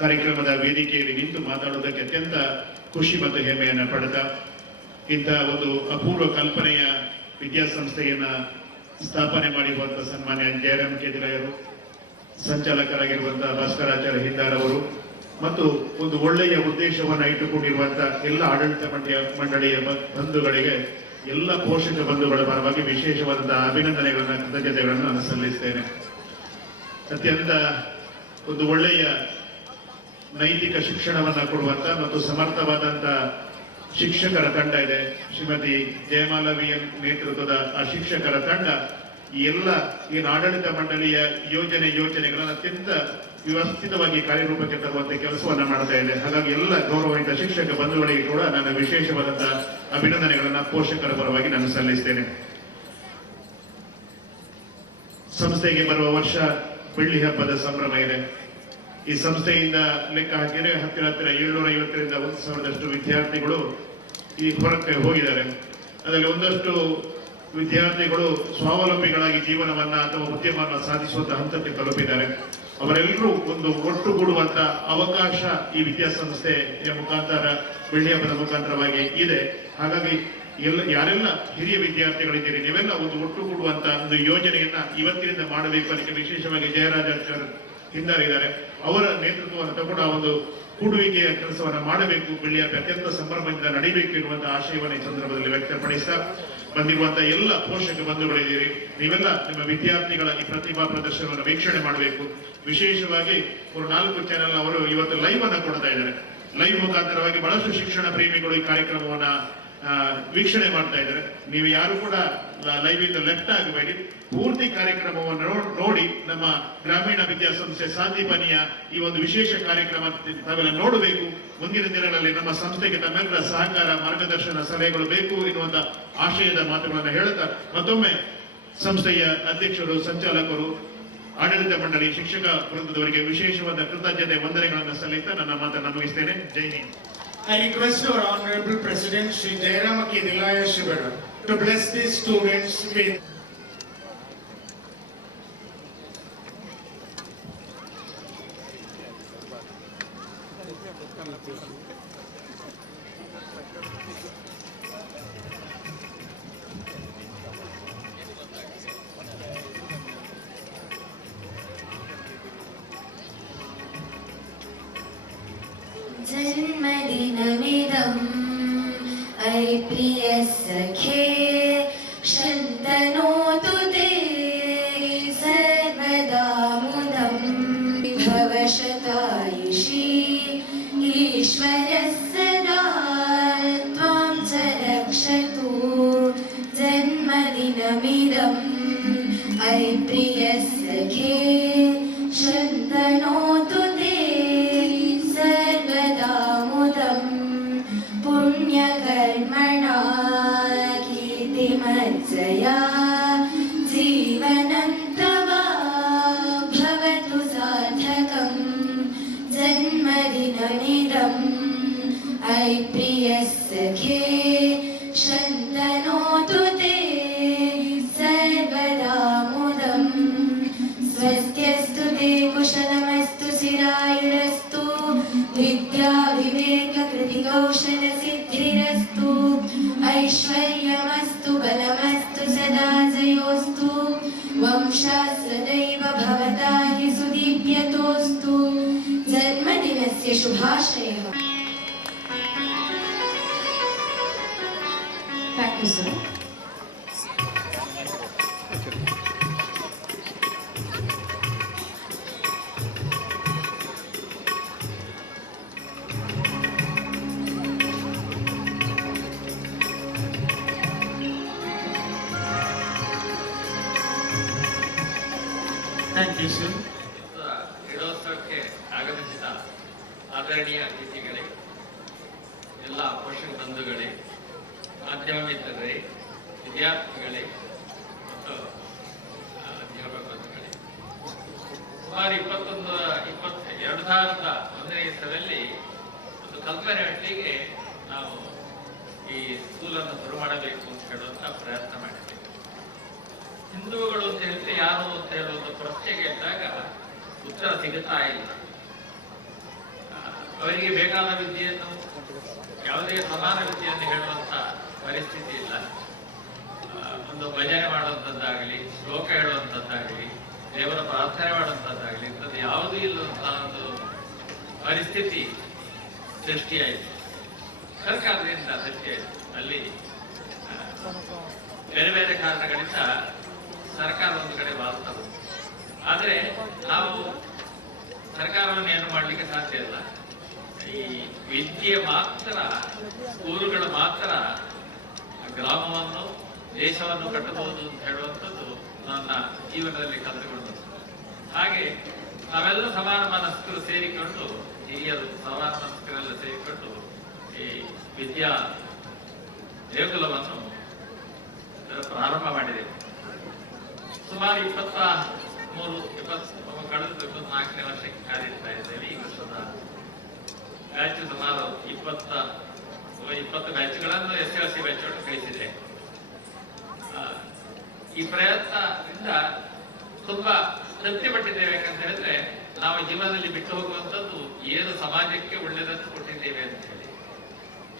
ಕಾರ್ಯಕ್ರಮದ ವೇದಿಕೆಯಲ್ಲಿ ನಿಂತು ಮಾತಾಡುವುದಕ್ಕೆ ಅತ್ಯಂತ ಖುಷಿ ಮತ್ತು ಹೆಮ್ಮೆಯನ್ನು ಪಡೆದ ಇಂತಹ ಒಂದು ಅಪೂರ್ವ ಕಲ್ಪನೆಯ ವಿದ್ಯಾಸಂಸ್ಥೆಯನ್ನ ಸ್ಥಾಪನೆ ಮಾಡಿರುವಂತಹ ಸನ್ಮಾನ್ಯ ಜಯರಾಮ್ ಕೇದಿರಾಯರು, ಸಂಚಾಲಕರಾಗಿರುವಂತಹ ಭಾಸ್ಕರಾಚಾರ್ಯ ಹಿಂದಾರ್ ಅವರು ಮತ್ತು ಒಂದು ಒಳ್ಳೆಯ ಉದ್ದೇಶವನ್ನು ಇಟ್ಟುಕೊಂಡಿರುವಂತಹ ಎಲ್ಲ ಆಡಳಿತ ಮಂಡಳಿಯ ಬಂಧುಗಳಿಗೆ, ಎಲ್ಲ ಪೋಷಕ ಬಂಧುಗಳ ಪರವಾಗಿ ವಿಶೇಷವಾದಂತಹ ಅಭಿನಂದನೆಗಳನ್ನ ಕೃತಜ್ಞತೆಗಳನ್ನು ನಾನು ಸಲ್ಲಿಸ್ತೇನೆ. ಅತ್ಯಂತ ಒಂದು ಒಳ್ಳೆಯ ನೈತಿಕ ಶಿಕ್ಷಣವನ್ನ ಕೊಡುವಂತ ಮತ್ತು ಸಮರ್ಥವಾದಂತ ಶಿಕ್ಷಕರ ತಂಡ ಇದೆ. ಶ್ರೀಮತಿ ಜಯಮಾಲವಿ ನೇತೃತ್ವದ ಆ ಶಿಕ್ಷಕರ ತಂಡ ಈ ಎಲ್ಲ ಆಡಳಿತ ಮಂಡಳಿಯ ಯೋಜನೆಗಳನ್ನು ಅತ್ಯಂತ ವ್ಯವಸ್ಥಿತವಾಗಿ ಕಾರ್ಯರೂಪಕ್ಕೆ ತರುವಂತೆ ಕೆಲಸವನ್ನ ಮಾಡ್ತಾ ಇದೆ. ಹಾಗಾಗಿ ಎಲ್ಲ ಗೌರವಾನ್ವಿತ ಶಿಕ್ಷಕ ಬಂಧುಗಳಿಗೆ ಕೂಡ ನಾನು ವಿಶೇಷವಾದಂತಹ ಅಭಿನಂದನೆಗಳನ್ನ ಪೋಷಕರ ಪರವಾಗಿ ನಾನು ಸಲ್ಲಿಸ್ತೇನೆ. ಸಂಸ್ಥೆಗೆ ಬರುವ ವರ್ಷ ಬೆಳ್ಳಿ ಹಬ್ಬದ ಸಂಭ್ರಮ ಇದೆ. ಈ ಸಂಸ್ಥೆಯಿಂದ ಲೆಕ್ಕ ಹಾಕಿದರೆ ಹತ್ತಿರ 750ರಿಂದ 1,000 ವಿದ್ಯಾರ್ಥಿಗಳು ಈ ಹೊರಕ್ಕೆ ಹೋಗಿದ್ದಾರೆ. ಅದರಲ್ಲಿ ಒಂದಷ್ಟು ವಿದ್ಯಾರ್ಥಿಗಳು ಸ್ವಾವಲಂಬಿಗಳಾಗಿ ಜೀವನವನ್ನ ಅಥವಾ ಉದ್ಯಮವನ್ನು ಸಾಧಿಸುವಂತ ಹಂತಕ್ಕೆ ತಲುಪಿದ್ದಾರೆ. ಅವರೆಲ್ಲರೂ ಒಂದು ಒಟ್ಟುಗೂಡುವಂತ ಅವಕಾಶ ಈ ವಿದ್ಯಾಸಂಸ್ಥೆಯ ಮುಖಾಂತರ, ಬೆಳ್ಳಿ ಹಬ್ಬದ ಮುಖಾಂತರವಾಗಿ ಇದೆ. ಹಾಗಾಗಿ ಯಾರೆಲ್ಲ ಹಿರಿಯ ವಿದ್ಯಾರ್ಥಿಗಳಿದ್ದೀರಿ, ನೀವೆಲ್ಲ ಒಂದು ಒಟ್ಟುಗೂಡುವಂತ ಒಂದು ಯೋಜನೆಯನ್ನ ಇವತ್ತಿನಿಂದ ಮಾಡಬೇಕು. ಅದಕ್ಕೆ ವಿಶೇಷವಾಗಿ ಜಯರಾಜಾಚಾರ್ಯ ಹಿಂದಾರಿದ್ದಾರೆ, ಅವರ ನೇತೃತ್ವವನ್ನು ತಗೊಂಡು ಆ ಒಂದು ಕೂಡುವಿಕೆಯ ಕೆಲಸವನ್ನ ಮಾಡಬೇಕು. ಬೆಳ್ಳಿ ಹಬ್ಬ ಅತ್ಯಂತ ಸಂಭ್ರಮದಿಂದ ನಡೀಬೇಕು ಎನ್ನುವಂತಹ ಆಶಯವನ್ನು ಈ ಸಂದರ್ಭದಲ್ಲಿ ವ್ಯಕ್ತಪಡಿಸ್ತಾ, ಬಂದಿರುವಂತಹ ಎಲ್ಲ ಪೋಷಕ ಬಂಧುಗಳಿದ್ದೀರಿ, ನೀವೆಲ್ಲ ನಿಮ್ಮ ವಿದ್ಯಾರ್ಥಿಗಳ ಈ ಪ್ರತಿಭಾ ಪ್ರದರ್ಶನವನ್ನು ವೀಕ್ಷಣೆ ಮಾಡಬೇಕು. ವಿಶೇಷವಾಗಿ 4 ಚಾನೆಲ್ ಅವರು ಇವತ್ತು ಲೈವ್ ಅನ್ನ ಕೊಡ್ತಾ ಇದ್ದಾರೆ. ಲೈವ್ ಮುಖಾಂತರವಾಗಿ ಬಹಳಷ್ಟು ಶಿಕ್ಷಣ ಪ್ರೇಮಿಗಳು ಈ ಕಾರ್ಯಕ್ರಮವನ್ನ ವೀಕ್ಷಣೆ ಮಾಡ್ತಾ ಇದ್ದಾರೆ. ನೀವು ಯಾರು ಕೂಡ ಲೈವ್ ಇಂದ ಲೆಫ್ಟ್ ಆಗಬೇಡಿ, ಪೂರ್ತಿ ಕಾರ್ಯಕ್ರಮವನ್ನು ನೋಡಿ ನಮ್ಮ ಗ್ರಾಮೀಣ ವಿದ್ಯಾಸಂಸ್ಥೆ ಸಾಂದೀಪನಿಯ ಈ ಒಂದು ವಿಶೇಷ ಕಾರ್ಯಕ್ರಮ ತಾವೆಲ್ಲ ನೋಡಬೇಕು. ಮುಂದಿನ ದಿನಗಳಲ್ಲಿ ನಮ್ಮ ಸಂಸ್ಥೆಗೆ ತಮ್ಮೆಲ್ಲರ ಸಹಕಾರ, ಮಾರ್ಗದರ್ಶನ, ಸಲಹೆಗಳು ಬೇಕು ಎನ್ನುವಂತ ಆಶಯದ ಮಾತುಗಳನ್ನು ಹೇಳುತ್ತಾ, ಮತ್ತೊಮ್ಮೆ ಸಂಸ್ಥೆಯ ಅಧ್ಯಕ್ಷರು, ಸಂಚಾಲಕರು, ಆಡಳಿತ ಮಂಡಳಿ, ಶಿಕ್ಷಕ ವೃಂದದವರಿಗೆ ವಿಶೇಷವಾದ ಕೃತಜ್ಞತೆ, ವಂದನೆಗಳನ್ನು ಸಲ್ಲಿಸುತ್ತಾ ನನ್ನ ಮಾತನ್ನು ಮುಗಿಸ್ತೇನೆ. ಜೈ Hind. I request our Honorable President Shri Jayarama Kedilaya Shivara to bless these students with जन्मदिनमिदम् अयि प्रिय सखे शन्तनोतु ते सर्वदा मुदं भवशतायुषी ईश्वरः सदा त्वां च रक्षतु जन्मदिनमिदम् अयि प्रिय सखे शन्तनोतु पुण्यकर्मणा कीर्तिमज्जया जीवनं तव भवतु सार्थकं जन्मदिनमिदम् अयि प्रिय सखे शन्तनोतु ते सर्वदा मुदम् स्वस्त्यस्तु ते कुशलमस्तु चिरायुरस्तु विद्या विवेक कृति कौशल सिद्धिरस्तु ऐश्वर्यमस्तु बलमस्तु सदा जयोस्तु वंशः सदैव भवता हि सुदीप्यतोस्तु जन्मदिनस्य शुभाशयः. Thank you, sir. Thank you, sir. ಕ್ರೀಡೋತ್ಸವಕ್ಕೆ ಆಗಮಿಸಿದ ಆದರಣೀಯ ಅತಿಥಿಗಳೇ, ಎಲ್ಲ ಪೋಷಕ ಬಂಧುಗಳೇ, ಮಾಧ್ಯಮ ಮಿತ್ರರೇ, ವಿದ್ಯಾರ್ಥಿಗಳೇ ಮತ್ತು ಅಧ್ಯಾಪಕ ಬಂಧುಗಳೇ, ಸುಮಾರು 2001ನೇ ಇಸವಿಯಲ್ಲಿ ಒಂದು ಕಲ್ಪನೆ ಮಟ್ಟಿಗೆ ನಾವು ಈ ಸ್ಕೂಲನ್ನು ಶುರು ಮಾಡಬೇಕು ಅಂತ ಹೇಳುವಂತ ಪ್ರಯತ್ನ ಮಾಡಿದ್ದೇವೆ. ಹಿಂದೂಗಳು ಅಂತ ಹೇಳಿದ್ರೆ ಯಾರು ಅಂತ ಹೇಳುವಂತ ಪ್ರಶ್ನೆಗೆ ಇದ್ದಾಗ ಉತ್ತರ ಸಿಗುತ್ತಾ ಇಲ್ಲ. ಅವರಿಗೆ ಬೇಕಾದ ವಿದ್ಯೆಯನ್ನು, ಯಾವುದೇ ಸಮಾನ ವಿದ್ಯೆಯನ್ನು ಹೇಳುವಂತ ಪರಿಸ್ಥಿತಿ ಇಲ್ಲ. ಒಂದು ಭಜನೆ ಮಾಡುವಂಥದ್ದಾಗಲಿ, ಶ್ಲೋಕ ಹೇಳುವಂಥದ್ದಾಗಲಿ, ದೇವರ ಪ್ರಾರ್ಥನೆ ಮಾಡುವಂಥದ್ದಾಗಲಿ, ಇಂಥದ್ದು ಯಾವುದೂ ಇಲ್ಲದಂತಹ ಒಂದು ಪರಿಸ್ಥಿತಿ ಸೃಷ್ಟಿಯಾಯಿತು. ಸರ್ಕಾರದಿಂದ ಸೃಷ್ಟಿಯಾಯಿತು. ಅಲ್ಲಿ ಬೇರೆ ಬೇರೆ ಕಾರಣಗಳಿಂದ ಸರ್ಕಾರ ಒಂದು ಕಡೆ ವಾಸ್ತವ. ಆದರೆ ನಾವು ಸರ್ಕಾರವನ್ನು ಏನು ಮಾಡಲಿಕ್ಕೆ ಸಾಧ್ಯ ಇಲ್ಲ. ಈ ವಿದ್ಯೆ ಮಾತ್ರ, ಸ್ಕೂಲುಗಳು ಮಾತ್ರ ಗ್ರಾಮವನ್ನು, ದೇಶವನ್ನು ಕಟ್ಟಬಹುದು ಅಂತ ಹೇಳುವಂಥದ್ದು ನನ್ನ ಜೀವನದಲ್ಲಿ ಕಲಿತುಕೊಂಡದ್ದು. ಹಾಗೆ ನಾವೆಲ್ಲ ಸಮಾನ ಮನಸ್ಕರು ಸೇರಿಕೊಂಡು, ಹಿರಿಯರು ಸಮಾನ ಮನಸ್ಕರೆಲ್ಲ ಸೇರಿಕೊಂಡು ಈ ವಿದ್ಯಾ ದೇಗುಲವನ್ನು ಪ್ರಾರಂಭ ಮಾಡಿದೆ. ಸುಮಾರು 24ನೇ ವರ್ಷಕ್ಕೆ ಕಾಲಿಡ್ತಾ ಇದ್ದೇವೆ. ಈ ವರ್ಷದ ಬ್ಯಾಚ್ ಸುಮಾರು 20 ಬ್ಯಾಚ್ಗಳನ್ನು SLC ಬ್ಯಾಚ್ಗಳನ್ನು ಕಳಿಸಿದೆ. ಈ ಪ್ರಯತ್ನದಿಂದ ತುಂಬಾ ತೃಪ್ತಿ ಪಟ್ಟಿದ್ದೇವೆ. ಯಾಕಂತ ಹೇಳಿದ್ರೆ ನಾವು ಜೀವನದಲ್ಲಿ ಬಿಟ್ಟು ಹೋಗುವಂಥದ್ದು ಏನು ಸಮಾಜಕ್ಕೆ ಒಳ್ಳೆಯದನ್ನು ಕೊಟ್ಟಿದ್ದೇವೆ ಅಂತ ಹೇಳಿ.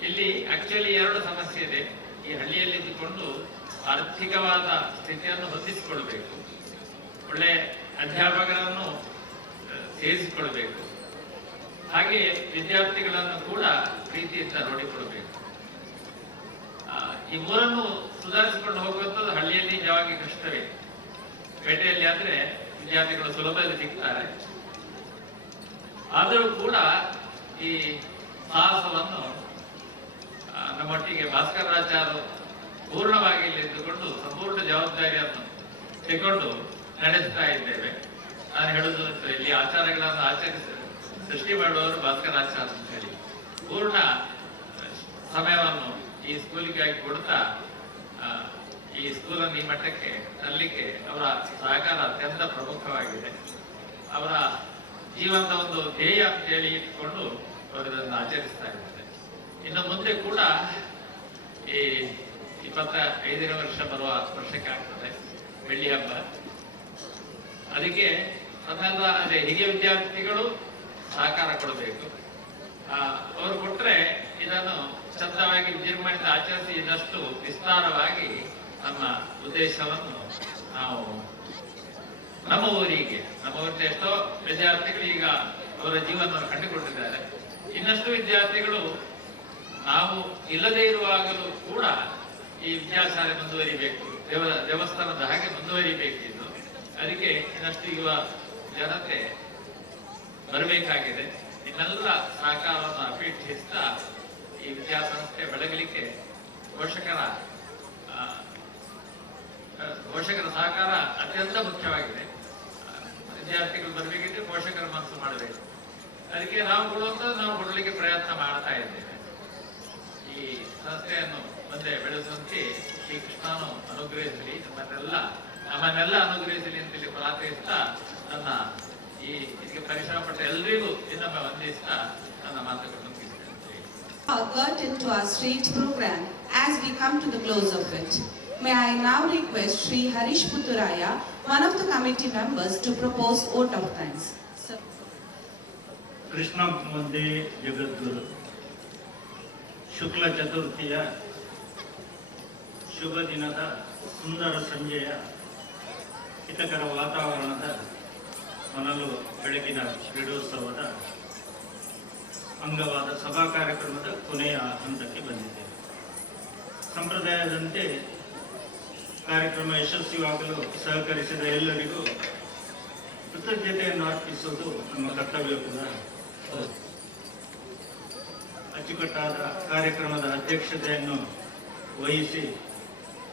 ಇಲ್ಲಿ ಆಕ್ಚುಲಿ ಎರಡು ಸಮಸ್ಯೆ ಇದೆ. ಈ ಹಳ್ಳಿಯಲ್ಲಿ ಇದ್ದುಕೊಂಡು ಆರ್ಥಿಕವಾದ ಸ್ಥಿತಿಯನ್ನು ಹೊಂದಿಸಿಕೊಳ್ಬೇಕು, ಒಳ್ಳೆ ಅಧ್ಯಾಪಕರನ್ನು ಸೇರಿಸಿಕೊಳ್ಬೇಕು, ಹಾಗೆ ವಿದ್ಯಾರ್ಥಿಗಳನ್ನು ಕೂಡ ಪ್ರೀತಿಯಿಂದ ನೋಡಿಕೊಳ್ಬೇಕು. ಈ ಮೂರನ್ನು ಸುಧಾರಿಸಿಕೊಂಡು ಹೋಗುವಂಥದ್ದು ಹಳ್ಳಿಯಲ್ಲಿ ನಿಜವಾಗಿ ಕಷ್ಟವೇ. ಪೇಟೆಯಲ್ಲಿ ಆದ್ರೆ ವಿದ್ಯಾರ್ಥಿಗಳು ಸುಲಭದಲ್ಲಿ ಸಿಗ್ತಾರೆ. ಆದರೂ ಕೂಡ ಈ ಸಾಹಸವನ್ನು ನಮ್ಮೊಟ್ಟಿಗೆ ಭಾಸ್ಕರಾಚಾರ್ಯರು ಪೂರ್ಣವಾಗಿ ಇಲ್ಲಿದ್ದುಕೊಂಡು ಸಂಪೂರ್ಣ ಜವಾಬ್ದಾರಿಯನ್ನು ತೆಗೆದುಕೊಂಡು ನಡೆಸ್ತಾ ಇದ್ದೇವೆ. ನಾನು ಹೇಳುದು ಇಲ್ಲಿ ಆಚಾರಗಳನ್ನು ಸೃಷ್ಟಿ ಮಾಡುವವರು ಭಾಸ್ಕರಾಚಾರ್ಯ ಅಂತ ಹೇಳಿ ಪೂರ್ಣ ಸಮಯವನ್ನು ಈ ಸ್ಕೂಲಿಗಾಗಿ ಕೊಡ್ತಾ ಈ ಸ್ಕೂಲನ್ನು ಈ ಮಟ್ಟಕ್ಕೆ ತರಲಿಕ್ಕೆ ಅವರ ಸಹಕಾರ ಅತ್ಯಂತ ಪ್ರಮುಖವಾಗಿದೆ. ಅವರ ಜೀವನದ ಒಂದು ಧ್ಯೇಯ ಅಂತ ಹೇಳಿ ಇಟ್ಕೊಂಡು ಅವರು ಇದನ್ನು ಆಚರಿಸ್ತಾ ಇದ್ದಾರೆ. ಇನ್ನು ಮುಂದೆ ಕೂಡ ಈ 25ನೇ ವರ್ಷ ಬರುವ ವರ್ಷಕ್ಕೆ ಆಗ್ತದೆ ಬೆಳ್ಳಿ ಹಬ್ಬ. ಅದಕ್ಕೆ ಅದನ್ನೆಲ್ಲ ಅದೇ ಹಿರಿಯ ವಿದ್ಯಾರ್ಥಿಗಳು ಸಹಕಾರ ಕೊಡಬೇಕು. ಅವರು ಕೊಟ್ಟರೆ ಇದನ್ನು ಚಂದವಾಗಿ ವಿಜೃಂಭಣೆಯಿಂದ ಆಚರಿಸಿ ಇನ್ನಷ್ಟು ವಿಸ್ತಾರವಾಗಿ ನಮ್ಮ ಉದ್ದೇಶವನ್ನು ನಾವು ನಮ್ಮ ಊರಿಗೆ ಎಷ್ಟೋ ವಿದ್ಯಾರ್ಥಿಗಳು ಈಗ ಅವರ ಜೀವನವನ್ನು ಕಂಡುಕೊಂಡಿದ್ದಾರೆ. ಇನ್ನಷ್ಟು ವಿದ್ಯಾರ್ಥಿಗಳು ನಾವು ಇಲ್ಲದೇ ಇರುವಾಗಲೂ ಕೂಡ ಈ ವಿದ್ಯಾಶಾಲೆ ಮುಂದುವರಿಬೇಕು, ದೇವಸ್ಥಾನದ ಹಾಗೆ ಮುಂದುವರಿಬೇಕಿದ್ದು. ಅದಕ್ಕೆ ಇನ್ನಷ್ಟು ಯುವ ಜನತೆ ಬರಬೇಕಾಗಿದೆ. ಇನ್ನೆಲ್ಲ ಸಹಕಾರವನ್ನು ಅಪೇಕ್ಷಿಸ್ತಾ ಈ ವಿದ್ಯಾಸಂಸ್ಥೆ ಬೆಳಗಲಿಕ್ಕೆ ಪೋಷಕರ ಸಹಕಾರ ಅತ್ಯಂತ ಮುಖ್ಯವಾಗಿದೆ. ವಿದ್ಯಾರ್ಥಿಗಳು ಬರಬೇಕಿದ್ರೆ ಪೋಷಕರ ಮನಸ್ಸು ಮಾಡಬೇಕು. ಅದಕ್ಕೆ ನಾವು ಕೊಡುವಂಥದ್ದು ನಾವು ಕೊಡಲಿಕ್ಕೆ ಪ್ರಯತ್ನ ಮಾಡ್ತಾ ಇದ್ದೇವೆ. ಈ ಸಂಸ್ಥೆಯನ್ನು ಮುಂದೆ ಬೆಳೆಸುವಂತೆ ಶ್ರೀ ಕೃಷ್ಣನು ಅನುಗ್ರಹಿಸಲಿ, ನಮ್ಮನ್ನೆಲ್ಲ ಅನುಗ್ರಹಿಸಲಿ ಅಂತೇಳಿ ಪ್ರಾರ್ಥಿಸ್ತಾ ನನ್ನ ಈ ಇದಕ್ಕೆ ಪರಿಶ್ರಮ ಪಟ್ಟ ಎಲ್ಲರಿಗೂ ಇನ್ನೊಮ್ಮೆ ವಂದಿಸ್ತಾ ನನ್ನ ಮಾತುಗಳನ್ನು Got into our street program as we come to the close of it. May I now request Sri Harish Putturaya, one of the committee members, to propose vote of thanks. Krishna ಮುಂದೆ ಜಗದ್ಗುರು ಶುಕ್ಲ ಚತುರ್ಥಿಯ ಶುಭ ದಿನದ ಸುಂದರ ಸಂಜೆಯ ಹಿತಕರ ವಾತಾವರಣದ ಮೊದಲು ಬೆಳಗಿನ ಕ್ರೀಡೋತ್ಸವದ ಅಂಗವಾದ ಸಭಾ ಕಾರ್ಯಕ್ರಮದ ಕೊನೆಯ ಹಂತಕ್ಕೆ ಬಂದಿದ್ದೇವೆ. ಸಂಪ್ರದಾಯದಂತೆ ಕಾರ್ಯಕ್ರಮ ಯಶಸ್ವಿಯಾಗಲು ಸಹಕರಿಸಿದ ಎಲ್ಲರಿಗೂ ಕೃತಜ್ಞತೆಯನ್ನು ಅರ್ಪಿಸುವುದು ನಮ್ಮ ಕರ್ತವ್ಯ ಕೂಡ. ಅಚ್ಚುಕಟ್ಟಾದ ಕಾರ್ಯಕ್ರಮದ ಅಧ್ಯಕ್ಷತೆಯನ್ನು ವಹಿಸಿ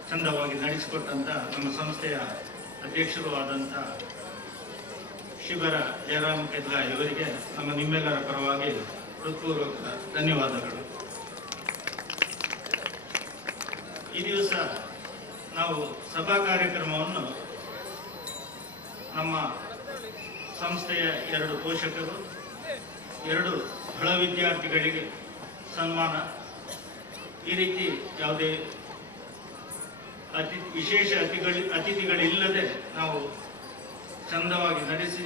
ಚಂದವಾಗಿ ನಡೆಸಿಕೊಟ್ಟಂತ ನಮ್ಮ ಸಂಸ್ಥೆಯ ಅಧ್ಯಕ್ಷರು ಆದಂಥ ಶಿವರ ಜಯರಾಮ್ ಕೆದ್ಲಾ ಇವರಿಗೆ ನಮ್ಮ ನಿಮ್ಮೆಲ್ಲರ ಪರವಾಗಿ ಹೃತ್ಪೂರ್ವಕ ಧನ್ಯವಾದಗಳು. ಈ ದಿವಸ ನಾವು ಸಭಾ ಕಾರ್ಯಕ್ರಮವನ್ನು ನಮ್ಮ ಸಂಸ್ಥೆಯ 2 ಪೋಷಕರು, 2 ಹಳ ವಿದ್ಯಾರ್ಥಿಗಳಿಗೆ ಸನ್ಮಾನ, ಈ ರೀತಿ ಯಾವುದೇ ವಿಶೇಷ ಅತಿಥಿಗಳಿಲ್ಲದೆ ನಾವು ಚಂದವಾಗಿ ನಡೆಸಿ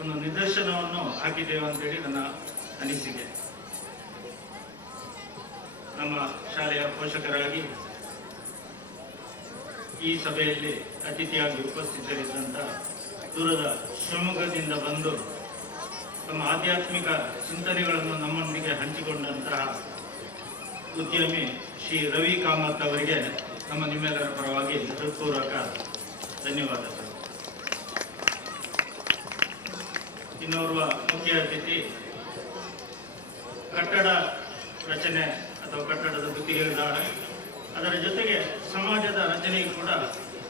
ಒಂದು ನಿದರ್ಶನವನ್ನು ಹಾಕಿದ್ದೇವೆ ಅಂತೇಳಿ ನನ್ನ ಅನಿಸಿಕೆ. ನಮ್ಮ ಶಾಲೆಯ ಪೋಷಕರಾಗಿ ಈ ಸಭೆಯಲ್ಲಿ ಅತಿಥಿಯಾಗಿ ಉಪಸ್ಥಿತರಿದ್ದಂಥ ದೂರದ ಶಿವಮೊಗ್ಗದಿಂದ ಬಂದು ತಮ್ಮ ಆಧ್ಯಾತ್ಮಿಕ ಚಿಂತನೆಗಳನ್ನು ನಮ್ಮೊಂದಿಗೆ ಹಂಚಿಕೊಂಡಂತಹ ಉದ್ಯಮಿ ಶ್ರೀ ರವಿ ಕಾಮತ್ ಅವರಿಗೆ ನಮ್ಮ ನಿಮ್ಮೆಲ್ಲರ ಪರವಾಗಿ ಹೃತ್ಪೂರ್ವಕ ಧನ್ಯವಾದಗಳು. ಇನ್ನೋರ್ವ ಮುಖ್ಯ ಅತಿಥಿ ಕಟ್ಟಡ ರಚನೆ ಅಥವಾ ಕಟ್ಟಡದ ಗುತ್ತಿಗೆದಾರ, ಅದರ ಜೊತೆಗೆ ಸಮಾಜದ ರಚನೆಗೆ ಕೂಡ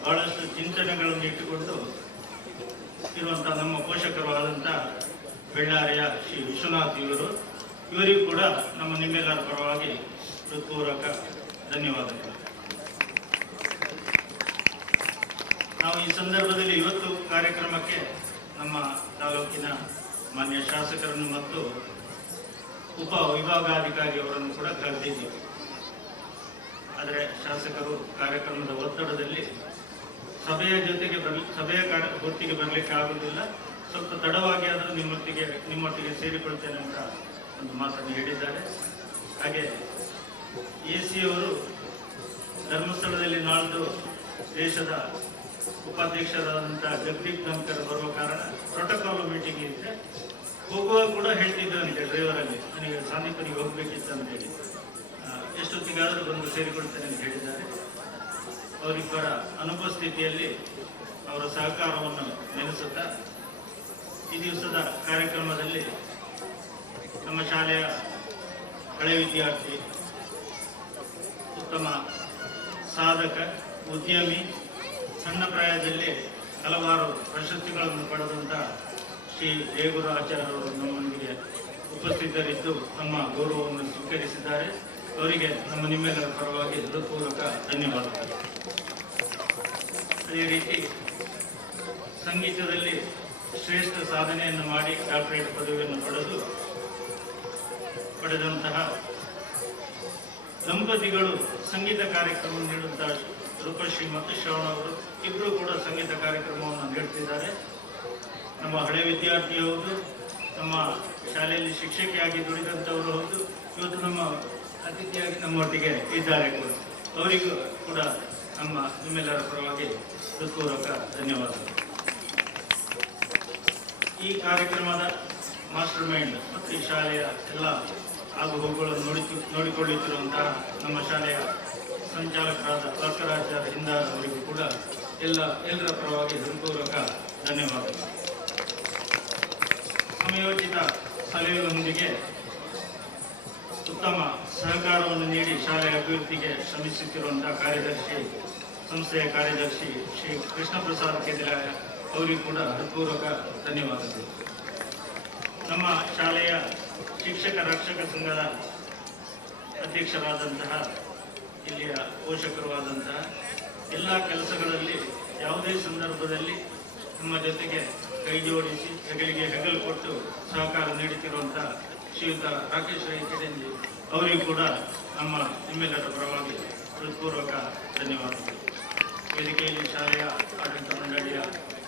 ಬಹಳಷ್ಟು ಚಿಂತನೆಗಳನ್ನು ಇಟ್ಟುಕೊಂಡು ಇರುವಂತಹ ನಮ್ಮ ಪೋಷಕರು ಆದಂಥ ಬೆಳ್ಳಾರಿಯ ಶ್ರೀ ವಿಶ್ವನಾಥ್ ಇವರಿಗೂ ಕೂಡ ನಮ್ಮ ನಿಮ್ಮೆಲ್ಲರ ಪರವಾಗಿ ಹೃತ್ಪೂರ್ವಕ ಧನ್ಯವಾದಗಳು. ನಾವು ಈ ಸಂದರ್ಭದಲ್ಲಿ ಇವತ್ತು ಕಾರ್ಯಕ್ರಮಕ್ಕೆ ನಮ್ಮ ತಾಲೂಕಿನ ಮಾನ್ಯ ಶಾಸಕರನ್ನು ಮತ್ತು ಉಪ ವಿಭಾಗಾಧಿಕಾರಿಯವರನ್ನು ಕೂಡ ಕರೆದಿದ್ದೀವಿ. ಆದರೆ ಶಾಸಕರು ಕಾರ್ಯಕ್ರಮದ ಒತ್ತಡದಲ್ಲಿ ಸಭೆಯ ಹೊತ್ತಿಗೆ ಬರಲಿಕ್ಕೆ ಆಗುವುದಿಲ್ಲ, ಸ್ವಲ್ಪ ತಡವಾಗಿ ಆದರೂ ನಿಮ್ಮೊಟ್ಟಿಗೆ ಸೇರಿಕೊಳ್ತೇನೆ ಅಂತ ಒಂದು ಮಾತನ್ನು ಹೇಳಿದ್ದಾರೆ. ಹಾಗೆ AC ಅವರು ಧರ್ಮಸ್ಥಳದಲ್ಲಿ ನಾಳ್ದು ದೇಶದ ಉಪಾಧ್ಯಕ್ಷರಾದಂಥ ಜಗದೀಪ್ ಧನ್ಕರ್ ಬರುವ ಕಾರಣ ಪ್ರೋಟೋಕಾಲ್ ಮೀಟಿಂಗ್ ಇದ್ದರೆ ಹೋಗುವಾಗ ಕೂಡ ಹೇಳ್ತಿದ್ದಂತೆ ಡ್ರೈವರಲ್ಲಿ, ನನಗೆ ಸಾಂದೀಪನಿಗೆ ಹೋಗಬೇಕಿತ್ತು ಅಂತೇಳಿ, ಎಷ್ಟೊತ್ತಿಗಾದರೂ ಬಂದು ಸೇರಿಕೊಳ್ತೇನೆ ಅಂತ ಹೇಳಿದ್ದಾರೆ. ಅವರಿಬ್ಬರ ಅನುಪಸ್ಥಿತಿಯಲ್ಲಿ ಅವರ ಸಹಕಾರವನ್ನು ನೆನೆಸುತ್ತಾ ಈ ದಿವಸದ ಕಾರ್ಯಕ್ರಮದಲ್ಲಿ ನಮ್ಮ ಶಾಲೆಯ ಹಳೆ ವಿದ್ಯಾರ್ಥಿ, ಉತ್ತಮ ಸಾಧಕ, ಉದ್ಯಮಿ, ಸಣ್ಣ ಪ್ರಾಯದಲ್ಲಿ ಹಲವಾರು ಪ್ರಶಸ್ತಿಗಳನ್ನು ಪಡೆದಂಥ ಶ್ರೀ ದೇಗುರ ಆಚಾರ್ಯರು ನಮ್ಮೊಂದಿಗೆ ಉಪಸ್ಥಿತರಿದ್ದು ನಮ್ಮ ಗೌರವವನ್ನು ಸ್ವೀಕರಿಸಿದ್ದಾರೆ. ಅವರಿಗೆ ನಿಮ್ಮೆಲ್ಲರ ಪರವಾಗಿ ಹೃತ್ಪೂರ್ವಕ ಧನ್ಯವಾದಗಳು. ಅದೇ ರೀತಿ ಸಂಗೀತದಲ್ಲಿ ಶ್ರೇಷ್ಠ ಸಾಧನೆಯನ್ನು ಮಾಡಿ ಡಾಕ್ಟರೇಟ್ ಪದವಿಯನ್ನು ಪಡೆದಂತಹ ದಂಪತಿಗಳು ಸಂಗೀತ ಕಾರ್ಯಕ್ರಮ ನೀಡುತ್ತಾ ರೂಪಶ್ರೀ ಮತ್ತು ಶ್ರವಣ ಅವರು ಇಬ್ಬರು ಕೂಡ ಸಂಗೀತ ಕಾರ್ಯಕ್ರಮವನ್ನು ನೀಡುತ್ತಿದ್ದಾರೆ. ನಮ್ಮ ಹಳೆ ವಿದ್ಯಾರ್ಥಿ ಹೌದು, ನಮ್ಮ ಶಾಲೆಯಲ್ಲಿ ಶಿಕ್ಷಕಿಯಾಗಿ ದುಡಿದಂಥವರು ಹೌದು, ಇವತ್ತು ನಮ್ಮ ಅತಿಥಿಯಾಗಿ ನಮ್ಮೊಟ್ಟಿಗೆ ಇದ್ದಾರೆ ಕೂಡ. ಅವರಿಗೂ ಕೂಡ ನಿಮ್ಮೆಲ್ಲರ ಪರವಾಗಿ ಹೃತ್ಪೂರ್ವಕ ಧನ್ಯವಾದಗಳು. ಈ ಕಾರ್ಯಕ್ರಮದ ಮಾಸ್ಟರ್ ಮೈಂಡ್ ಮತ್ತು ಈ ಶಾಲೆಯ ಎಲ್ಲ ಆಗು ಹೋಗುಗಳನ್ನು ನೋಡಿಕೊಳ್ಳುತ್ತಿರುವಂತಹ ನಮ್ಮ ಶಾಲೆಯ ಸಂಚಾಲಕರಾದ ಭಾಸ್ಕರಾಚಾರ್ಯ ಹಿಂದಾರ್ ಅವರಿಗೂ ಕೂಡ ಎಲ್ಲರ ಪರವಾಗಿ ಹೃತ್ಪೂರ್ವಕ ಧನ್ಯವಾದಗಳು. ಸಮಯೋಚಿತ ಸಲಹೆಯೊಂದಿಗೆ ಉತ್ತಮ ಸಹಕಾರವನ್ನು ನೀಡಿ ಶಾಲೆಯ ಅಭಿವೃದ್ಧಿಗೆ ಶ್ರಮಿಸುತ್ತಿರುವಂತಹ ಸಂಸ್ಥೆಯ ಕಾರ್ಯದರ್ಶಿ ಶ್ರೀ ಕೃಷ್ಣ ಪ್ರಸಾದ್ ಕೆದಿಲಾಯ ಅವರಿಗೂ ಕೂಡ ಹೃತ್ಪೂರ್ವಕ ಧನ್ಯವಾದಗಳು. ನಮ್ಮ ಶಾಲೆಯ ಶಿಕ್ಷಕ ರಕ್ಷಕ ಸಂಘದ ಅಧ್ಯಕ್ಷರಾದಂತಹ, ಇಲ್ಲಿಯ ಪೋಷಕರು ಆದಂತಹ, ಎಲ್ಲ ಕೆಲಸಗಳಲ್ಲಿ ಯಾವುದೇ ಸಂದರ್ಭದಲ್ಲಿ ನಮ್ಮ ಜೊತೆಗೆ ಕೈ ಜೋಡಿಸಿ ಹೆಗಲಿಗೆ ಹೆಗಲು ಕೊಟ್ಟು ಸಹಕಾರ ನೀಡುತ್ತಿರುವಂತಹ ಶ್ರೀಯುತ ರಾಕೇಶ್ ರೈ ಕೆಡೆಂಜಿ ಅವರಿಗೂ ಕೂಡ ನಿಮ್ಮೆಲ್ಲರ ಪರವಾಗಿ ಹೃತ್ಪೂರ್ವಕ ಧನ್ಯವಾದಗಳು. ವೇದಿಕೆಯಲ್ಲಿ ಶಾಲೆಯ ಆಡಳಿತ ಮಂಡಳಿಯ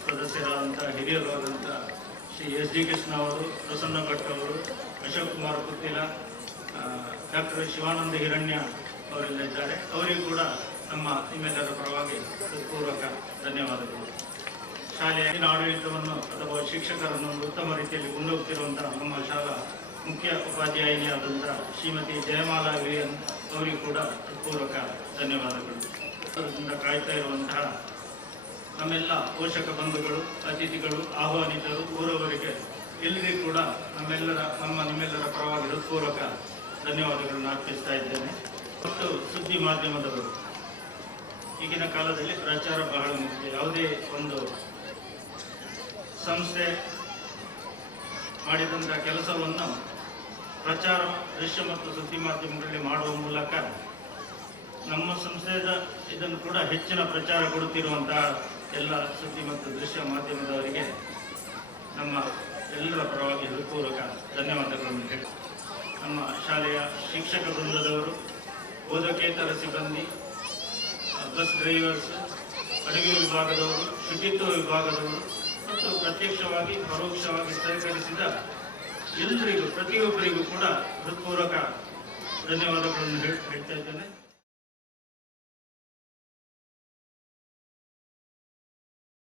ಸದಸ್ಯರಾದಂತಹ ಹಿರಿಯರು ಆದಂತಹ ಶ್ರೀ SD ಕೃಷ್ಣ ಅವರು, ಪ್ರಸನ್ನ ಭಟ್ ಅವರು, ಅಶೋಕ್ ಕುಮಾರ್ ಪುತ್ತಿಲ, ಡಾಕ್ಟರ್ ಶಿವಾನಂದ ಹಿರಣ್ಯ ಅವರೆಲ್ಲ ಇದ್ದಾರೆ. ಅವರಿಗೂ ಕೂಡ ನಿಮ್ಮೆಲ್ಲರ ಪರವಾಗಿ ಹೃತ್ಪೂರ್ವಕ ಧನ್ಯವಾದಗಳು. ಶಾಲೆಯ ಆಡಳಿತವನ್ನು ಅಥವಾ ಶಿಕ್ಷಕರನ್ನು ಉತ್ತಮ ರೀತಿಯಲ್ಲಿ ಕೊಂಡೋಗ್ತಿರುವಂತಹ ನಮ್ಮ ಶಾಲಾ ಮುಖ್ಯ ಉಪಾಧ್ಯಾಯಿನಿಯಾದಂತಹ ಶ್ರೀಮತಿ ಜಯಮಾಲಾ ವಿಎನ್ ಅವರಿಗೂ ಕೂಡ ಹೃತ್ಪೂರ್ವಕ ಧನ್ಯವಾದಗಳು. ಕಾಯ್ತಾ ಇರುವಂತಹ ನಮ್ಮೆಲ್ಲ ಪೋಷಕ ಬಂಧುಗಳು, ಅತಿಥಿಗಳು, ಆಹ್ವಾನಿತರು, ಊರವರಿಗೆ ಎಲ್ಲರಿಗೂ ಕೂಡ ನಿಮ್ಮೆಲ್ಲರ ಪರವಾಗಿ ಹೃತ್ಪೂರ್ವಕ ಧನ್ಯವಾದಗಳನ್ನು ಅರ್ಪಿಸ್ತಾ ಇದ್ದೇನೆ. ಮತ್ತು ಸುದ್ದಿ ಮಾಧ್ಯಮದವರು, ಈಗಿನ ಕಾಲದಲ್ಲಿ ಪ್ರಚಾರ ಬಹಳ ಮುಖ್ಯ. ಯಾವುದೇ ಒಂದು ಸಂಸ್ಥೆ ಮಾಡಿದಂತಹ ಕೆಲಸವನ್ನು ಪ್ರಚಾರ, ದೃಶ್ಯ ಮತ್ತು ಸುದ್ದಿ ಮಾಧ್ಯಮಗಳಲ್ಲಿ ಮಾಡುವ ಮೂಲಕ ನಮ್ಮ ಸಂಸ್ಥೆಯ ಇದನ್ನು ಕೂಡ ಹೆಚ್ಚಿನ ಪ್ರಚಾರ ಕೊಡುತ್ತಿರುವಂತಹ ಎಲ್ಲ ಸುದ್ದಿ ಮತ್ತು ದೃಶ್ಯ ಮಾಧ್ಯಮದವರಿಗೆ ಎಲ್ಲರ ಪರವಾಗಿ ಹೃತ್ಪೂರ್ವಕ ಧನ್ಯವಾದಗಳನ್ನು ಹೇಳಿ, ನಮ್ಮ ಶಾಲೆಯ ಶಿಕ್ಷಕ ವೃಂದದವರು, ಬೋಧಕೇತರ ಸಿಬ್ಬಂದಿ, ಬಸ್ ಡ್ರೈವರ್ಸ್, ಅಡುಗೆ ವಿಭಾಗದವರು, ಶುಚಿತ್ವ ವಿಭಾಗದವರು ಮತ್ತು ಪ್ರತ್ಯಕ್ಷವಾಗಿ ಪರೋಕ್ಷವಾಗಿ ಸಹಕರಿಸಿದ ಎಲ್ಲರಿಗೂ, ಪ್ರತಿಯೊಬ್ಬರಿಗೂ ಕೂಡ ಹೃತ್ಪೂರ್ವಕ ಧನ್ಯವಾದಗಳನ್ನು ಹೇಳ್ತಾ ಇದ್ದೇನೆ.